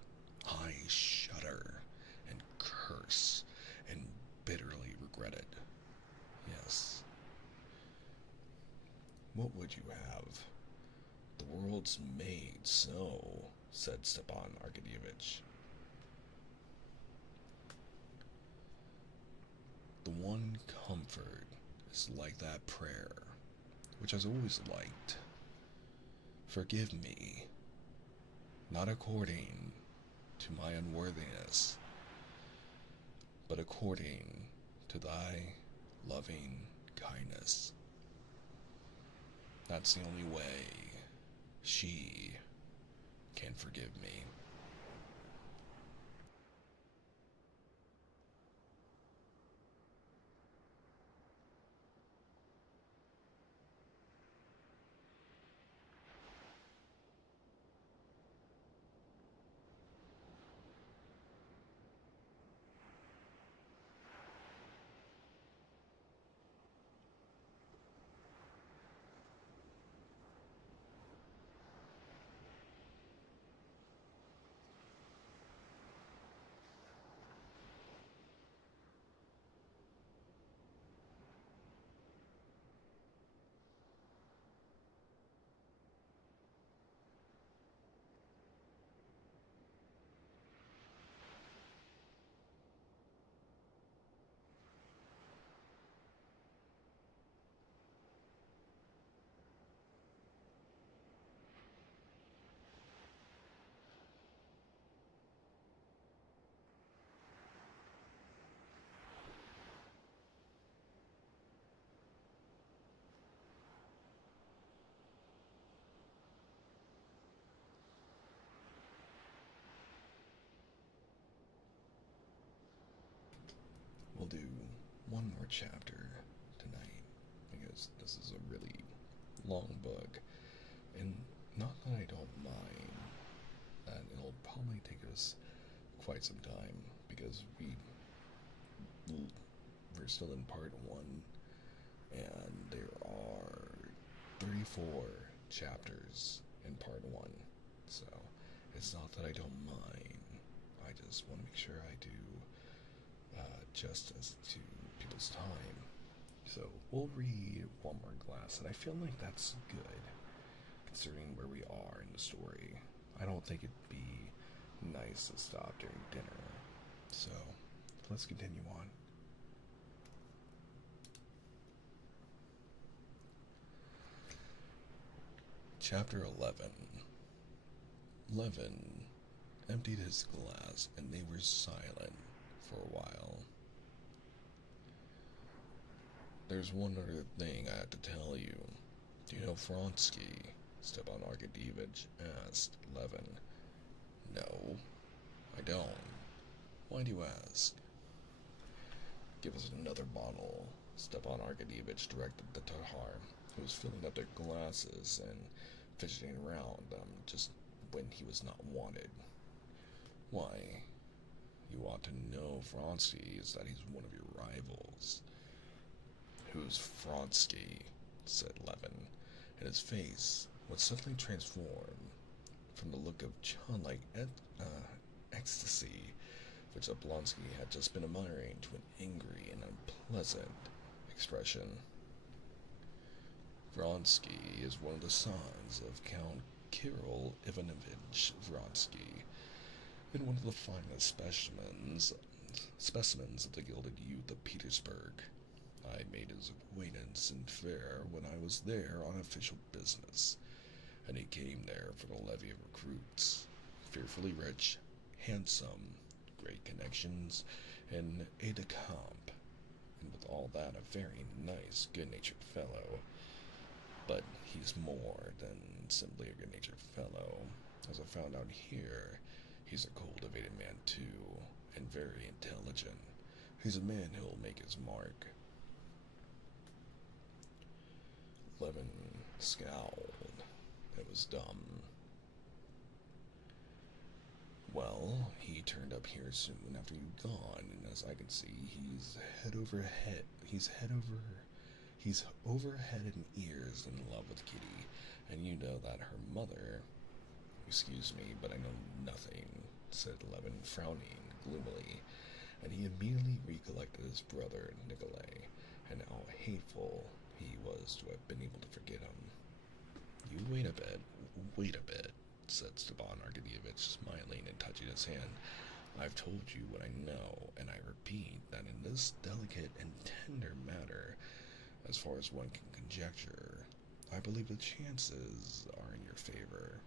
I shudder and curse and bitterly regret it. Yes. What would you have? The world's made so, said Stepan Arkadyevitch. The one comfort is like that prayer, which I've always liked. Forgive me, not according to my unworthiness, but according to thy loving kindness. That's the only way she can forgive me. one more chapter tonight, because this is a really long book, and not that I don't mind that it'll probably take us quite some time, because we're still in part 1, and there are 34 chapters in part 1, so it's not that I don't mind. I just want to make sure I do justice to people's time. So we'll read one more glass, and I feel like that's good, considering where we are in the story. I don't think it'd be nice to stop during dinner. So let's continue on. Chapter 11. Levin emptied his glass, and they were silent for a while. There's one other thing I have to tell you. Do you know Vronsky? Stepan Arkadyevich asked Levin. No, I don't. Why do you ask? Give us another bottle, Stepan Arkadyevich directed the Tatar, who was filling up their glasses and fidgeting around them just when he was not wanted. Why, you ought to know Vronsky is that he's one of your rivals. Who's Vronsky? Said Levin, and his face was suddenly transformed from the look of childlike ecstasy which Oblonsky had just been admiring to an angry and unpleasant expression. Vronsky is one of the sons of Count Kirill Ivanovich Vronsky, and one of the finest specimens of the gilded youth of Petersburg. I made his acquaintance in fair when I was there on official business, and he came there for the levy of recruits. Fearfully rich, handsome, great connections, and aide-de-camp, and with all that a very nice, good-natured fellow. But he's more than simply a good-natured fellow. As I found out here, he's a cultivated man too, and very intelligent. He's a man who'll make his mark. Levin scowled. It was dumb. Well, he turned up here soon after you'd gone, and as I can see, he's over head and ears in love with Kitty, and you know that her mother... Excuse me, but I know nothing, said Levin, frowning gloomily, and he immediately recollected his brother Nikolai, and how hateful he was to have been able to forget him. You wait a bit, said Stepan Arkadyevich, smiling and touching his hand. I've told you what I know, and I repeat that in this delicate and tender matter, as far as one can conjecture, I believe the chances are in your favor.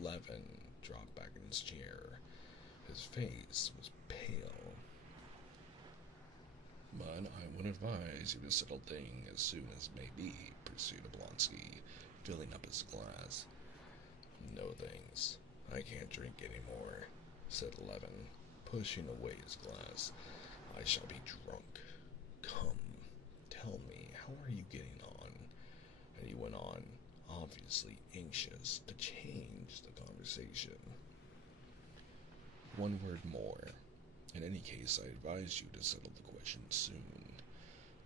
Levin dropped back in his chair. His face was pale. But I would advise you to settle things as soon as may be, pursued Oblonsky, filling up his glass. No thanks. I can't drink any more, said Levin, pushing away his glass. I shall be drunk. Come, tell me, how are you getting on? And he went on, obviously anxious to change the conversation. One word more. In any case, I advise you to settle the question soon.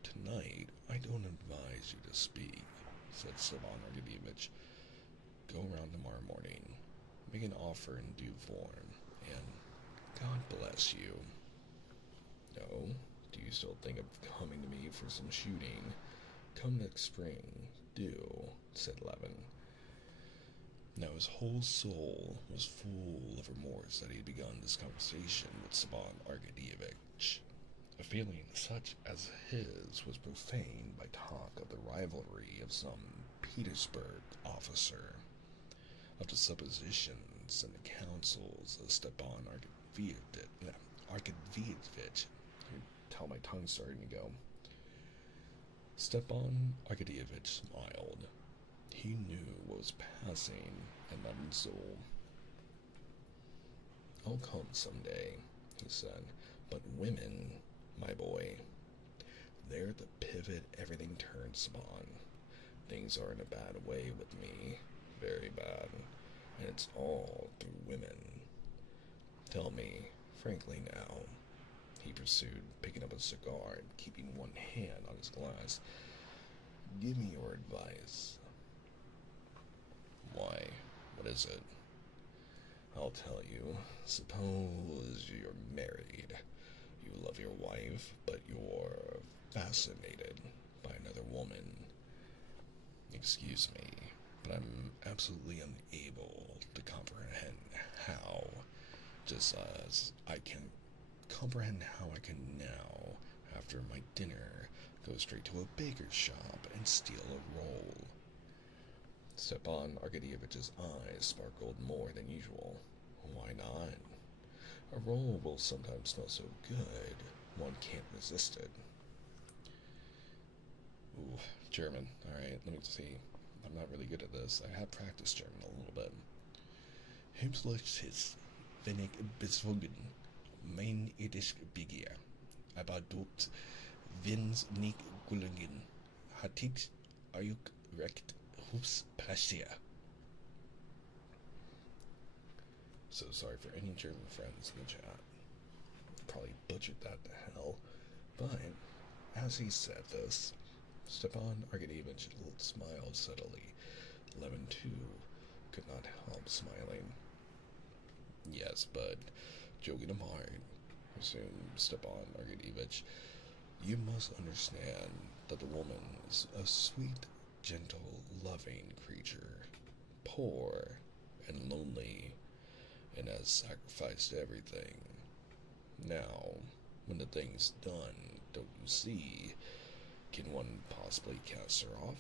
Tonight, I don't advise you to speak, said Stepan Arkadyevich. Go around tomorrow morning, make an offer in due form, and God bless you. No? Do you still think of coming to me for some shooting? Come next spring, do, said Levin. Now his whole soul was full of remorse that he had begun this conversation with Stepan Arkadyevich. A feeling such as his was profaned by talk of the rivalry of some Petersburg officer, of the suppositions and the counsels of Stepan Arkadyevich. Tell my tongue's starting to go. Stepan Arkadyevich smiled. He knew what was passing in Levin's soul. I'll come someday, he said, but women, my boy, the pivot, everything turns upon. Things are in a bad way with me. Very bad. And it's all through women. Tell me, frankly now, he pursued, picking up a cigar and keeping one hand on his glass. Give me your advice. Why? What is it? I'll tell you. Suppose you're married. You love your wife, but you're fascinated by another woman. Excuse me, but I'm absolutely unable to comprehend how, just as I can comprehend how I can now, after my dinner, go straight to a baker's shop and steal a roll. Stepan Arkadyevitch's eyes sparkled more than usual. Why not? A roll will sometimes smell so good, one can't resist it. Ooh, German. Alright, let me see. I'm not really good at this. I have practiced German a little bit. Hemslichtes, wenn ich bezwungen, mein Edisch begehr. Aber dort, wenn's nicht gelungen, hat ich euch recht hufs passier. So sorry for any German friends in the chat. Probably butchered that to hell. But, as he said this, Stepan Arkadyevitch smiled subtly. Levin, too, could not help smiling. Yes, but, joking apart, resumed Stepan Arkadyevitch, you must understand that the woman is a sweet, gentle, loving creature, poor and lonely, and has sacrificed everything. Now, when the thing's done, don't you see, can one possibly cast her off?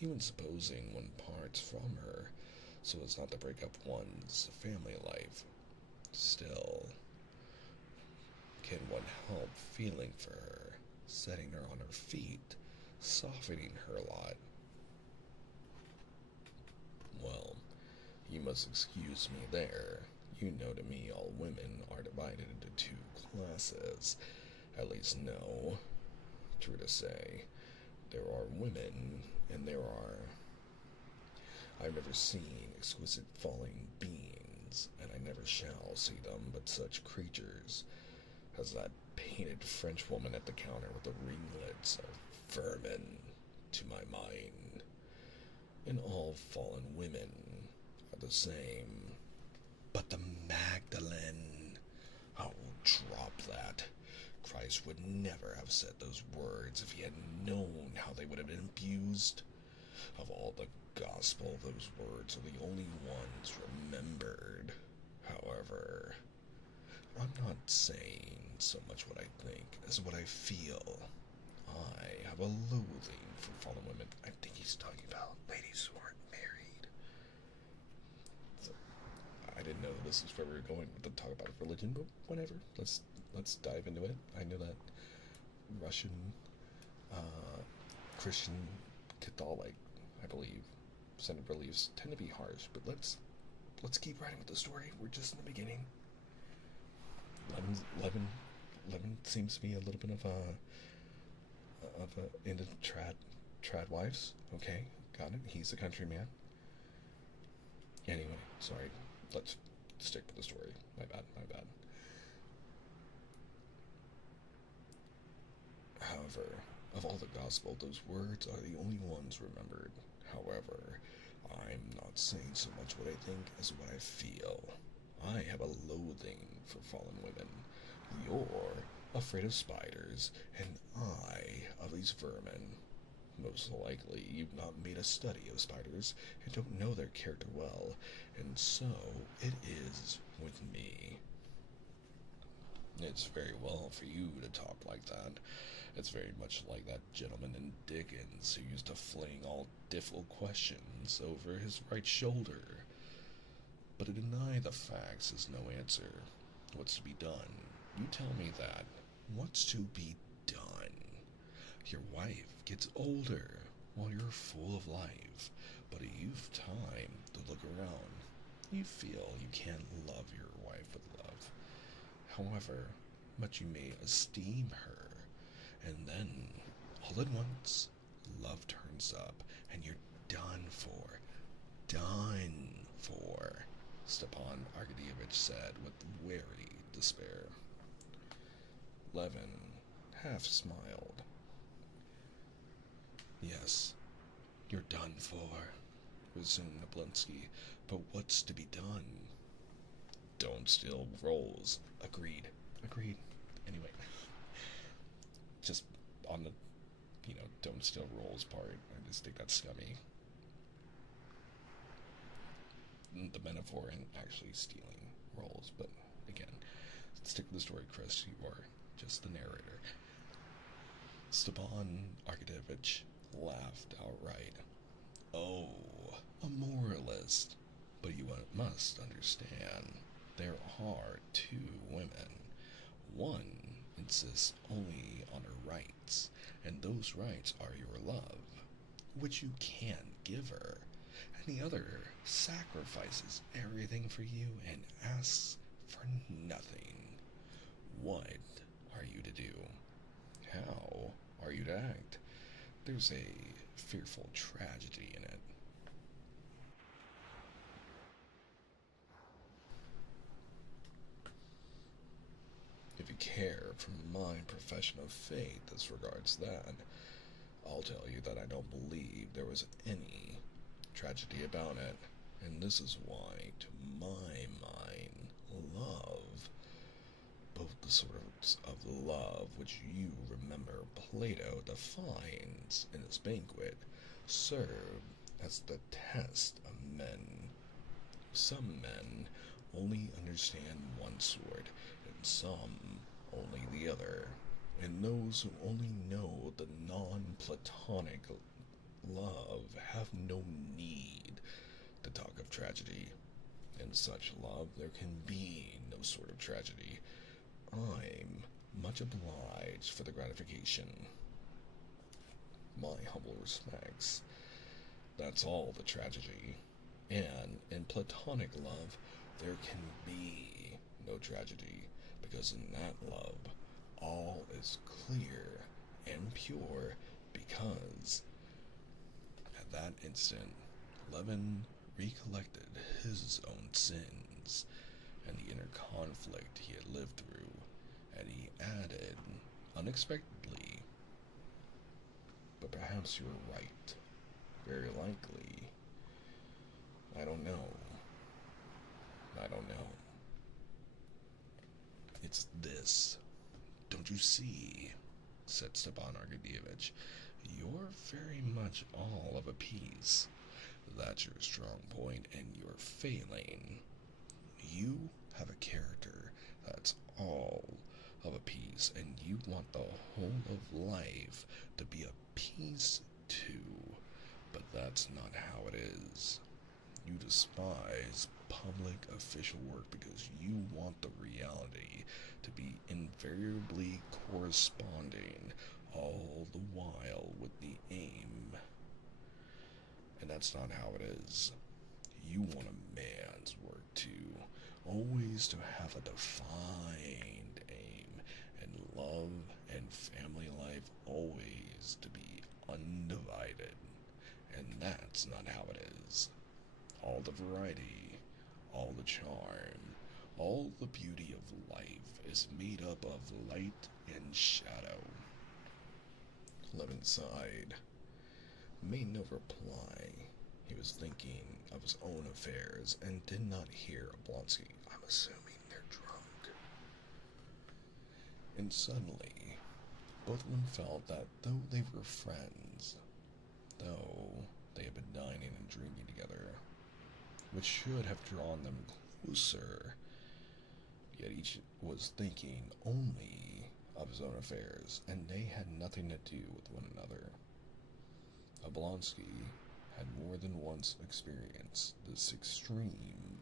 Even supposing one parts from her, so as not to break up one's family life. Still, can one help feeling for her, setting her on her feet, softening her lot? Well, you must excuse me there. You know, to me all women are divided into two classes. At least no. True to say, there are women, and there are... I've never seen exquisite falling beings, and I never shall see them, but such creatures as that painted French woman at the counter with the ringlets are vermin to my mind. And all fallen women are the same. But the Magdalene, oh, drop that. Christ would never have said those words if he had known how they would have been abused. Of all the gospel, those words are the only ones remembered. However, I'm not saying so much what I think as what I feel. I have a loathing for fallen women. I think he's talking about ladies who aren't married. So, I didn't know this is where we were going with the talk about religion, but whatever. Let's dive into it. I know that Russian Christian Catholic, I believe, Senate beliefs tend to be harsh, but let's keep writing with the story. We're just in the beginning. Levin seems to be a little bit of a into trad wives. Okay, got it. He's a countryman. Anyway, sorry. Let's stick with the story. My bad. However, of all the gospel, those words are the only ones remembered. However, I'm not saying so much what I think as what I feel. I have a loathing for fallen women. You're afraid of spiders, and I of these vermin. Most likely, you've not made a study of spiders and don't know their character well, and so it is with me. It's very well for you to talk like that. It's very much like that gentleman in Dickens who used to fling all difficult questions over his right shoulder. But to deny the facts is no answer. What's to be done? You tell me that. What's to be done? Your wife gets older while you're full of life, but you've time to look around. You feel you can't love your wife with love. However, much you may esteem her, and then All at once, love turns up, and you're done for. Done for, Stepan Arkadyevich said with wary despair. Levin half smiled. Yes, you're done for, resumed Oblonsky, but what's to be done? Don't steal rolls. Agreed. Anyway, just on the, don't steal rolls part, I just think that's scummy. The metaphor and actually stealing rolls, but again, stick with the story, Kris. You are just the narrator. Stepan Arkadyevich laughed outright. Oh, a moralist. But you must understand, there are two women. One insists only on her rights, and those rights are your love, which you can't give her. And the other sacrifices everything for you and asks for nothing. What are you to do? How are you to act? There's a fearful tragedy in it. If you care for my profession of faith as regards that, I'll tell you that I don't believe there was any tragedy about it, and this is why, to my mind, love, both the sorts of love which you remember Plato defines in his banquet, serve as the test of men. Some men only understand one sort, and some only the other, and those who only know the non-Platonic love have no need to talk of tragedy. In such love there can be no sort of tragedy. I'm much obliged for the gratification. My humble respects. That's all the tragedy. And in Platonic love there can be no tragedy, because in that love all is clear and pure, because at that instant Levin recollected his own sins and the inner conflict he had lived through, and he added, unexpectedly, but perhaps you're right. Very likely. I don't know. It's this. Don't you see, said Stepan Arkadyevich, you're very much all of a piece. That's your strong point, and you're failing. You have a character that's all of a piece, and you want the whole of life to be a piece too, but that's not how it is. You despise public official work because you want the reality to be invariably corresponding all the while with the aim. And that's not how it is. You want a man's work too, always to have a defined aim, and love and family life always to be undivided. And that's not how it is. All the variety, all the charm, all the beauty of life is made up of light and shadow. Levin sighed, made no reply. He was thinking of his own affairs and did not hear Oblonsky. I'm assuming they're drunk. And suddenly, both of them felt that though they were friends, though they had been dining and drinking together, which should have drawn them closer, yet each was thinking only of his own affairs, and they had nothing to do with one another. Oblonsky had more than once experienced this extreme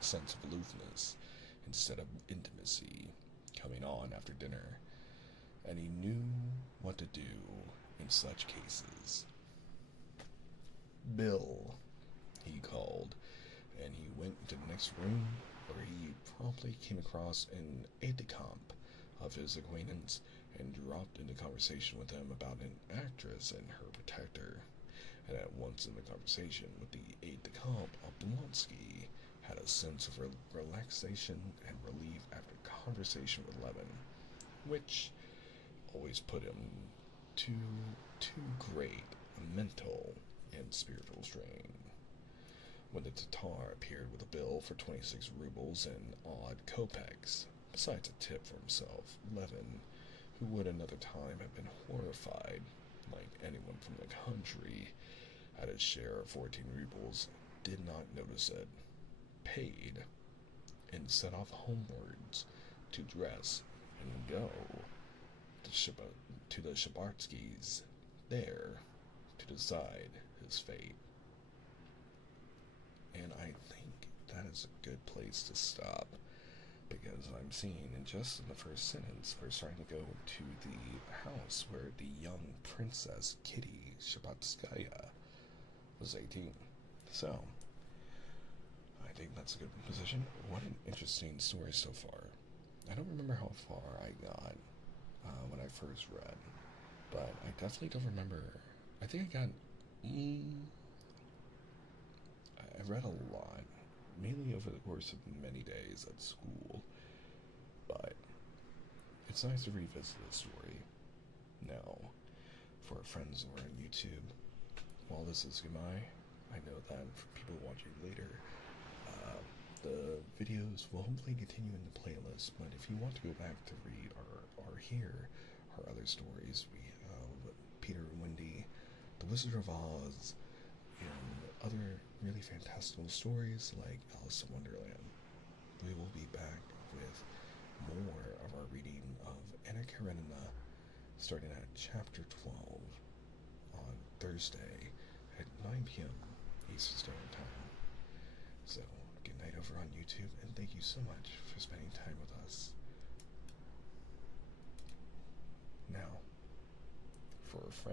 sense of aloofness instead of intimacy coming on after dinner, and he knew what to do in such cases. Bill, he called, and he went into the next room, where he promptly came across an aide-de-camp of his acquaintance, and dropped into conversation with him about an actress and her protector. And at once in the conversation with the aide-de-camp, Oblonsky had a sense of relaxation and relief after conversation with Levin, which always put him to too great a mental and spiritual strain. When the Tatar appeared with a bill for 26 rubles and odd kopecks, besides a tip for himself, Levin, who would another time have been horrified, like anyone from the country, at his share of 14 rubles, did not notice it, paid, and set off homewards to dress and go to the Shabarskys, there to decide his fate. And I think that is a good place to stop, because I'm seeing in just in the first sentence we're starting to go to the house where the young princess Kitty Shabatskaya was 18. So I think that's a good position. What an interesting story so far. I don't remember how far I got when I first read, but I definitely don't remember. I think I got I read a lot, mainly over the course of many days at school, but it's nice to revisit the story now. For our friends who are on YouTube, while this is goodbye, I know that for people watching later, the videos will hopefully continue in the playlist, but if you want to go back to read or hear our other stories, we have Peter and Wendy, The Wizard of Oz, and other really fantastical stories like Alice in Wonderland. We will be back with more of our reading of Anna Karenina, starting at chapter 12 on Thursday at 9 p.m. Eastern Standard Time. So, good night over on YouTube, and thank you so much for spending time with us. Now, for a friend.